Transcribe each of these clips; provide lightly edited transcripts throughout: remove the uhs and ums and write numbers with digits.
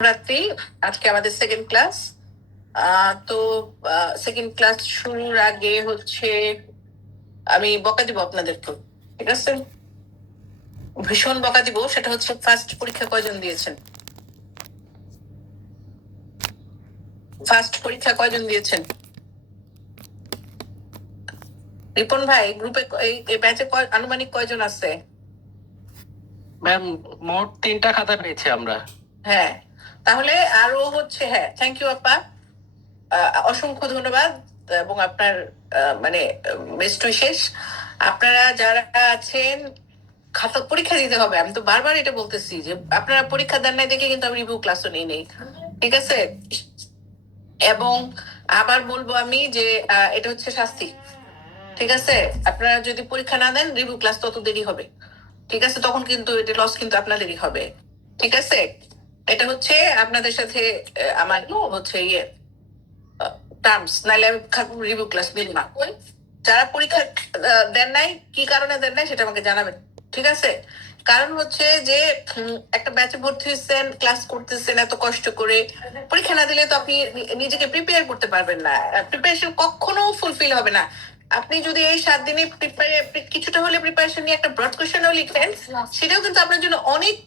রাত্রি আজকে আমাদের সেকেন্ড ক্লাস। তো সেকেন্ড ক্লাস শুরুর আগে হচ্ছে আমি বকা দিব আপনাদেরকে, ঠিক আছে? ভীষণ বকা দিব। সেটা হচ্ছে ফার্স্ট পরীক্ষা কয়জন দিয়েছেন? ফার্স্ট পরীক্ষা কয়জন দিয়েছেন? রিপন ভাই, গ্রুপে এই ব্যাচে আনুমানিক কয়জন আছে? ম্যাম, মোট 3টা খাতা পেয়েছি আমরা। হ্যাঁ, তাহলে আরো হচ্ছে, হ্যাঁ, থ্যাংক ইউ আপা, অসংখ্য ধন্যবাদ। এবং আপনার মানে বেস্ট উইশেস। আপনারা যারা আছেন খাতা পরীক্ষা দিতে হবে। আমি তো বারবার এটা বলতেছি যে আপনারা পরীক্ষা দেন নাই দেখে কিন্তু আমি রিভিউ ক্লাসও নিই নেই, ঠিক আছে? এবং আবার বলবো আমি যে এটা হচ্ছে শাস্তি, ঠিক আছে? আপনারা যদি পরীক্ষা না দেন রিভিউ ক্লাস তত দেরি হবে, ঠিক আছে? তখন কিন্তু এটা লস কিন্তু আপনাদেরই হবে, ঠিক আছে? এটা হচ্ছে আপনাদের সাথে আমার হচ্ছে ইয়ে টার্মস, নাহলে আমি রিভিউ ক্লাস নিব না। যারা পরীক্ষা দেন নাই, কি কারণে দেন নাই সেটা আমাকে জানাবেন, ঠিক আছে? কারণ হচ্ছে যে একটা ব্যাচে ভর্তি হয়েছেন, ক্লাস করতেছেন এত কষ্ট করে, পরীক্ষা না দিলে তো আপনি নিজেকে প্রিপেয়ার করতে পারবেন না। প্রিপারেশন কখনো ফুলফিল হবে না। আপনি যদি এই 7 দিনে কিছুটা হলে প্রিপারেশন নিয়ে একটা ব্রড কোয়েশ্চেনও লিখেন, সেটাও কিন্তু আপনার জন্য অনেক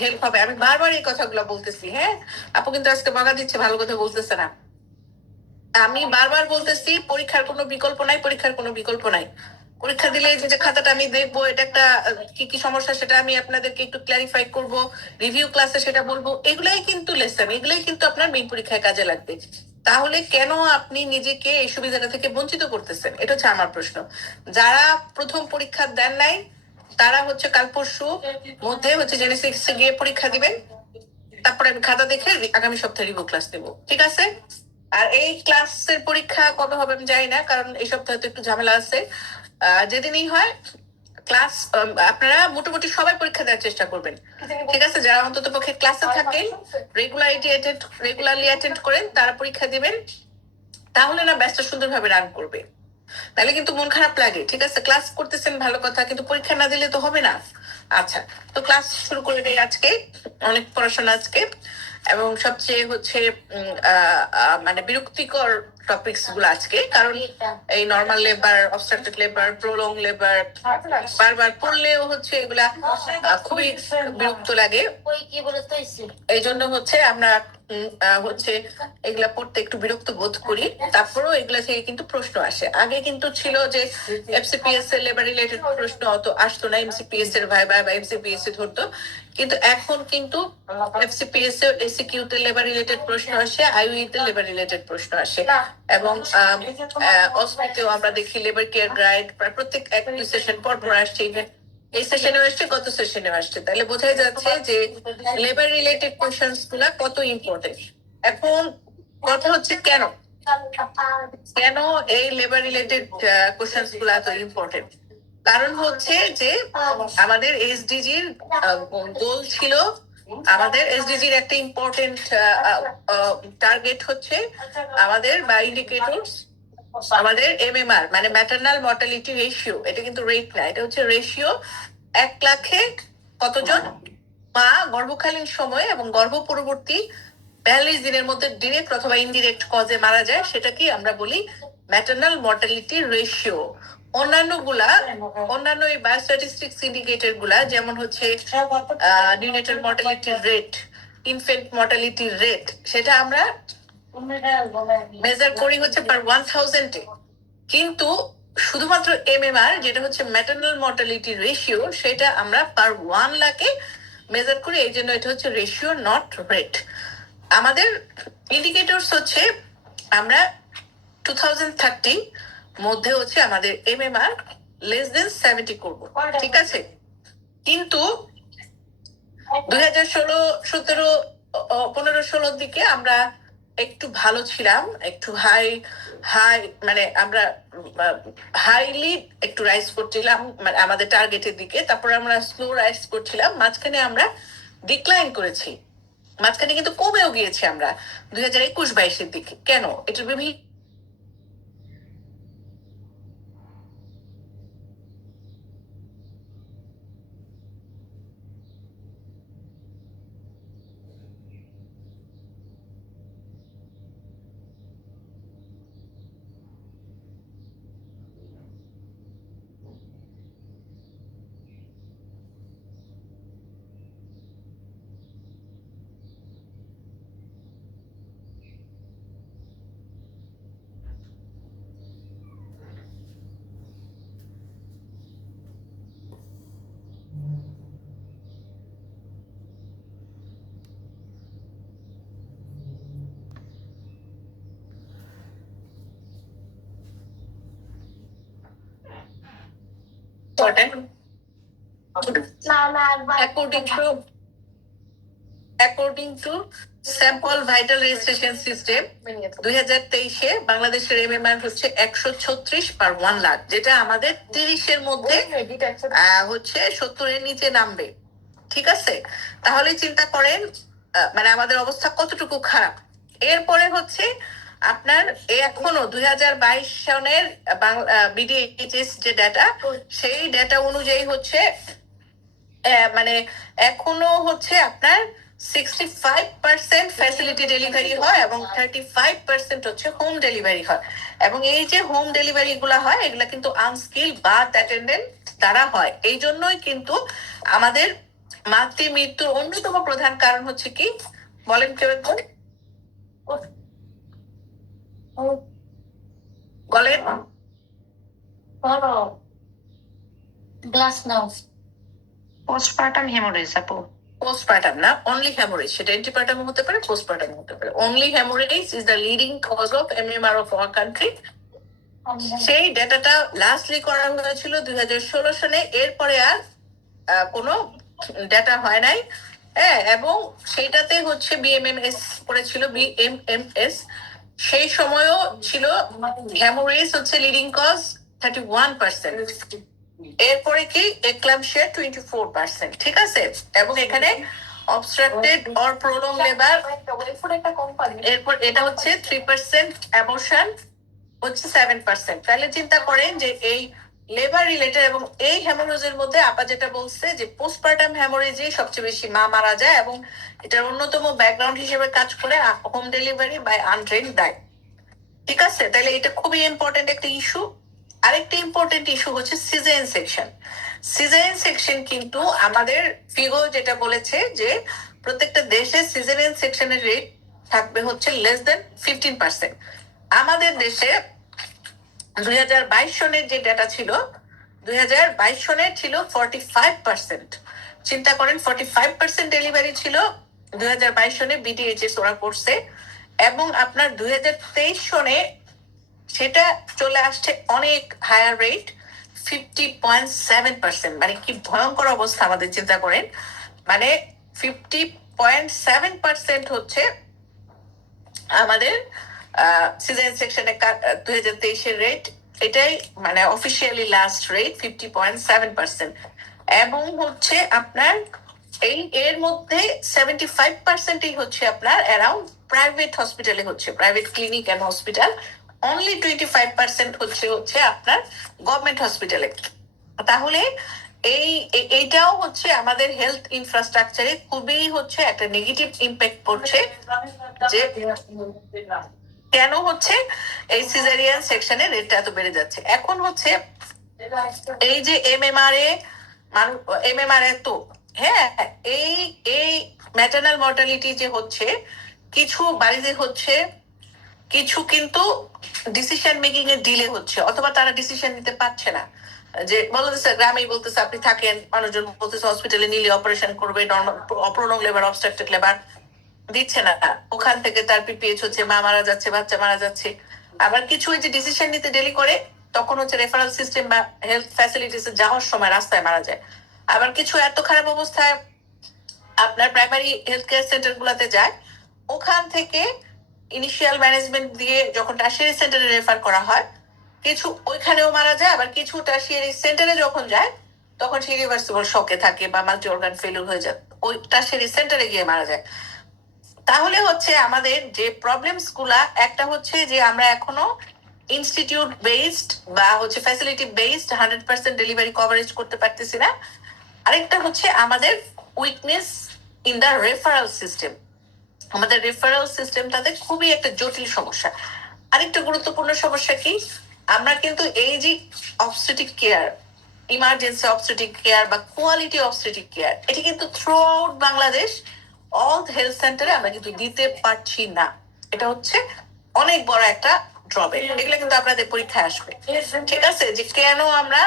হেল্প হবে। আমি বারবার এই কথাগুলো বলতেছি। হ্যাঁ, আপু কিন্তু আজকে বকা দিচ্ছে, ভালো কথা বলতেছে না। আমি বারবার বলতেছি পরীক্ষার কোনো বিকল্প নাই, পরীক্ষার কোনো বিকল্প নাই। পরীক্ষা দিলে যে খাতাটা আমি দেখবো, এটা একটা কি কি সমস্যা সেটা আমি আপনাদেরকে একটু ক্লারিফাই করব, রিভিউ ক্লাসে সেটা বলবো। এগুলাই কিন্তু লেসন, এগুলাই কিন্তু আপনার মেইন পরীক্ষায় কাজে লাগবে। তাহলে কেন আপনি নিজেকে এই সুবিধাটা থেকে বঞ্চিত করতেছেন? এটা হচ্ছে আমার প্রশ্ন। যারা প্রথম পরীক্ষা দেন নাই তারা হচ্ছে কাল পরশু মধ্যে হচ্ছে জেনেসিক্সে গিয়ে পরীক্ষা দিবেন। তারপরে আমি খাতা দেখে আগামী সপ্তাহে রিভিউ ক্লাস দেবো, ঠিক আছে? আর এই ক্লাসের পরীক্ষা কবে হবে আমি জানি না, কারণ এই সপ্তাহে তো একটু ঝামেলা আছে। যেদিনই হয় ক্লাস, আপনারা মোটামুটি সবাই পরীক্ষা দেওয়ার চেষ্টা করবেন, ঠিক আছে? যারা অন্তত পক্ষে ক্লাসে থাকেন, রেগুলারলি অ্যাটেন্ড করেন, তারা পরীক্ষা দিবেন। তাহলে না ব্যাচটা সুন্দরভাবে রান করবে। তাহলে কিন্তু মন খারাপ লাগে, ঠিক আছে? ক্লাস করতেছেন ভালো কথা, কিন্তু পরীক্ষা না দিলে তো হবে না। আচ্ছা, তো ক্লাস শুরু করে দেই আজকে। অনেক পড়াশোনা আজকে, এবং সবচেয়ে হচ্ছে মানে বিরক্তিকর টপিকস গুলো আজকে। কারণ এই normal labour, obstructed labour, prolong labour বারবার পড়লেও হচ্ছে এগুলা খুবই বিরক্ত লাগে। এই জন্য হচ্ছে আমরা হচ্ছে এগুলা পড়তে একটু বিরক্ত বোধ করি। তারপরেও এগুলা থেকে কিন্তু প্রশ্ন আসে। আগে কিন্তু ছিল যে এফসিপিএস এর লেবার রিলেটেড প্রশ্ন অত আসতো না, এমসিপিএস এর ভাইবা বা এমসিপিএস এ ধরতো। কিন্তু এখন কিন্তু এফসিপিএস এর এসিকিউ তে লেবার রিলেটেড প্রশ্ন আসে, আইইউ তে লেবার রিলেটেড প্রশ্ন আসে, এবং অসমিতেও আমরা দেখি লেবার কেয়ার গাইড প্রত্যেক এক দুই সেশন পর পর আসছে। এই সেশনে আসছে, গত সেশনে আসছে। তাহলে বোঝাই যাচ্ছে যে লেবার রিলেটেড কোয়েশ্চেন্স গুলা কত ইম্পর্টেন্ট। এখন কথা হচ্ছে কেন কেন এই লেবার রিলেটেড কোয়েশ্চেন্স গুলা এত ইম্পর্টেন্ট? কারণ হচ্ছে যে আমাদের এসডিজির গোল ছিল, আমাদের এসডিজির একটা ইম্পর্টেন্ট টার্গেট হচ্ছে আমাদের বা ইন্ডিকেটরস, আমাদের এমএমআর মানে ম্যাটারনাল মর্টালিটি রেশিও। এটা কিন্তু রেট না, এটা হচ্ছে রেশিও। 1 লাখে কতজন মা গর্ভকালীন সময়ে এবং গর্ভ পরবর্তী 42 দিনের মধ্যে ডিরেক্ট অথবা ইনডিরেক্ট কজে মারা যায়, সেটা কি আমরা বলি ম্যাটারনাল মর্টালিটি রেশিও। অন্যান্য এই বায়োস্ট্যাটিস্টিক্স ইন্ডিকেটর গুলা যেমন হচ্ছে neonatal mortality rate, infant mortality rate, সেটা আমরা মেজার করি হচ্ছে পার 1000-এ। কিন্তু শুধুমাত্র এমএমআর যেটা হচ্ছে ম্যাটারনাল মর্টালিটি রেশিও, সেটা আমরা পার 1 লাখে মেজার করি। এই জন্য এটা হচ্ছে রেশিও, নট রেট। আমাদের ইন্ডিকেটরস হচ্ছে আমরা 2030 মধ্যে হচ্ছে আমাদের এমএমআর লেস দেন 70 করবো, ঠিক আছে? কিন্তু 2016-17, 15-16 দিকে আমরা একটু ভালো ছিলাম, একটু হাই হাই মানে আমরা হাইলি একটু রাইজ করছিলাম মানে আমাদের টার্গেটের দিকে। তারপর আমরা স্লো রাইজ করছিলাম, মাঝখানে আমরা ডিক্লাইন করেছি, মাঝখানে কিন্তু কমেও গিয়েছি আমরা 2021-22-এর দিকে। কেন? এটার বিভিন্ন important. According to sample vital registration system 2023-এ বাংলাদেশের এমএমআর হচ্ছে 136/1 লাখ, যেটা আমাদের 30-এর মধ্যে হচ্ছে 70-এর নিচে নামবে। ঠিক আছে, তাহলে চিন্তা করেন মানে আমাদের অবস্থা কতটুকু খারাপ। এরপরে হচ্ছে আপনার এখনো 2022 সনের বিডিএইচএস যে ডাটা, সেই ডাটা অনুযায়ী হচ্ছে মানে এখনো হচ্ছে আপনার 65% ফ্যাসিলিটি ডেলিভারি হয় এবং 35% হচ্ছে হোম ডেলিভারি হয়। এবং এই যে হোম ডেলিভারি গুলা হয়, এগুলা কিন্তু আনস্কিল বা অ্যাটেন্ডেন্ট দ্বারা হয়। এই জন্যই কিন্তু আমাদের মাতৃ মৃত্যুর অন্যতম প্রধান কারণ হচ্ছে কি বলেন কেউ একজন বলেন। গ্লাস নাও। পোস্টপার্টাম হেমোরেজ আপু। পোস্টপার্টাম না, অনলি হ্যামোরেজ। সেটা এন্টিপার্টাম হতে পারে, পোস্টপার্টাম হতে পারে। Only haemorrhage is the leading cause of MMR of our country. সেই ডেটাটা লাস্টলি করা হয়েছিল 2016 সালে। এরপরে আর কোনো ডেটা হয় নাই। হ্যাঁ, এবং সেইটাতে হচ্ছে বিএমএমএস করেছিল, বিএমএমএস। সেই সময়ও ছিল হ্যামোরেজ হচ্ছে লিডিং কজ 31%। এরপরে কি এক্লাম্পসিয়া 24%। ঠিক আছে, এবং এখানে অবস্ট্রাক্টেড অর প্রোলং লেবার এরপর এটা হচ্ছে 3%, অ্যাবর্শন হচ্ছে 7%। তাহলে চিন্তা করেন যে এই লেবার রিলেটেড এবং এই হ্যামোরেজের মধ্যে আপা যেটা বলছে যে পোস্টপার্টাম হ্যামোরেজে সবচেয়ে বেশি মা মারা যায়, এবং এটার অন্যতম ব্যাকগ্রাউন্ড হিসেবে কাজ করে হোম ডেলিভারি বাই আনট্রেন্ড দায়। ঠিক আছে, তাহলে এটা খুবই ইম্পর্টেন্ট একটা ইস্যু। আরেকটা ইম্পর্টেন্ট ইস্যু হচ্ছে সিজারিয়ান সেকশন। সিজারিয়ান সেকশন কিন্তু আমাদের ফিগো যেটা বলেছে যে প্রত্যেকটা দেশে সিজারিয়ান সেকশনের রেট থাকবে হচ্ছে লেস দেন 15%। আমাদের দেশে 2022 সনের যে ডেটা ছিল, 2022 সনের ছিল 45%। চিন্তা করেন 45% ডেলিভারি ছিল 2022 সনে বিডিএইচএস ওরা করছে, এবং আপনার 2023 সনে সেটা চলে আসছে অনেক হায়ার রেট 50.7%। মানে কি ভয়ঙ্কর অবস্থা আমাদের, চিন্তা করেন। মানে 50.7% হচ্ছে আমাদের সিজারিয়ান সেকশনে 2023-এর রেট। এটাই মানে অফিসিয়ালি লাস্ট রেট 50.7%। এবং হচ্ছে আপনার এর মধ্যে 75%ই হচ্ছে আপনার অ্যারাউন্ড প্রাইভেট হসপিটালে হচ্ছে, private clinic and hospital. Only 25% হচ্ছে আপনার গভর্নমেন্ট হসপিটালে। তাহলে এইটাও হচ্ছে আমাদের হেলথ ইনফ্রাস্ট্রাকচারে খুবই হচ্ছে একটা নেগেটিভ ইম্প্যাক্ট পড়ছে, যে কেন হচ্ছে এই সিজারিয়ান সেকশনে রেটটা এত বেড়ে যাচ্ছে। এখন হচ্ছে এই যে এমএমআর তো হ্যাঁ, এই এই ম্যাটারনাল মর্টালিটি যে হচ্ছে, কিছু বাড়িতে হচ্ছে, কিছু কিন্তু ডিসিশন মেকিং এর ডিলে হচ্ছে, অথবা তারা ডিসিশন নিতে পারছে না। যে বলতেছে গ্রামেই বলতেছে আপনি থাকেন, মানুষজন বলতেছে হসপিটালে নিলে অপারেশন করবে, normal prolong labour obstructed labour দিচ্ছে না, ওখান থেকে তার পিপিএইচ হচ্ছে, মা মারা যাচ্ছে, বাচ্চা মারা যাচ্ছে। আবার কিছু যে ডিসিশন নিতে দেরি করে, তখন হচ্ছে রেফারেল সিস্টেম বা হেলথ ফ্যাসিলিটিস যাওয়ার সময় রাস্তায় মারা যায়। আবার কিছু এত খারাপ অবস্থায় আপনার প্রাইমারি হেলথ কেয়ার সেন্টার গুলাতে যায়, ওখান থেকে ইনিশিয়াল ম্যানেজমেন্ট দিয়ে যখন টার্সিয়ারি সেন্টারে রেফার করা হয়, কিছু ওইখানেও মারা যায়। আবার কিছু টার্সিয়ারি সেন্টারে যখন যায়, তখন সে রিভার্সিবল শকে থাকে বা মাল্টি অর্গান ফেলিউর হয়ে যায়, ওই টার্সিয়ারি সেন্টারে গিয়ে মারা যায়। তাহলে হচ্ছে আমাদের যে প্রবলেমস গুলা, একটা হচ্ছে যে আমরা এখনো ইনস্টিটিউট বেসড বা হচ্ছে ফ্যাসিলিটি বেসড 100% ডেলিভারি কভারেজ করতে পারতেছি না। আরেকটা হচ্ছে আমাদের weakness in the referral system. আমাদের রেফারেল সিস্টেমটাতে খুবই একটা জটিল সমস্যা। আরেকটা গুরুত্বপূর্ণ সমস্যা কি, আমরা কিন্তু এই যে obstetric care, emergency obstetric care বা কোয়ালিটি অবস্টেটিক কেয়ার, এটি কিন্তু through out Bangladesh all health সেন্টারে আমরা কিন্তু দিতে পারছি না। এটা হচ্ছে অনেক বড় একটা ড্রব্যাক। এগুলো কিন্তু আপনাদের পরীক্ষায় আসবে। ঠিক আছে, যে কেন আমরা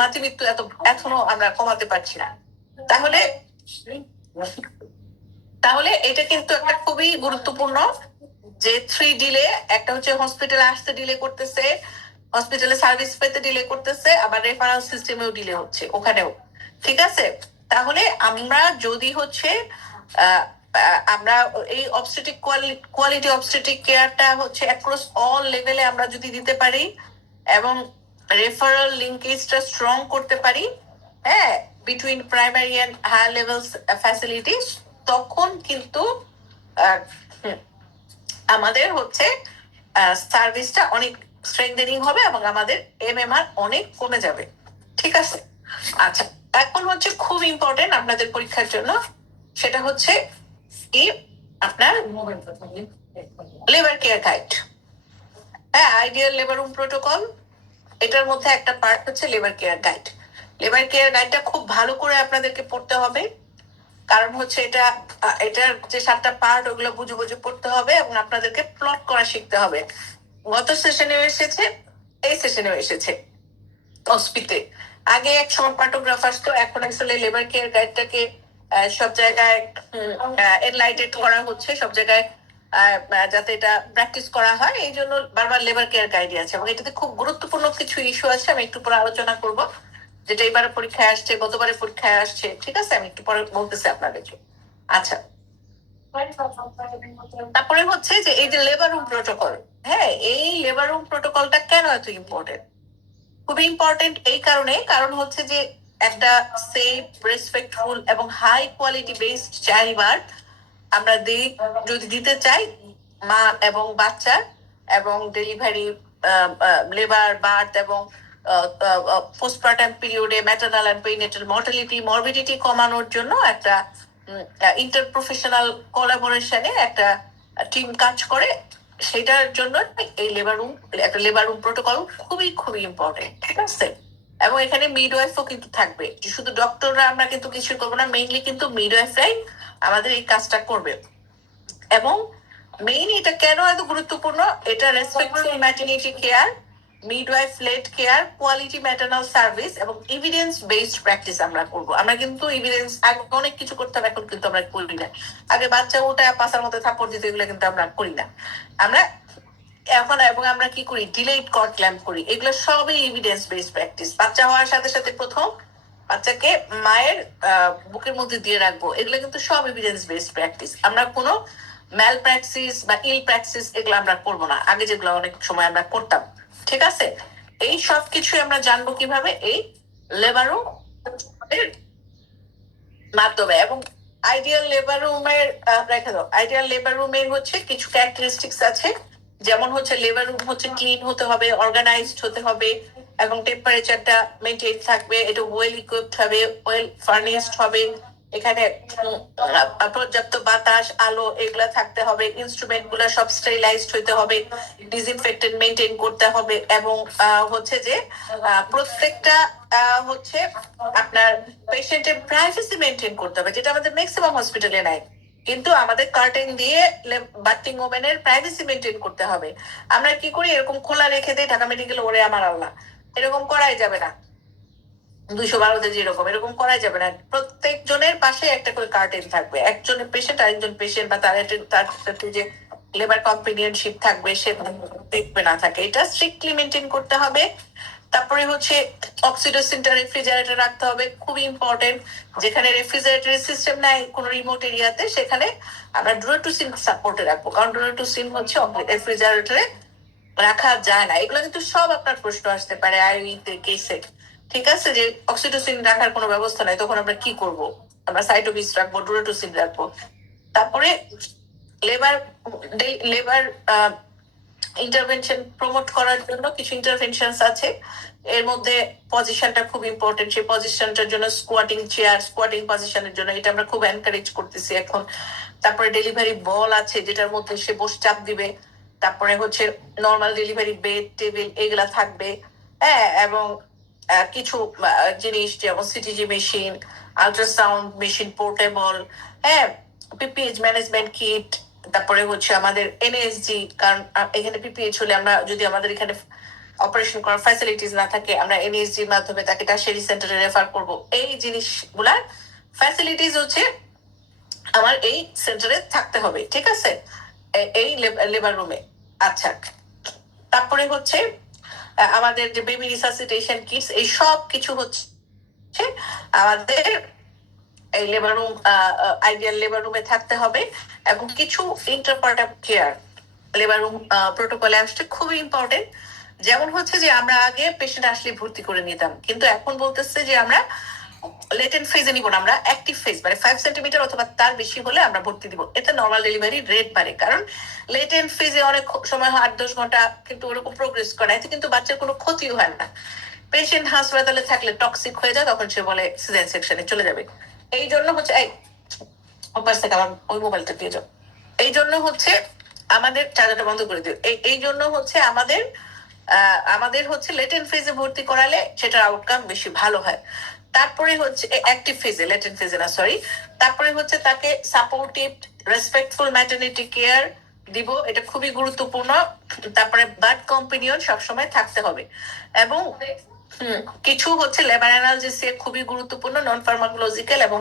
মাতৃমৃত্যু এখনো আমরা কমাতে পারছি না। তাহলে এটা কিন্তু একটা খুবই গুরুত্বপূর্ণ, যে 3 ডিলে, একটা হচ্ছে হসপিটালে আসতে ডিলে করতেছে, হসপিটালে সার্ভিস পেতে ডিলে করতেছে, আবার রেফারেল সিস্টেমেও ডিলে হচ্ছে ওখানেও। ঠিক আছে, তাহলে আমরা যদি হচ্ছে আমরা এই অবস্টেটিক কোয়ালিটি অবস্টেটিক কেয়ারটা হচ্ছে অ্যাক্রস অল লেভেলে আমরা যদি দিতে পারি এবং রেফারেল লিঙ্কেজটা স্ট্রং করতে পারি, হ্যাঁ, between primary and higher level facilities, তখন কিন্তু আমাদের হচ্ছে সার্ভিসটা অনেক স্ট্রেংথেনিং হবে এবং আমাদের এমএমআর অনেক কমে যাবে। ঠিক আছে, আচ্ছা, এখন হচ্ছে খুব ইম্পর্টেন্ট আপনাদের পরীক্ষার জন্য, সেটা হচ্ছে কি আপনার লেবার কেয়ার গাইড। হ্যাঁ, আইডিয়াল লেবার রুম প্রোটোকল, এটার মধ্যে একটা পার্ট হচ্ছে labour care guide. Labour care গাইডটা খুব ভালো করে আপনাদেরকে পড়তে হবে, কারণ হচ্ছে এটার যে 7টা পার্ট ওগুলো বুঝে বুঝে পড়তে হবে এবং আপনাদেরকে প্লট করা শিখতে হবে। গত সেশনেও এসেছে, এই সেশনেও এসেছে অস্পিতে। আগে এক সময় পার্টোগ্রাফ আসতো, এখন আসলে লেবার কেয়ার গাইডটাকে সব জায়গায় এনলাইটেড করা হচ্ছে, সব জায়গায় যাতে এটা প্র্যাকটিস করা হয়, এই জন্য বারবার লেবার কেয়ার গাইডই আছে এবং এটাতে খুব গুরুত্বপূর্ণ কিছু ইস্যু আছে, আমি একটু পরে আলোচনা করব, যেটা এবারে পরীক্ষায় আসছে, গতবারে পরীক্ষায় আসছে। ঠিক আছে, আমি একটু পরে বলতেছি আপনাদেরকে। আচ্ছা, তারপরে হচ্ছে যে এই যে লেবার রুম প্রোটোকল, হ্যাঁ, এই লেবার রুম প্রোটোকলটা কেন এত ইম্পর্টেন্ট? খুবই ইম্পর্টেন্ট এই কারণ হচ্ছে যে একটা সেফ, রেসপেক্টফুল এবং high quality based child birth আমরা যদি দিতে চাই, মা এবং বাচ্চা এবং ডেলিভারি, লেবার, বার্থ এবং পোস্টপার্টাম পিরিয়ডে maternal and perinatal mortality, morbidity কমানোর জন্য একটা ইন্টারপ্রফেশনাল কোলাবোরেশনে একটা টিম কাজ করে, সেটার জন্য এই একটা লেবার রুম প্রোটোকল খুবই খুবই ইম্পর্টেন্ট। ঠিক আছে, এবং এখানে মিডওয়াইফও কিন্তু থাকবে, শুধু ডক্টররা আমরা কিন্তু কিছু করবো না, মেইনলি কিন্তু মিডওয়াইফরাই আমাদের এই কাজটা করবে। এবং মেইন এটা কেন এত গুরুত্বপূর্ণ, এটা respectful maternity care, midwife led care, quality maternal service এবং এভিডেন্স বেসড প্র্যাকটিস আমরা করবো। আমরা কিন্তু এভিডেন্স, আগে অনেক কিছু করতাম, এখন কিন্তু আমরা করি না। আগে বাচ্চা ওটা পাশার মধ্যে থাপ্পড় দিতে, এগুলো কিন্তু আমরা করি না আমরা এখন। এবং আমরা কি করি, ডিলেড কট ক্ল্যাম্প করি, এগুলো সবই এভিডেন্স বেসড প্র্যাকটিস। বাচ্চা হওয়ার সাথে সাথে প্রথম বাচ্চাকে মায়ের বুকের মধ্যে দিয়ে রাখবো, এগুলো কিন্তু সব এভিডেন্স বেসড প্র্যাকটিস। আমরা কোনো ম্যাল প্র্যাকটিস বা ইল প্র্যাকটিস এগুলো আমরা করবো না, আগে যেগুলো অনেক সময় আমরা করতাম। ঠিক আছে, এই সব কিছু আমরা জানবো কিভাবে, এই লেবার রুম মাধ্যমে। এবং আইডিয়াল লেবার রুমের রেখে দাও, আইডিয়াল লেবার রুমের হচ্ছে কিছু ক্যারেক্টারিস্টিক্স আছে, যেমন হচ্ছে লেবার রুম হচ্ছে ক্লিন হতে হবে, অর্গানাইজড হতে হবে এবং টেম্পারেচারটা মেনটেন থাকবে, এটা ওয়েল ইকুইপড হবে, ওয়েল ফার্নিশড হবে, এখানে পর্যাপ্ত বাতাস, আলো এগুলা থাকতে হবে, ইনস্ট্রুমেন্ট গুলা সব স্টেরিলাইজড হইতে হবে, ডিসইনফেক্টেন্ট মেনটেন করতে হবে এবং হচ্ছে যে প্রত্যেকটা হচ্ছে আপনার পেশেন্টের প্রাইভেসি মেনটেন করতে হবে, যেটা আমাদের ম্যাক্সিমাম হসপিটালে নাই। কিন্তু আমাদের কার্টেন দিয়ে বার্থিং ওমেনের প্রাইভেসি মেনটেন করতে হবে। আমরা কি করি, এরকম খোলা রেখে দিই, ঢাকা মেডিকেল, ওরে আমার আল্লাহ, এরকম করাই যাবে না। 212-তে যেরকম, এরকম করা যাবে না। প্রত্যেক জনের পাশে একটা করে কার্টেন থাকবে, একজনের পেশেন্ট আরেকজন পেশেন্ট বা তার সাথে যে লেবার কম্পেনিয়নশিপ থাকবে সে দেখবে না থাকে, এটা স্ট্রিক্টলি মেনটেন করতে হবে। তারপরে হচ্ছে অক্সিডোসিনটা রেফ্রিজারেটর রাখতে হবে, খুবই ইম্পর্টেন্ট। যেখানে রেফ্রিজারেটরের সিস্টেম নাই কোনো রিমোট এরিয়াতে, সেখানে আমরা ডুরাটোসিন সাপোর্টে রাখবো, কারণ ডুরাটোসিন হচ্ছে রেফ্রিজারেটরে রাখা যায় না। এগুলো কিন্তু সব আপনার প্রশ্ন আসতে পারে আইইতে, কেসে। ঠিক আছে, যে অক্সিটোসিন রাখার কোনো ব্যবস্থা নাই, তখন আমরা কি করব? আমরা সাইটোবিস রাখবো, ডুরাটোসিন রাখবো। তারপরে লেবার ইন্টারভেনশন প্রমোট করার জন্য কিছু ইন্টারভেনশন আছে, এর মধ্যে পজিশনটা খুব ইম্পর্টেন্ট। সেই পজিশনটার জন্য স্কোয়াটিং চেয়ার, স্কোয়াটিং পজিশনের জন্য এটা আমরা খুব এনকারেজ করতেছি এখন। তারপরে ডেলিভারি বল আছে, যেটার মধ্যে সে বসে চাপ দিবে। তারপরে হচ্ছে নর্মাল ডেলিভারি বেড, টেবিল এগুলা থাকবে, হ্যাঁ, এবং কিছু জিনিস যেমন CTG machine, ultrasound machine portable, হ্যাঁ, পিপিএইচ ম্যানেজমেন্ট কিট, তারপরে হচ্ছে আমাদের এনএসজি, কারণ এখানে পিপিএইচ হলে আমরা যদি আমাদের এখানে অপারেশন করার ফ্যাসিলিটিস না থাকে, আমরা এনএসজির মাধ্যমে তাকে টারশিয়ারি সেন্টারে রেফার করব। এই জিনিসগুলার ফ্যাসিলিটিস হচ্ছে আমার এই সেন্টারে থাকতে হবে। ঠিক আছে, এই লেবার রুমে। আচ্ছা, তারপরে হচ্ছে আমাদের যে বেবি রিসাসিটেশন কিটস, এই সব কিছু হচ্ছে আমাদের এই লেবার রুম, আইডিয়াল লেবার রুমে থাকতে হবে। এবং কিছু ইন্টারপার্টাম কেয়ার লেবার রুম প্রোটোকলে আসছে, খুবই ইম্পর্টেন্ট। যেমন হচ্ছে যে আমরা আগে পেশেন্ট আসলে ভর্তি করে নিতাম, কিন্তু এখন বলতেছে যে আমরা লেটেন্ট ফেজে নিব না, আমরা অ্যাক্টিভ ফেজ মানে 5 সেন্টিমিটার অথবা তার বেশি হলে আমরা ভর্তি দিব। এতে নর্মাল ডেলিভারি রেট বাড়ে, কারণ লেটেন্ট ফেজে অনেক সময় হয় 8-10 ঘন্টা, কিন্তু ওরকম প্রোগ্রেস করে না, এতে কিন্তু বাচ্চার কোনো ক্ষতিও হয় না। পেশেন্ট হাসপাতালে থাকলে টক্সিক হয়ে যায়, তখন সে বলে সিজারিয়ান সেকশনে চলে যাবে। এই জন্য হচ্ছে এই অভ্যাস থেকে আমার ওই মোবাইলটা দিয়ে যাও। এই জন্য হচ্ছে আমাদের চার্জারটা বন্ধ করে দিও। এই জন্য হচ্ছে আমাদের হচ্ছে লেটেন্ট ফেজে ভর্তি করালে সেটার আউটকাম বেশি ভালো হয়। তারপরে হচ্ছে অ্যাক্টিভ ফেজে, লেটেন্ট ফেজে না, সরি। তারপরে হচ্ছে তাকে সাপোর্টিভ রেসপেক্টফুল ম্যাটারনিটি কেয়ার দিব, এটা খুবই গুরুত্বপূর্ণ। তারপরে বার্থ কম্পেনিয়ন সবসময় থাকতে হবে। এবং কিছু হচ্ছে লেবার অ্যানালজেসিয়া খুবই গুরুত্বপূর্ণ, নন ফার্মাকোলজিক্যাল এবং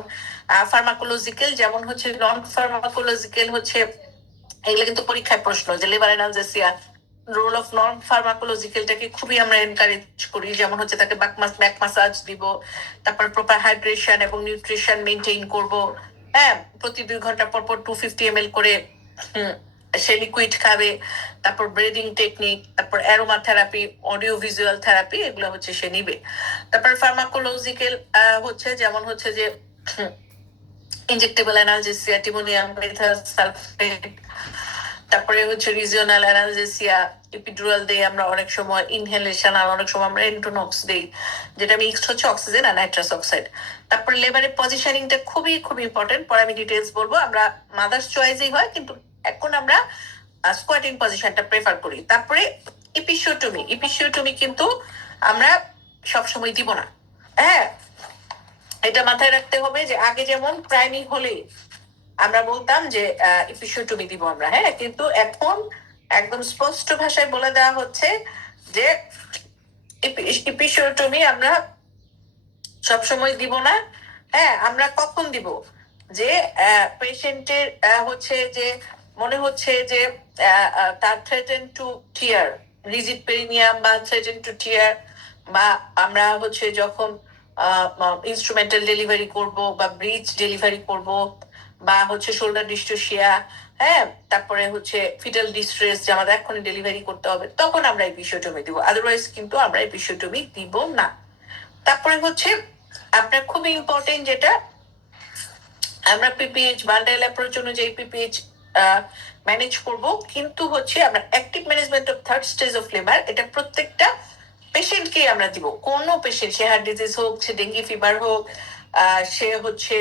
ফার্মাকোলজিক্যাল। যেমন হচ্ছে নন ফার্মাকোলজিক্যাল হচ্ছে এগুলো কিন্তু পরীক্ষায় প্রশ্ন, যে labour analgesia role of non ফার্মাকোলজিক্যালটাকে খুবই আমরা এনকারেজ করি। যেমন হচ্ছে তাকে ব্যাক মাসাজ দিব, তারপর প্রপার হাইড্রেশন এবং নিউট্রিশন মেনটেইন করব। হ্যাঁ, প্রতি 2 ঘন্টা পর পর 250 ml করে সে লিকুইড খাবে। তারপর ব্রিদিং টেকনিক, তারপর aroma therapy, audio visual therapy, এগুলো হচ্ছে সে নিবে। তারপর ফার্মাকোলজিক্যাল হচ্ছে যেমন হচ্ছে যে ইনজেক্টেবল অ্যানালজেসিয়া, টিমোনিয়াম মেথালসালফেট। তারপরে হচ্ছে রিজিওনাল অ্যানালজেসিয়া, এপিডুরাল দেই আমরা অনেক সময়, ইনহেলেশন, আর অনেক সময় আমরা এন্টোনক্স দেই, যেটা মিক্সড হচ্ছে অক্সিজেন আর নাইট্রাস অক্সাইড। তারপরে লেবারের পজিশনিংটা খুবই খুবই ইম্পর্টেন্ট, পরে আমি ডিটেলস বলবো। আমরা মাদার্স চয়েসই হয়, কিন্তু এখন আমরা স্কোয়াটিং পজিশনটা প্রেফার করি। তারপরে ইপিসিওটমি কিন্তু আমরা সবসময় দিব না। হ্যাঁ, এটা মাথায় রাখতে হবে যে আগে যেমন প্রাইমিং হলে আমরা বলতাম যে ইপিসিওটমি দিব আমরা, হ্যাঁ, কিন্তু এখন একদম স্পষ্ট ভাষায় বলে দেওয়া হচ্ছে যে ইপিসিওটমি আমরা সবসময় দিব না। হ্যাঁ, আমরা কখন দিব? যে পেশেন্টের হচ্ছে যে মনে হচ্ছে যে তার থ্রেটেন টু টিয়ার, রিজিড পেরিনিয়াম বা থ্রেটেন টু টিয়ার, বা আমরা হচ্ছে যখন ইনস্ট্রুমেন্টাল ডেলিভারি করব বা ব্রিজ ডেলিভারি করব, বা হচ্ছে শোল্ডার ডিস্টোসিয়া, হ্যাঁ, তারপরে হচ্ছে ফিটাল ডিস্ট্রেস, যে আমাদের এখনই ডেলিভারি করতে হবে, তখন আমরা এপিসিওটমি দিব। আদারওয়াইজ কিন্তু আমরা এপিসিওটমি দিব না। তারপরে হচ্ছে আপনার খুবই ইম্পর্টেন্ট যেটা, আমরা পিপিএইচ বান্ডেল অ্যাপ্রোচ অনুযায়ী পিপিএইচ ম্যানেজ করব, কিন্তু হচ্ছে আমরা active management of third stage of labour, এটা প্রত্যেকটা পেশেন্টকে আমরা দিব। কোনো পেশেন্ট, সে হার্ট ডিজিজ হোক, সে ডেঙ্গি ফিভার হোক, সে হচ্ছে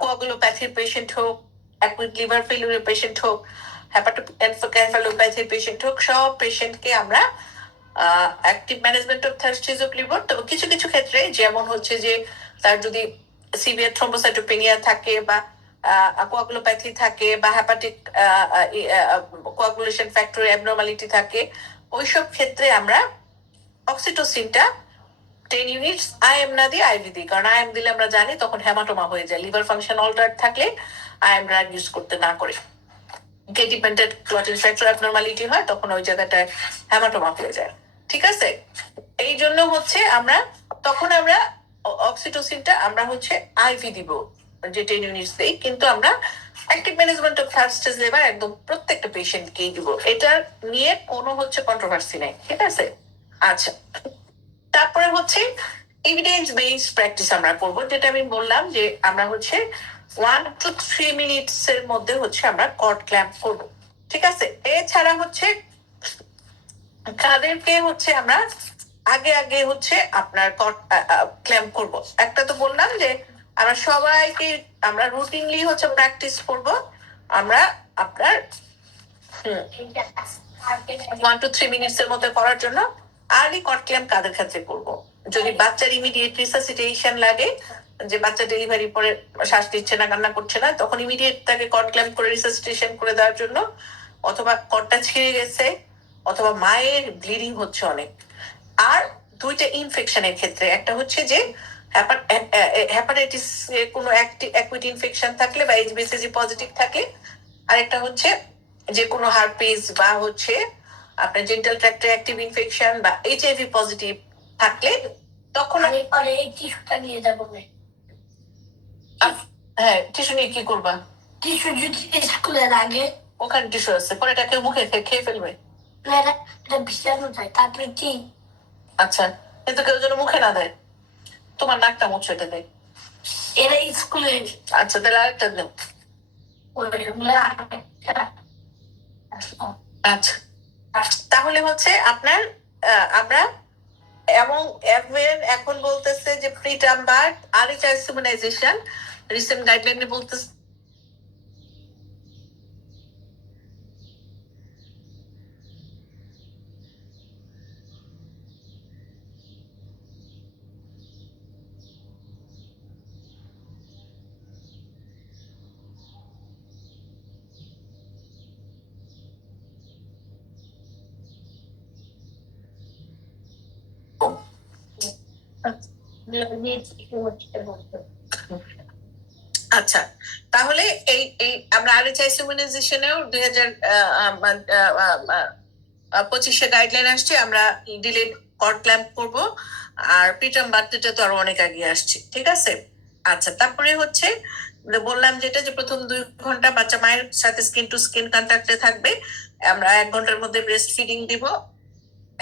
কোয়াগুলোপ্যাথির পেশেন্ট হোক, অ্যাকুইট লিভার ফেলিউরের পেশেন্ট হোক, হ্যাপাটোক্যাফালোপ্যাথির পেশেন্ট হোক, সব পেশেন্টকে আমরা active management of third stage of liver. তবে কিছু কিছু ক্ষেত্রে, যেমন হচ্ছে যে তার যদি সিভিয়ার থ্রম্বোসাইটোপেনিয়া থাকে, বা কোয়াগুলোপ্যাথি থাকে, বা হ্যাপাটিক কোয়াগুলেশন ফ্যাক্টর অ্যাবনর্মালিটি থাকে, ওইসব ক্ষেত্রে আমরা অক্সিটোসিনটা 10 ইউনিটস আইএম না দিয়ে আইভি দিই। কারণ আইএম দিলে আমরা জানি তখন হেমাটোমা হয়ে যায়, লিভার ফাংশন অল্টার্ড থাকলে আইএম ড্রাগ ইউজ করতে না করে ডিপেন্ডেন্ট ক্লটিং ফ্যাক্টর অ্যাবনর্মালিটি হয়, তখন ওই জায়গাটায় হেমাটোমা হয়ে যায়। ঠিক আছে, এই জন্য হচ্ছে আমরা তখন আমরা অক্সিটোসিনটা আমরা হচ্ছে আইভি দিব, যে 10 ইউনিটস দেই, কিন্তু আমরা active management of third stage liver একদম প্রত্যেকটা পেশেন্টকেই দিব। এটা নিয়ে কোনো হচ্ছে কন্ট্রোভার্সি নেই। ঠিক আছে, আচ্ছা। তারপরে হচ্ছে এভিডেন্স বেসড প্র্যাকটিস আমরা করব, যেটা আমি বললাম যে আমরা হচ্ছে 1 to 3 মিনিটস এর মধ্যে হচ্ছে আমরা কর্ড ক্ল্যাম্প করব। ঠিক আছে, এছাড়া হচ্ছে কাদেরকে হচ্ছে আমরা আগে আগে হচ্ছে আপনার কর্ড ক্ল্যাম্প করব। একটা তো বললাম যে আমরা সবাইকে আমরা রুটিনলি হচ্ছে প্র্যাকটিস করব, আমরা আপনার 1 to 3 মিনিটস এর মধ্যে করার জন্য। আর্লি কর্ড ক্ল্যাম্প কাদের ক্ষেত্রে করব? যদি বাচ্চার ইমিডিয়েট রিসাসিটেশন লাগে, যে বাচ্চা ডেলিভারি পরে শ্বাস দিচ্ছে না, কান্না করছে না, তখন ইমিডিয়েট তাকে কর্ড ক্ল্যাম্প করে রিসাসিটেশন করে দেওয়ার জন্য, অথবা কর্ডটা ছিঁড়ে গেছে, অথবা মায়ের ব্লিডিং হচ্ছে অনেক। আর দুইটা ইনফেকশনের ক্ষেত্রে, একটা হচ্ছে যে হেপাটাইটিস কোনো অ্যাকুইট ইনফেকশন থাকলে বা এইচবিসিজি পজিটিভ থাকলে, আর একটা হচ্ছে যে কোনো হারপিস বা হচ্ছে আপনার জেন্টাল ট্র্যাক্টে অ্যাক্টিভ ইনফেকশন বা এইচআইভি পজিটিভ থাকলে তখন আমি পরে এই টিস্যুটা নিয়ে যাবো হ্যাঁ টিস্যু নিয়ে কি করবা? টিস্যু যদি স্কুলের আগে ওখানে টিস্যু আছে, পরে এটা কেউ মুখে খেয়ে ফেলবে। এটা ভিজানো যায়, তারপরে কি? আচ্ছা, কিন্তু কেউ যেন মুখে না দেয়। তোমার নাকটা মুছে এটা দেয়। এরা স্কুলে আচ্ছা, তাহলে আরেকটা দেন। আচ্ছা, তাহলে হচ্ছে আপনার আমরা এবং এখন বলতেছে যে প্রিটার্ম বার্থ আর চাইল্ড ইমিউনাইজেশন রিসেন্ট গাইডলাইনে বলতেছে আচ্ছা, তাহলে এই এই আমরা আরএইচআইসি ইমিউনাইজেশনেও 2025 গাইডলাইন আসছে, আমরা ডিলেড কর্ড ক্ল্যাম্প করবো, আর প্রিটার্ম বার্থডেটা তো আরো অনেক আগে আসছে, ঠিক আছে। আচ্ছা, তারপরে হচ্ছে বললাম যেটা যে প্রথম 2 ঘন্টা বাচ্চা মায়ের সাথে স্কিন টু স্কিন কন্ট্যাক্টে থাকবে, আমরা 1 ঘন্টার মধ্যে ব্রেস্ট ফিডিং দিব।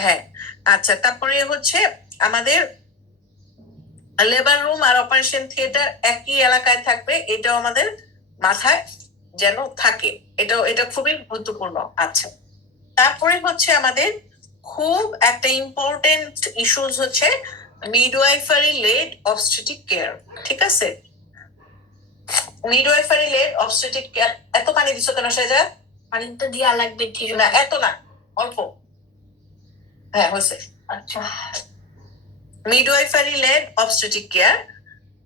হ্যাঁ, আচ্ছা, তারপরে হচ্ছে আমাদের লেবার রুম আর অপারেশন থিয়েটার একই এলাকায় থাকবে, এটাও আমাদের মাথায় যেন থাকে, এটা খুবই গুরুত্বপূর্ণ। আচ্ছা, তারপরে হচ্ছে আমাদের খুব একটা ইম্পর্টেন্ট ইস্যুস হচ্ছে মিডওয়াইফারি লেড অবস্টেট্রিক কেয়ার, ঠিক আছে। মিডওয়াইফারি লেড অবস্টেট্রিক কেয়ার, এত পানি দিছো কেন সেজা? পানি তো দিয়া লাগবে, ঠিক না, এত না, অল্প। হ্যাঁ, হয়েছে। আচ্ছা, মিডওয়াইফারি লেড অবস্টেট্রিক কেয়ার,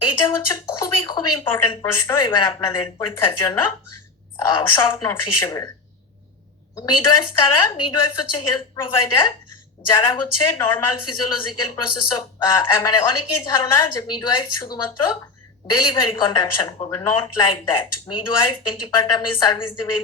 এইটা হচ্ছে খুবই খুবই ইম্পর্টেন্ট প্রশ্ন এবার আপনাদের পরীক্ষার জন্য, শর্ট নোট হিসেবে। মিডওয়াইফ কারা? মিডওয়াইফ হচ্ছে হেলথ প্রোভাইডার যারা হচ্ছে নর্মাল ফিজিওলজিক্যাল প্রসেস অফ, মানে অনেকেই ধারণা যে মিডওয়াইফ শুধুমাত্র ডেলিভারি কন্ডাকশন করবে, নট লাইক দ্যাট। মিডওয়াইফ এন্টিপার্টামে সার্ভিস দেবে,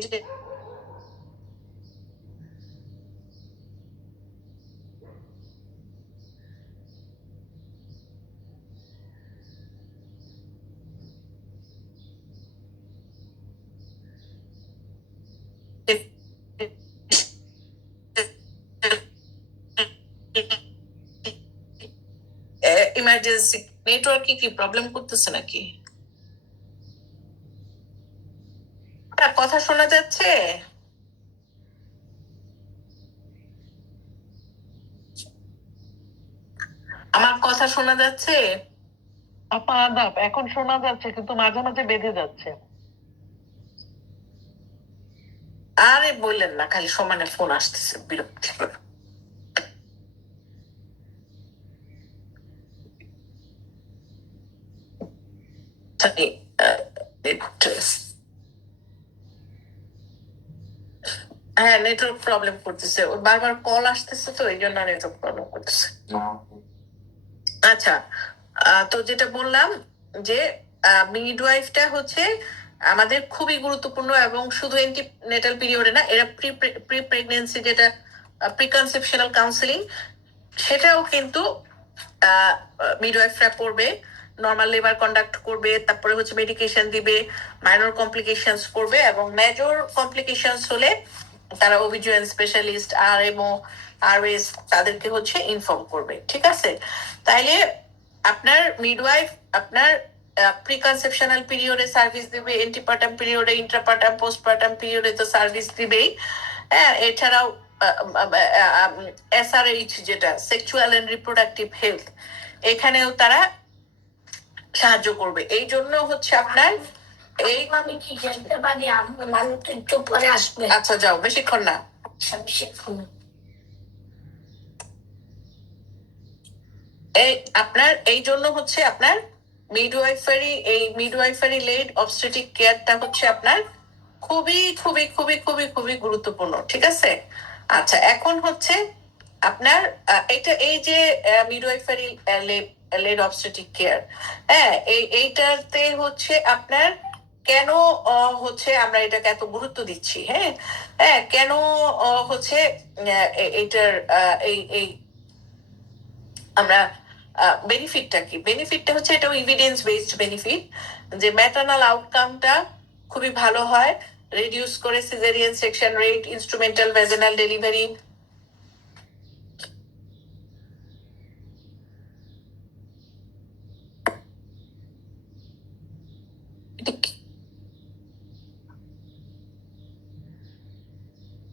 ইমার্জেন্সি। নেটওয়ার্কে কি প্রবলেম করতেছে নাকি? কথা শোনা যাচ্ছে? আমার কথা শোনা যাচ্ছে? আপা আদাব, এখন শোনা যাচ্ছে কিন্তু মাঝে মাঝে বেঁধে যাচ্ছে। আরে বললেন না, খালি সমানে ফোন আসতেছে, বিরক্তি। হ্যাঁ, নেটওয়ার্ক প্রবলেম করতেছে, ওর বারবার কল আসতেছে, তো এই জন্য নেটওয়ার্ক প্রবলেম করতেছে। আচ্ছা, তো যেটা বললাম যে মিডওয়াইফটা হচ্ছে আমাদের খুবই গুরুত্বপূর্ণ, এবং শুধু এন্টিনেটাল পিরিয়ডে না, এরা প্রি প্রেগনেন্সি যেটা প্রিকনসেপশনাল কাউন্সিলিং, সেটাও কিন্তু মিডওয়াইফরা করবে, নর্মাল লেবার কন্ডাক্ট করবে, তারপরে হচ্ছে মেডিকেশন দিবে, মাইনর কমপ্লিকেশনস করবে, এবং মেজর কমপ্লিকেশনস হলে তারা ওবিজিওয়ান স্পেশালিস্ট আরএমও আরএস তাদেরকে হচ্ছে ইনফর্ম করবে, ঠিক আছে। তাইলে আপনার মিডওয়াইফ আপনার প্রিকনসেপশনাল পিরিয়ডে সার্ভিস দিবে, এন্টিপার্টাম পিরিয়ডে, ইন্ট্রাপার্টাম, পোস্টপার্টাম পিরিয়ডে তো সার্ভিস দিবেই। হ্যাঁ, এছাড়াও এসআরএইচ যেটা সেক্সুয়াল এন্ড রিপ্রোডাক্টিভ হেলথ, এখানেও তারা সাহায্য করবে। এই জন্য হচ্ছে আপনার এই, আমি কি জানতে পারি আমার মানুষ একটু পরে আসবে? আচ্ছা যাও, বেশিক্ষণ না। আচ্ছা, বেশিক্ষণ না। এই আপনার এই জন্য হচ্ছে আপনার মিডওয়াইফারি লেড অবস্টেট্রিক কেয়ারটা হচ্ছে আপনার খুবই খুবই খুবই খুবই খুবই গুরুত্বপূর্ণ, ঠিক আছে। আচ্ছা, এখন হচ্ছে আপনার এই যে মিডওয়াইফারি লেড অবস্টেট্রিক কেয়ার, হ্যাঁ, এইটাতে হচ্ছে আপনার কেন হচ্ছে আমরা এটাকে এত গুরুত্ব দিচ্ছি, হ্যাঁ কেন হচ্ছে এইটার এই এই আমরা বেনিফিটটা কি, বেনিফিটটা হচ্ছে এটা এভিডেন্স বেসড বেনিফিট, যে ম্যাটার্নাল আউটকামটা খুবই ভালো হয়, রিডিউস করে caesarean section rate, instrumental ভেজানাল delivery,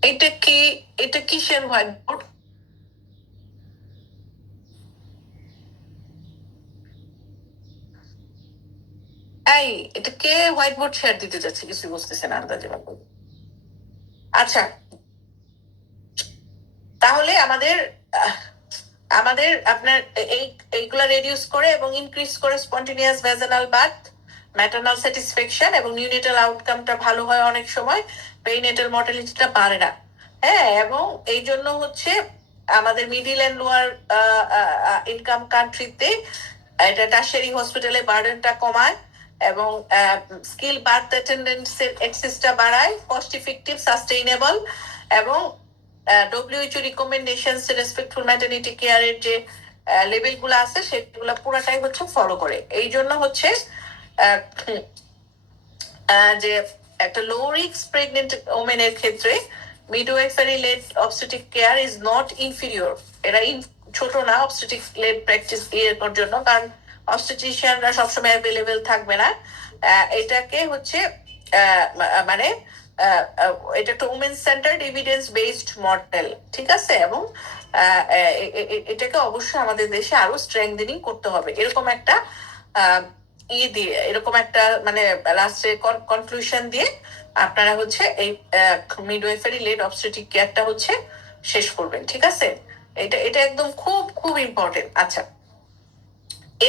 এটা কি, এটা কিসের হোয়াইট বোর্ড? এই এটা কে হোয়াইট বোর্ড শেয়ার দিতে যাচ্ছে কিছু বুঝতেছে না আন্দাজে বাবু। আচ্ছা, তাহলে আমাদের আমাদের আপনার এইগুলা রেডিউস করে এবং ইনক্রিজ করে স্পন্টেনিয়াস ভেজানাল বার্থ, ম্যাটার্নাল স্যাটিসফ্যাকশন এবং নিউনেটাল আউটকামটা ভালো হয় অনেক সময়, পেরিনেটাল মর্টালিটিটা বাড়ে না। এবং এই জন্য হচ্ছে আমাদের মিডিল এন্ড লোয়ার ইনকাম কান্ট্রিতে এটা টার্সিয়ারি হসপিটালে বার্ডেনটা কমায় এবং স্কিল বার্থ অ্যাটেন্ডেন্সের অ্যাক্সেসটা বাড়ায়, কস্ট ইফেক্টিভ, সাস্টেইনেবল এবং WHO রিকমেন্ডেশনস রেসপেক্টফুল ম্যাটারনিটি কেয়ারের যে লেভেল গুলো আছে সেগুলো পুরাটাই হচ্ছে ফলো করে। এই জন্য হচ্ছে যে একটা লো রিস্ক প্রেগনেন্ট ওমেনের ক্ষেত্রে midwifery led obstetric care is not inferior. এরা ছোট না অবস্টেটিক লেড প্র্যাকটিস এর জন্য, কারণ অবস্টেটিশিয়ানরা সবসময় অ্যাভেলেবেল থাকবে না। এটাকে হচ্ছে মানে এটা একটা women centred evidence based model, ঠিক আছে? এবং এটাকে অবশ্যই আমাদের দেশে আরো স্ট্রেংথেনিং করতে হবে। এরকম একটা দিয়ে, এরকম একটা মানে লাস্টে কনক্লুশন দিয়ে আপনারা হচ্ছে এই মিডওয়াইফারি লেড অবস্টেটিক কেয়ারটা হচ্ছে শেষ করবেন, ঠিক আছে? এটা এটা একদম খুব খুব ইম্পর্টেন্ট। আচ্ছা,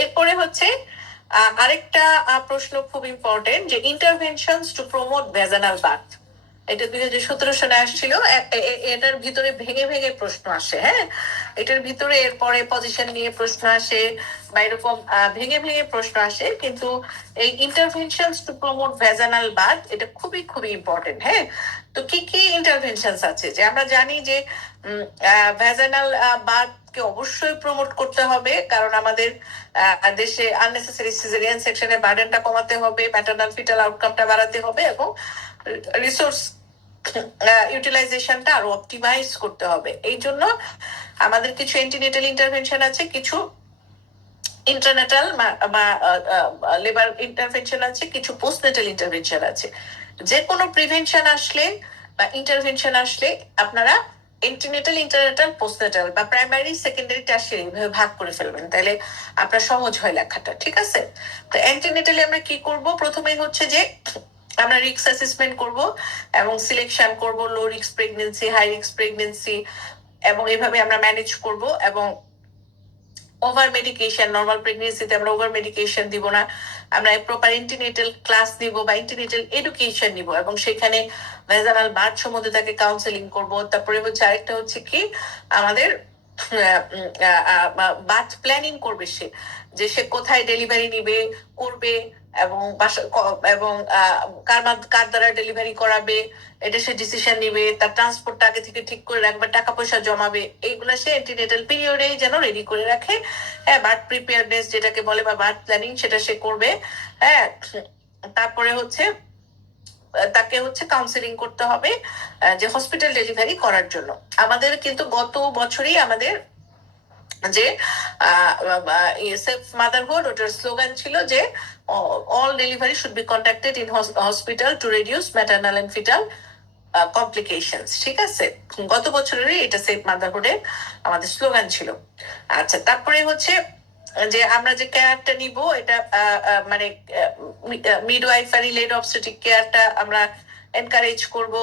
এরপরে হচ্ছে আরেকটা প্রশ্ন খুব ইম্পর্টেন্ট, যে ইন্টারভেনশনস টু প্রমোট ভেজানাল বার্থ। এটা 2017 সালে আসছিল। এটার ভিতরে ভেঙে ভেঙে প্রশ্ন আসে, এটার ভিতরে এরপরে পজিশন নিয়ে প্রশ্ন আসে বা এরকম ভেঙে ভেঙে প্রশ্ন আসে, কিন্তু এই ইন্টারভেনশনস টু প্রমোট ভেজানাল বার্থ এটা খুবই খুবই ইম্পর্টেন্ট। তো কি কি ইন্টারভেনশনস আছে? যে আমরা জানি যে ভেজানাল বার্থ কে অবশ্যই প্রমোট করতে হবে, কারণ আমাদের দেশে আননেসেসারি সিজারিয়ান সেকশনের বার্ডেনটা কমাতে হবে, ম্যাটারনাল ফিটাল আউটকামটা বাড়াতে হবে এবং রিসোর্স ইউটিলাইজেশনটা আরো অপটিমাইজ করতে হবে। এই জন্য আমাদের কিছু এন্টিনেটাল ইন্টারভেনশন আছে, কিছু ইন্টারনেটাল বা লেবার ইন্টারভেনশন আছে, কিছু পোস্টনেটাল ইন্টারভেনশন আছে। যে কোনো প্রিভেনশন আসলে বা ইন্টারভেনশন আসলে আপনারা এন্টিনেটাল, ইন্টারনেটাল, পোস্টনেটাল বা প্রাইমারি, সেকেন্ডারি, টার্সিয়ারি ভাবে ভাগ করে ফেলবেন, তাহলে আপনার সহজ হয় লেখাটা, ঠিক আছে? তো এন্টিনেটালি আমরা কি করব? প্রথমেই হচ্ছে যে আমরা রিস্ক অ্যাসেসমেন্ট করব এবং সিলেকশন করব low risk pregnancy, high risk pregnancy, এবং এভাবে আমরা ম্যানেজ করব। এবং ওভার মেডিকেশন, নর্মাল প্রেগনেন্সিতে আমরা ওভার মেডিকেশন দিব না, আমরা প্রপার ইন্টিনেটাল ক্লাস নিব বা ইন্টিনেটাল এডুকেশন নিব এবং সেখানে ভেজানাল বার্থ সম্বন্ধে তাকে কাউন্সেলিং করব। তারপরে হচ্ছে আরেকটা হচ্ছে কি, আমাদের বার্থ প্ল্যানিং করবে সে, যে সে কোথায় ডেলিভারি নিবে, করবে এবং এবং কার দ্বারা ডেলিভারি করাবে এটা সে ডিসিশন নিবে, তার ট্রান্সপোর্টটা আগে থেকে ঠিক করে রাখবে, টাকা পয়সা জমাবে, এইগুলা সে এন্টিনেটাল পিরিয়ডে যেন রেডি করে রাখে। বার্থ প্রিপেয়ারনেস যেটাকে বলে বা বার্থ প্ল্যানিং, সেটা সে করবে। তারপরে হচ্ছে তাকে হচ্ছে কাউন্সেলিং করতে হবে যে হসপিটাল ডেলিভারি করার জন্য। আমাদের কিন্তু গত বছরই আমাদের যে সেফ মাদারহুড, ওটার স্লোগান ছিল যে all delivery should be conducted in hospital to reduce maternal and fetal complications, ঠিক আছে? গত বছরেরই এটা সেফ মাদারহুডের আমাদের স্লোগান ছিল। আচ্ছা, তারপরে হচ্ছে যে আমরা যে কেয়ারটা নিব, এটা মানে মিডওয়াইফারি লেড অবস্টেটিক কেয়ারটা আমরা এনকারেজ করব,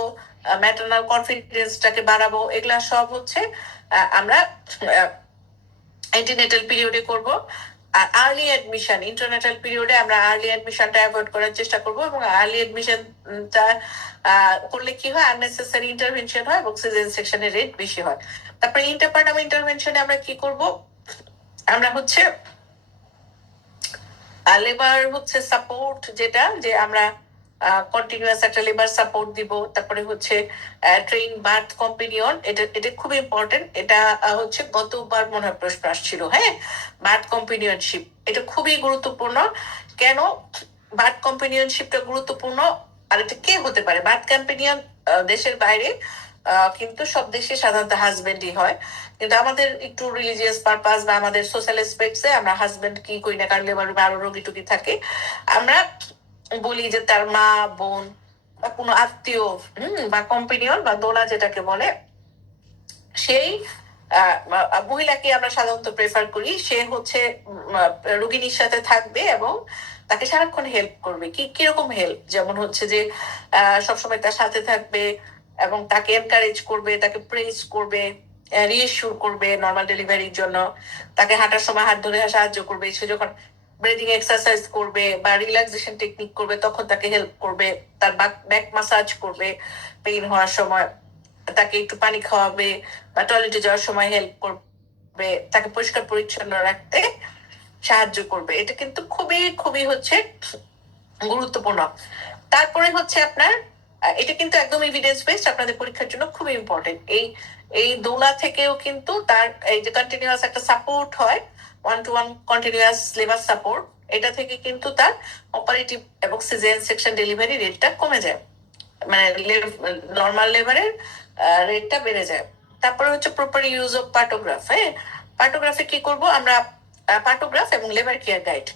ম্যাটারনাল কনফিডেন্সটাকে বাড়াবো, এগুলা সব হচ্ছে আমরা অ্যান্টিনেটাল পিরিয়ডে করব। আর আর্লি অ্যাডমিশন, ইন্টারনেটাল পিরিয়ডে আমরা আর্লি অ্যাডমিশনটা অ্যাভয়েড করার চেষ্টা করব এবং আর্লি অ্যাডমিশনটা করলে কি হয়, আননেসেসারি ইন্টারভেনশন হয় এবং সিজারিয়ান সেকশনের রেট বেশি হয়। তারপরে ইন্টারপার্টাম ইন্টারভেনশনে আমরা কি করব? আমরা হচ্ছে লেবার হচ্ছে সাপোর্ট, যেটা যে আমরা কন্টিনিউয়াস একটা লেবার সাপোর্ট দিব। তারপরে হচ্ছে ট্রেন বার্থ কম্পেনিয়ন, এটা এটা খুব ইম্পর্টেন্ট। এটা হচ্ছে গতবার মনে হয় প্রশ্ন আসছিল। হ্যাঁ, বার্থ কম্পেনিয়নশিপ এটা খুবই গুরুত্বপূর্ণ। কেন বার্থ কম্পেনিয়নশিপটা গুরুত্বপূর্ণ? আর এটা কে হতে পারে বার্থ কম্পেনিয়ন? দেশের বাইরে কিন্তু সব দেশে সাধারণত হাজবেন্ডই হয়, কিন্তু আমাদের একটু রিলিজিয়াস পারপাস বা আমাদের সোশ্যাল এসপেক্টসে আমরা হাজবেন্ড কি করি না, কারণ লেবার রুমে আরো রোগী টুগী থাকে, আমরা বলি যে তার মা বোন বা কোনো আত্মীয় বা কম্পেনিয়ন বা দোলা যেটাকে বলে, সেই মহিলাকে আমরা সাধারণত প্রেফার করি। সে হচ্ছে রোগিনীর সাথে থাকবে এবং তাকে সারাক্ষণ হেল্প করবে। কিরকম হেল্প? যেমন হচ্ছে যে সবসময় তার সাথে থাকবে এবং তাকে এনকারেজ করবে, তাকে প্রেস করবে, রিএসিওর করবে নর্মাল ডেলিভারির জন্য, তাকে হাঁটার সময় হাত ধরে সাহায্য করবে, সে যখন ব্রিদিং এক্সারসাইজ করবে বা রিল্যাক্সেশন টেকনিক করবে তখন তাকে হেল্প করবে, তার ব্যাক মাসাজ করবে পেইন হওয়ার সময়, তাকে একটু পানি খাওয়াবে বা টয়লেটে যাওয়ার সময় হেল্প করবে, তাকে পরিষ্কার পরিচ্ছন্ন রাখতে সাহায্য করবে। এটা কিন্তু খুবই খুবই হচ্ছে গুরুত্বপূর্ণ। তারপরে হচ্ছে আপনার এটা কিন্তু একদম এভিডেন্স বেসড, আপনাদের পরীক্ষার জন্য খুবই ইম্পর্টেন্ট। এই দোলা থেকেও কিন্তু তার এই যে কন্টিনিউয়াস একটা সাপোর্ট হয়, 1-to-1 কন্টিনিউয়াস লেবার সাপোর্ট, এটা থেকে কিন্তু তার অপারেটিভ এবং সিজারিয়ান সেকশন ডেলিভারি রেটটা কমে যায়, মানে নর্মাল লেবারের রেটটা বেড়ে যায়। তারপরে হচ্ছে প্রপার ইউজ অফ পার্টোগ্রাফ। হ্যাঁ, পার্টোগ্রাফে কি করব আমরা? পার্টোগ্রাফ এবং লেবার কেয়ার গাইড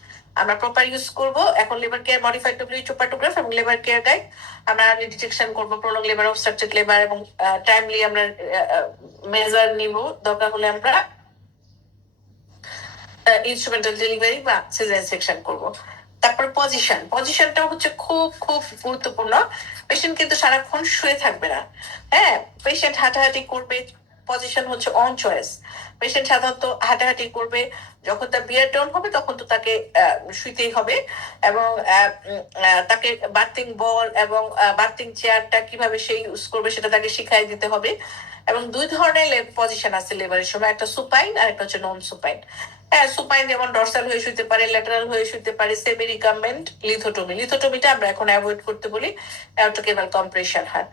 আমরা প্রপার ইউজ করব। এখন লেবার কেয়ার মডিফাইড WHO পার্টোগ্রাফ এবং লেবার কেয়ার গাইড আমরা ডিটেকশন করব প্রলং লেবার, অবস্ট্রাকটেড লেবার, এবং টাইমলি আমরা মেজার নিব। দরকার হলে আমরা ইনস্ট্রুমেন্টাল ডেলিভারি বা সিজারিয়ান সেকশন করব। তারপর পজিশনটা হচ্ছে খুব খুব গুরুত্বপূর্ণ। পেশেন্ট কিন্তু সারাক্ষণ শুয়ে থাকবে না। হ্যাঁ, পেশেন্ট হাঁটাহাঁটি করবে, পজিশন হচ্ছে অন চয়েস। পেশেন্ট সাধারণত হাঁটাহাঁটি করবে, যখন তার বিয়ার ডাউন হবে তখন তো তাকে শুইতেই হবে, এবং তাকে বার্থিং বল এবং বার্থিং চেয়ারটা কিভাবে সে ইউজ করবে সেটা তাকে শিখাই দিতে হবে। এবং দুই ধরনের পজিশন আছে লেবারের সময়, একটা সুপাইন আর একটা হচ্ছে নন সুপাইন। হ্যাঁ, সুপাইন যেমন ডরসাল হয়ে শুইতে পারে, ল্যাটারাল হয়ে শুইতে পারে, সেমি রিকাম্বেন্ট, লিথোটমিটা আমরা এখন অ্যাভয়েড করতে বলি, অ্যাওটোকেবাল কম্প্রেশন হয়।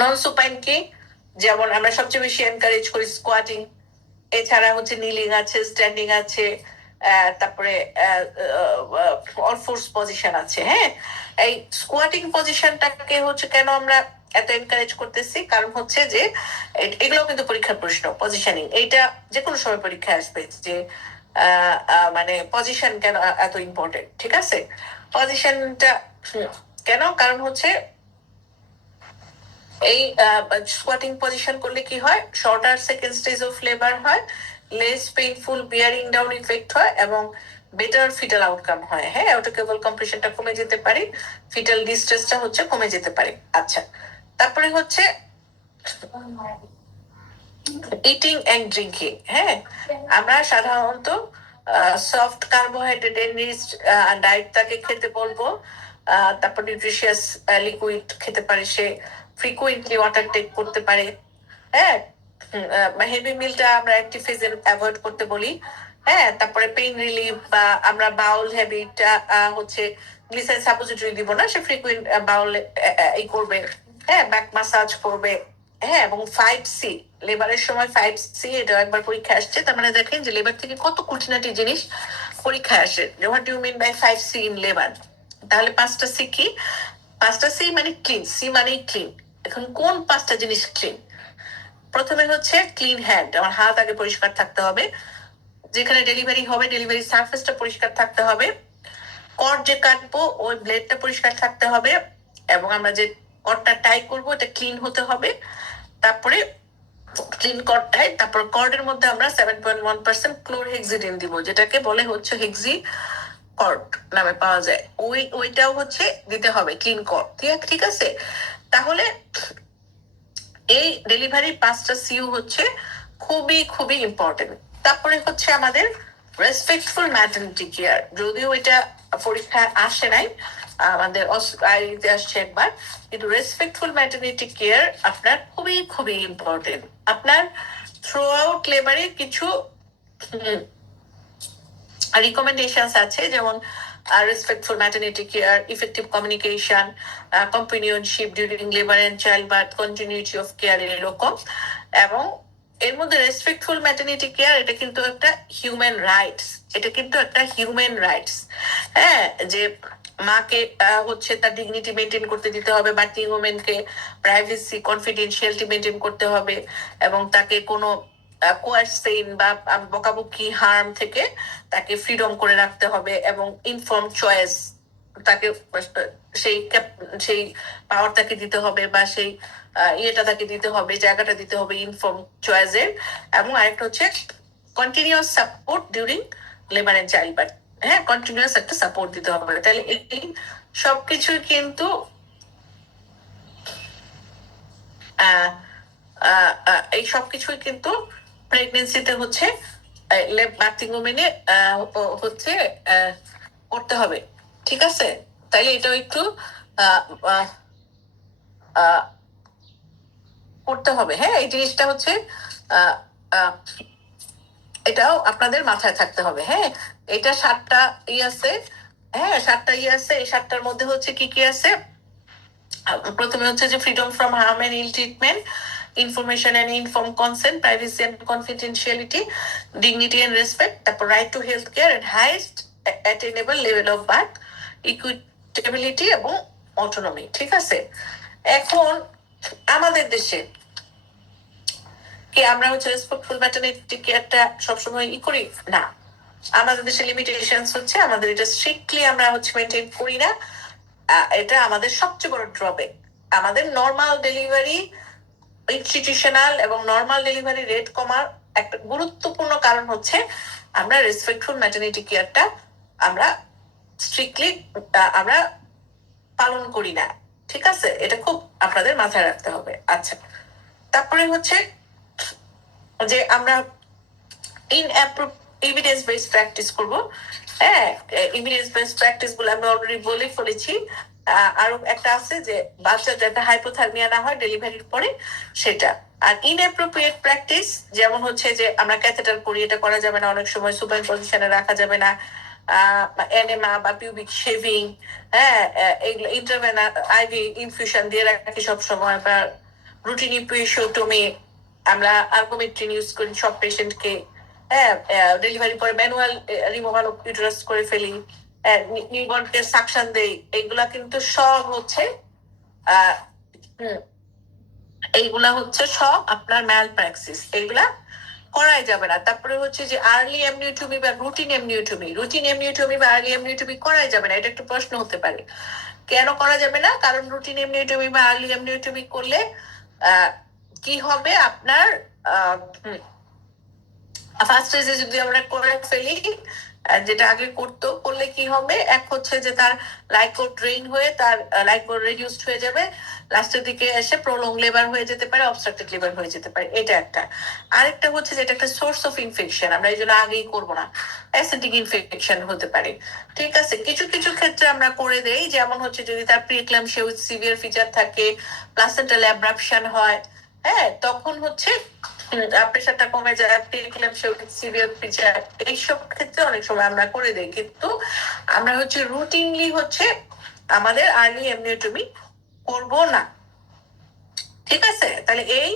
নন সুপাইন কি? যেমন আমরা সবচেয়ে বেশি এনকারেজ করি স্কোয়াটিং, এছাড়া হচ্ছে নিলিং আছে, স্ট্যান্ডিং আছে, তারপরে অল ফোর্স পজিশন আছে। হ্যাঁ, এই স্কোয়াটিং পজিশনটাকে হচ্ছে কেন আমরা এত এনকারেজ করতেছি? কারণ হচ্ছে যে এগুলো কিন্তু পরীক্ষার প্রশ্ন। পজিশনিং এইটা যে কোনো সময় পরীক্ষায় আসবে যে মানে পজিশন কেন এত ইম্পর্টেন্ট। ঠিক আছে, পজিশনটা কেন? কারণ হচ্ছে এই স্কোয়াটিং পজিশন করলে কি হয়? Shorter second stage of labour হয়, less painful bearing down effect হয়, এবং বেটার ফিটাল আউটকাম হয়। হ্যাঁ, অটোকেবল কম্প্রেশনটা কমে যেতে পারে, ফিটাল ডিস্ট্রেসটা হচ্ছে কমে যেতে পারে। আচ্ছা, তারপরে হচ্ছে ইটিং এন্ড ড্রিঙ্কিং। হ্যাঁ, আমরা সাধারণত সফট কার্বোহাইড্রেট এনরিচ ডায়েট তাকে খেতে বলবো। তারপর নিউট্রিশিয়াস লিকুইড খেতে পারে সে, ফ্রিকুয়েন্টলি ওয়াটার টেক করতে পারে। হ্যাঁ, হেভি মিলটা আমরা অ্যাক্টিভ ফেজে অ্যাভয়েড করতে বলি। হ্যাঁ, তারপরে পেইন রিলিফ বা আমরা বাউল হ্যাবিটটা হচ্ছে গ্লিসাইন সাপোজিটরি দিব না, সে ফ্রিকুয়েন্ট বাউল এই করবে। হ্যাঁ, ব্যাক মাসাজ করবে। হ্যাঁ, এবং 5C লেবারের সময় 5C এটা একবার পরীক্ষা আসছে। তার মানে দেখেন যে লেবার থেকে কত খুঁটিনাটি জিনিস পরীক্ষায় আসে। What you mean by 5C in labour? তাহলে 5টা সি কি? 5টা সি মানে ক্লিন, সি মানে ক্লিন। এখন কোন 5টা জিনিস ক্লিন? প্রথমে হচ্ছে ক্লিন হ্যান্ড, আমার হাত আগে পরিষ্কার থাকতে হবে। যেখানে ডেলিভারি হবে ডেলিভারি সারফেসটা পরিষ্কার থাকতে হবে। কট যে কাটবো ওই ব্লেডটা পরিষ্কার থাকতে হবে, এবং আমরা যে কটটা টাই করবো এটা ক্লিন হতে হবে। তারপরে ক্লিন কটটাই, তারপর কর্ডের মধ্যে আমরা 7.1% ক্লোরহেক্সিডিন দিব, যেটাকে বলে হচ্ছে হেক্সি কর্ড নামে পাওয়া যায়। ওইটাও হচ্ছে দিতে হবে, ক্লিন কট। ঠিক আছে, তাহলে এই ডেলিভারি 5টা সিউ হচ্ছে খুবই খুবই ইম্পর্টেন্ট। তারপরে হচ্ছে আমাদের রেসপেক্টফুল ম্যাটারনিটি কেয়ার, যদিও এটা পরীক্ষায় আসে নাই, আমাদের আইতে আসছে একবার, কিন্তু রেসপেক্টফুল ম্যাটারনিটি কেয়ার আপনার খুবই খুবই ইম্পর্টেন্ট। আপনার থ্রু আউট লেবারে কিছু রিকমেন্ডেশন আছে, যেমন respectful maternity care, effective communication, companionship during labor and childbirth, continuity of care এরকম। এবং এর মধ্যে রেসপেক্টফুল ম্যাটারনিটি কেয়ার এটা কিন্তু একটা হিউম্যান রাইটস, এটা কিন্তু একটা হিউম্যান রাইটস। হ্যাঁ, যে মাকে হচ্ছে তার ডিগনিটি মেনটেন করতে দিতে হবে, বার্থিং ওমেনকে প্রাইভেসি কনফিডেন্সিয়ালিটি মেনটেন করতে হবে, এবং তাকে কোনো কোয়ার্সিন বা বকাবকি হার্ম থেকে তাকে ফ্রিডম করে রাখতে হবে, এবং ইনফর্ম চয়েস তাকে সেই সেই পাওয়ার তাকে দিতে হবে, বা সেই ইয়েটা তাকে দিতে হবে, জায়গাটা দিতে হবে ইনফর্ম চয়েসের। এবং আরেকটা হচ্ছে continuous support during labour and child birth. হ্যাঁ, কন্টিনিউয়াস একটা সাপোর্ট দিতে হবে। তাহলে এই সবকিছুই কিন্তু এই সবকিছুই কিন্তু প্রেগনেন্সিতে হচ্ছে বার্থিং ওমেনে হচ্ছে করতে হবে। ঠিক আছে, তাইলে এটাও একটু করতে হবে। হ্যাঁ, এই জিনিসটা হচ্ছে এটাও আপনাদের মাথায় থাকতে হবে। হ্যাঁ, এটা 7টা আছে। হ্যাঁ, 7টা আছে। এই 7টার মধ্যে হচ্ছে কি কি আছে? প্রথমে হচ্ছে যে freedom from harm and ill treatment, information and inform consent, privacy and confidentiality, dignity and respect, তারপর right to health care and highest attainable level of birth, equitability এবং অটোনমি। ঠিক আছে, এখন আমাদের দেশে কি আমরা হচ্ছে রেসপেক্টফুল ম্যাটারনিটি কেয়ারটা সবসময় করি না। আমাদের দেশে লিমিটেশনস হচ্ছে, আমাদের এটা স্ট্রিক্টলি আমরা হচ্ছে মেনটেন করি না। এটা আমাদের সবচেয়ে বড় ড্রব্যাক। আমাদের নর্মাল ডেলিভারি ইনস্টিটিউশনাল এবং নর্মাল ডেলিভারি রেট কমার একটা গুরুত্বপূর্ণ কারণ হচ্ছে আমরা রেসপেক্টফুল ম্যাটারনিটি কেয়ারটা আমরা স্ট্রিক্টলি আমরা পালন করি না। ঠিক আছে, এটা খুব আপনাদের মাথায় রাখতে হবে। আচ্ছা, তারপরে হচ্ছে যে আমরা এভিডেন্স বেসড প্র্যাকটিস করবো। হ্যাঁ, এভিডেন্স বেসড প্র্যাকটিস গুলো আমি অলরেডি বলে ফেলেছি। আরো একটা আছে যে বাচ্চার যাতে হাইপোথার্মিয়া না হয় ডেলিভারির পরে, সেটা। আর ইনঅ্যাপ্রোপ্রিয়েট প্র্যাকটিস যেমন হচ্ছে যে আমরা ক্যাথেটার করি, এটা করা যাবে না। অনেক সময় সুপার পজিশনে রাখা যাবে না। এনেমা বা পিউবিক শেভিং, হ্যাঁ, এইগুলো ইন্টারভেনাল আইভি ইনফিউশন দিয়ে রাখি সব সময়, বা রুটিন ইপিওটমি আমরা আর্গোমেট্রিন ইউজ করি সব পেশেন্টকে। হ্যাঁ, ডেলিভারি পরে ম্যানুয়াল রিমুভাল অফ ইউটেরাস করে ফেলি, নিউবর্নকে সাকশন দেই। এইগুলা কিন্তু সব হচ্ছে এইগুলা হচ্ছে সব আপনার ম্যাল প্র্যাকসিস, এইগুলা করাই যাবে না। তারপরে হচ্ছে যে আর্লি এমনিওটমি বা রুটিন এমনিওটমি, বা আর্লি এমনিওটমি করাই যাবে না। এটা একটু প্রশ্ন হতে পারে, কেন করা যাবে না? কারণ রুটিন এমনিওটমি বা আর্লি এমনিওটমি করলে কি হবে, আপনার ফার্স্ট স্টেজে যদি আমরা করে ফেলি, যেটা আগে করলে কি হবে, এক হচ্ছে যে তার লাইকো ড্রেইন হয়ে তার লাইকো রিডিউসড হয়ে যাবে, লাস্টের দিকে এসে প্রলং লেবার হয়ে যেতে পারে, অবস্ট্রাকটেড লিভার হয়ে যেতে পারে। এটা একটা। আরেকটা হচ্ছে যে এটা একটা সোর্স অফ ইনফেকশন, আমরা এই জন্য আগেই করবো না, অ্যাসিডিক ইনফেকশন হতে পারে। ঠিক আছে, কিছু কিছু ক্ষেত্রে আমরা করে দেই, যেমন হচ্ছে যদি তার প্রিক্লাম্পসিয়া উইথ সিভিয়ার ফিচার থাকে, প্লাসেন্টাল অ্যাব্রাপশন হয়, হ্যাঁ, তখন হচ্ছে প্রেশারটা কমে যায়, সিভিয়ার ফিচার, এইসব ক্ষেত্রে অনেক সময় আমরা করে দেই। কিন্তু আমরা হচ্ছে রুটিনলি হচ্ছে আমাদের আর্লি এমনিওটমি করব না। ঠিক আছে, তাহলে এই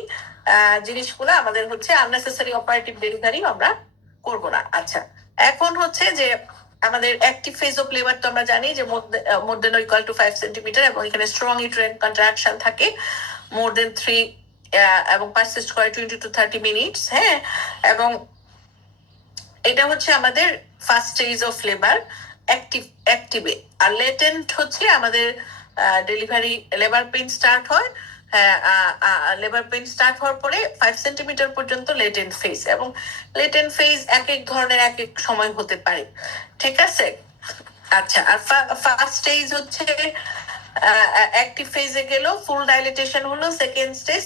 জিনিসগুলো আমাদের হচ্ছে আননেসেসারি অপারেটিভ ডেলিভারি আমরা করব না। আচ্ছা, এখন হচ্ছে যে আমাদের অ্যাক্টিভ ফেজ অফ লেবার তো আমরা জানি যে মোর দেন ইকুয়াল টু 5 সেন্টিমিটার, এবং এখানে স্ট্রং ইউটেরাইন কন্ট্রাকশন থাকে মোর দেন 3 এবং পারসিস্ট করে 20 to 30 মিনিটস। হ্যাঁ, এবং এটা হচ্ছে আমাদের ফার্স্ট স্টেজ অফ লেবার অ্যাক্টিভে। আর লেটেন্ট হচ্ছে আমাদের ডেলিভারি লেবার পেইন স্টার্ট হয়। লেবার পেইন স্টার্ট হওয়ার পরে 5 সেন্টিমিটার পর্যন্ত লেটেন্ট ফেজ, এবং লেটেন্ট ফেজ এক এক ধরনের এক এক সময় হতে পারে। ঠিক আছে, আচ্ছা। আর ফার্স্ট স্টেজ হচ্ছে অ্যাক্টিভ ফেজে গেল, ফুল ডাইলেটেশন হলো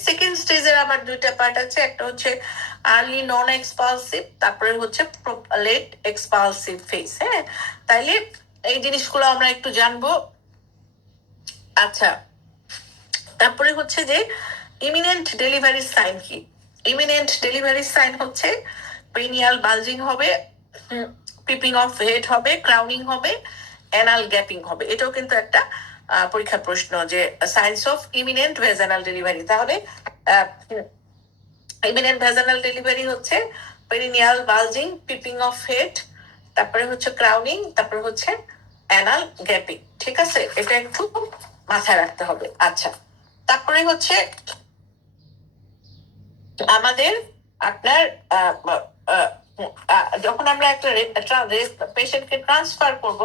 সেকেন্ড স্টেজের আমার দুইটা পার্ট আছে, একটা হচ্ছে আর্লি নন এক্সপালসিভ, তারপরে হচ্ছে লেট এক্সপালসিভ ফেজ। হ্যাঁ, তাইলে এই জিনিসগুলো আমরা একটু জানবো। আচ্ছা, তারপরে হচ্ছে যে ইমিনেন্ট ডেলিভারি সাইন কি? ইমিনেন্ট ডেলিভারি সাইন হচ্ছে পেনিয়াল বালজিং হবে, পিপিং অফ হেড হবে, ক্রাউনিং হবে, অ্যানাল গ্যাপিং হবে। এটাও কিন্তু একটা পরীক্ষা প্রশ্ন, যে signs of imminent vaginal delivery. তাহলে ইমিনেন্ট ভেজানাল ডেলিভারি হচ্ছে perineal bulging, peeping of head, তারপরে হচ্ছে ক্রাউনিং, তারপরে হচ্ছে অ্যানাল গ্যাপিং। ঠিক আছে, এটা একটু মাথায় রাখতে হবে। আচ্ছা, তারপরে হচ্ছে আমাদের আপনার যখন আমরা একটা পেশেন্টকে ট্রান্সফার করব,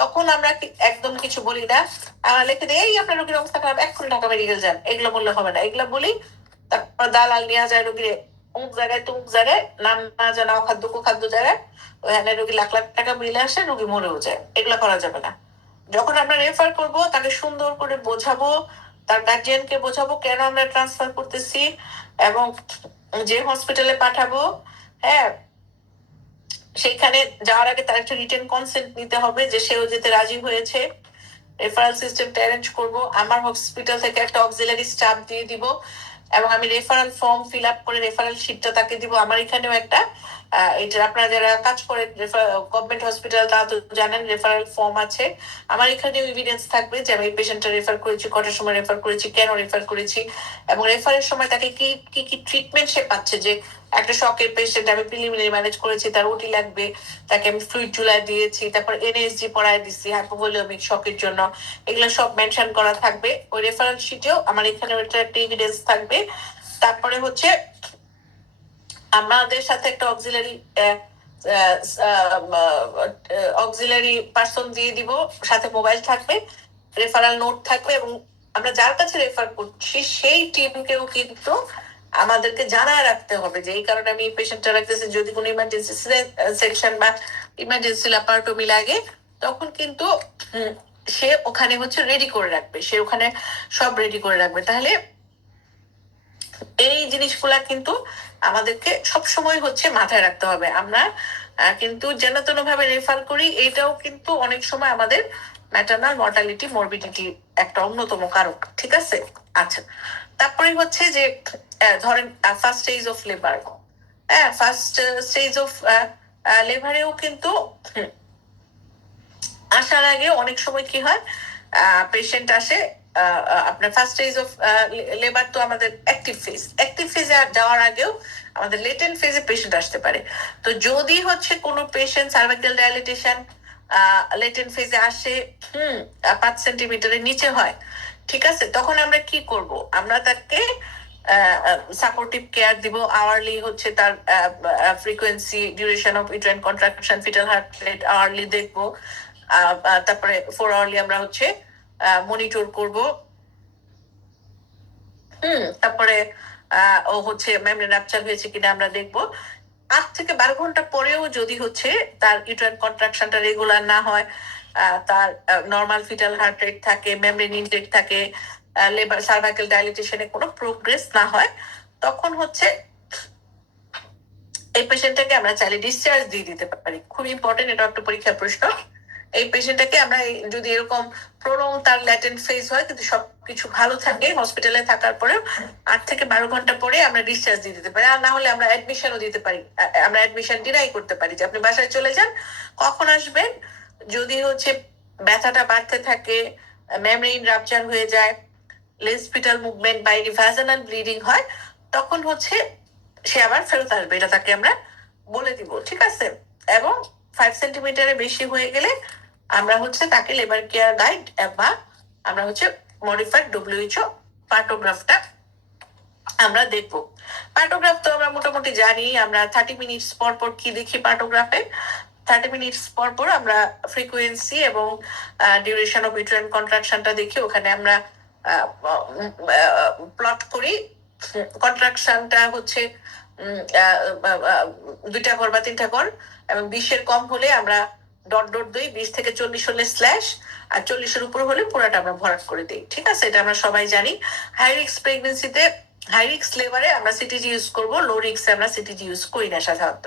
তখন আমরা একদম কিছু বলি না, লিখে দিই এই আপনার রোগীর অবস্থা খারাপ, এক্ষুনি ঢাকা মেডিকেল যান, এগুলো বললে হবে না। এগুলো বলি, তারপর দালাল নেওয়া যায় রোগীর অমুক জায়গায় তমুক জায়গায়, নাম না জানা অখাদ্য কুখাদ্য জায়গায়, ওখানে রোগী লাখ লাখ টাকা মিলে আসে, রোগী মরেও যায়। এগুলো করা যাবে না। যখন আমরা রেফার করব, তাকে সুন্দর করে বোঝাবো, তার গার্জিয়ানকে বোঝাবো কেন আমরা ট্রান্সফার করতেছি, এবং যে হসপিটালে পাঠাবো, হ্যাঁ, সেখানে যাওয়ার আগে তার একটা রিটেন কনসেন্ট নিতে হবে যে সেও যেতে রাজি হয়েছে। রেফারেল সিস্টেমটা অ্যারেঞ্জ করবো, আমার হসপিটাল থেকে একটা অক্সিলারি স্টাফ দিয়ে দিব, এবং আমি রেফারেল ফর্ম ফিল আপ করে রেফারেল শিটটা তাকে দিব। আমার এখানেও একটা এটা আপনারা যারা কাজ করেন গভর্নমেন্ট হসপিটাল, তারা তো জানেন রেফারেল ফর্ম আছে। আমার এখানেও এভিডেন্স থাকবে যে আমি এই পেশেন্টটা রেফার করেছি, কটার সময় রেফার করেছি, কেন রেফার করেছি, এবং রেফারের সময় তাকে কি কি কি ট্রিটমেন্ট সে পাচ্ছে। যে একটা শকের পেশেন্ট, আমি প্রিলিমিনারি ম্যানেজ করেছি, তার ওটি লাগবে, তাকে আমি ফ্লুইড জুলাই দিয়েছি, তারপর এনএসজি পড়ায় দিচ্ছি হাইপোভলিউমিক শকের জন্য, এগুলো সব মেনশন করা থাকবে ওই রেফারেল শিটেও। আমার এখানে একটা এভিডেন্স থাকবে। তারপরে হচ্ছে আমাদের সাথে একটা অক্সিলারি পার্সন দিয়ে দিব, সাথে মোবাইল থাকবে, রেফারেল নোট থাকবে, এবং আমরা যার কাছে রেফার করছি সেই টিমকেও কিন্তু আমাদেরকে জানায় রাখতে হবে যে এই কারণে আমি পেশেন্টটা রাখতেছি, যদি কোনো ইমার্জেন্সি সেকশন বা ইমার্জেন্সি ল্যাপারটমি লাগে, তখন কিন্তু সে ওখানে হচ্ছে রেডি করে রাখবে, সে ওখানে সব রেডি করে রাখবে। তাহলে এই জিনিসগুলা কিন্তু আমাদেরকে সবসময় হচ্ছে মাথায় রাখতে হবে। আমরা কিন্তু যেন তেন ভাবে রেফার করি, এইটাও কিন্তু অনেক সময় আমাদের ম্যাটারনাল মর্টালিটি মরবিডিটি একটা অন্যতম কারণ। ঠিক আছে, আচ্ছা, তারপরে হচ্ছে যে ধরেন ফার্স্ট স্টেজ অফ লেবার, হ্যাঁ, ফার্স্ট স্টেজ অফ লেবারেও কিন্তু আসার আগে অনেক সময় কি হয়, পেশেন্ট আসে আপনার ফার্স্ট স্টেজ অফ লেবার, তো আমাদের অ্যাক্টিভ ফেজে যাওয়ার আগেও আমাদের লেটেন্ট ফেজে পেশেন্ট আসতে পারে। তো যদি হচ্ছে কোনো পেশেন্ট সার্ভাইকাল ডায়ালিটেশন লেটেন্ট ফেজে আসে 5 সেন্টিমিটারের নিচে হয়, ঠিক আছে, তখন আমরা কি করব, আমরা তাকে সাপোর্টিভ কেয়ার দিব, আওয়ারলি হচ্ছে তার frequency, duration of uterine contraction, fetal heart rate hourly দেখবো, তারপরে 4 আওয়ারলি আমরা হচ্ছে মনিটর করব। তারপরে ও হচ্ছে মেমব্রেন রাপচার হয়েছে কিনা আমরা দেখবো। 8 থেকে 12 ঘন্টা পরেও যদি হচ্ছে তার ইউট্রাইন কন্ট্রাকশনটা রেগুলার না হয়, তার নর্মাল ফিটাল হার্ট রেট থাকে, মেমব্রেন ইনটেক থাকে, লেবার সার্ভাইকাল ডায়ালিটেশনে কোনো প্রোগ্রেস না হয়, তখন হচ্ছে এই পেশেন্টটাকে আমরা চাইলে ডিসচার্জ দিয়ে দিতে পারি। খুব ইম্পর্টেন্ট, এটা একটা পরীক্ষার প্রশ্ন। এই পেশেন্টটাকে আমরা যদি এরকম প্রলং তার ল্যাটেন্ট ফেজ হয় কিন্তু সবকিছু ভালো থাকে হসপিটালে থাকার পরেও 8 থেকে 12 ঘন্টা পরে আমরা ডিসচার্জ দিয়ে দিতে পারি। আর না হলে আমরা অ্যাডমিশনও দিতে পারি, আমরা অ্যাডমিশন ডিনাই করতে পারি যে আপনি বাসায় চলে যান। কখন আসবেন, যদি হচ্ছে ব্যথাটা বাড়তে থাকে, মেমব্রেন রাপচার হয়ে যায়, লেস ফিটাল মুভমেন্ট বা ভ্যাজানাল ব্লিডিং হয়, তখন হচ্ছে সে আবার ফেরত আসবে, এটা তাকে আমরা বলে দিব। ঠিক আছে, এবং 5 সেন্টিমিটারের বেশি হয়ে গেলে আমরা হচ্ছে তাকে লেবার কেয়ার গাইড বা আমরা হচ্ছে মডিফাইড WHO পার্টোগ্রাফটা আমরা দেখবো। পার্টোগ্রাফ তো আমরা মোটামুটি জানি, আমরা 30 মিনিটস পর পর কি দেখি পার্টোগ্রাফে, 30 মিনিটস পর পর আমরা ফ্রিকোয়েন্সি এবং ডিউরেশন অফ ইউট্রাইন কন্ট্রাকশনটা দেখি, ওখানে আমরা প্লট করি। কন্ট্রাকশনটা হচ্ছে 2টা ঘর বা 3টা ঘর, এবং 20-এর কম হলে আমরা ডট ডট দিই, 20 থেকে 40 হলে স্ল্যাশ, আর 40-এর উপর হলে পুরাটা আমরা ভরাট করে দিই। ঠিক আছে, এটা আমরা সবাই জানি। হাই রিস্ক প্রেগনেন্সিতে, হাই রিস্ক লেবারে আমরা সিটিজি ইউজ করব, লো রিস্কে আমরা সিটিজি ইউজ করি না সাধারণত।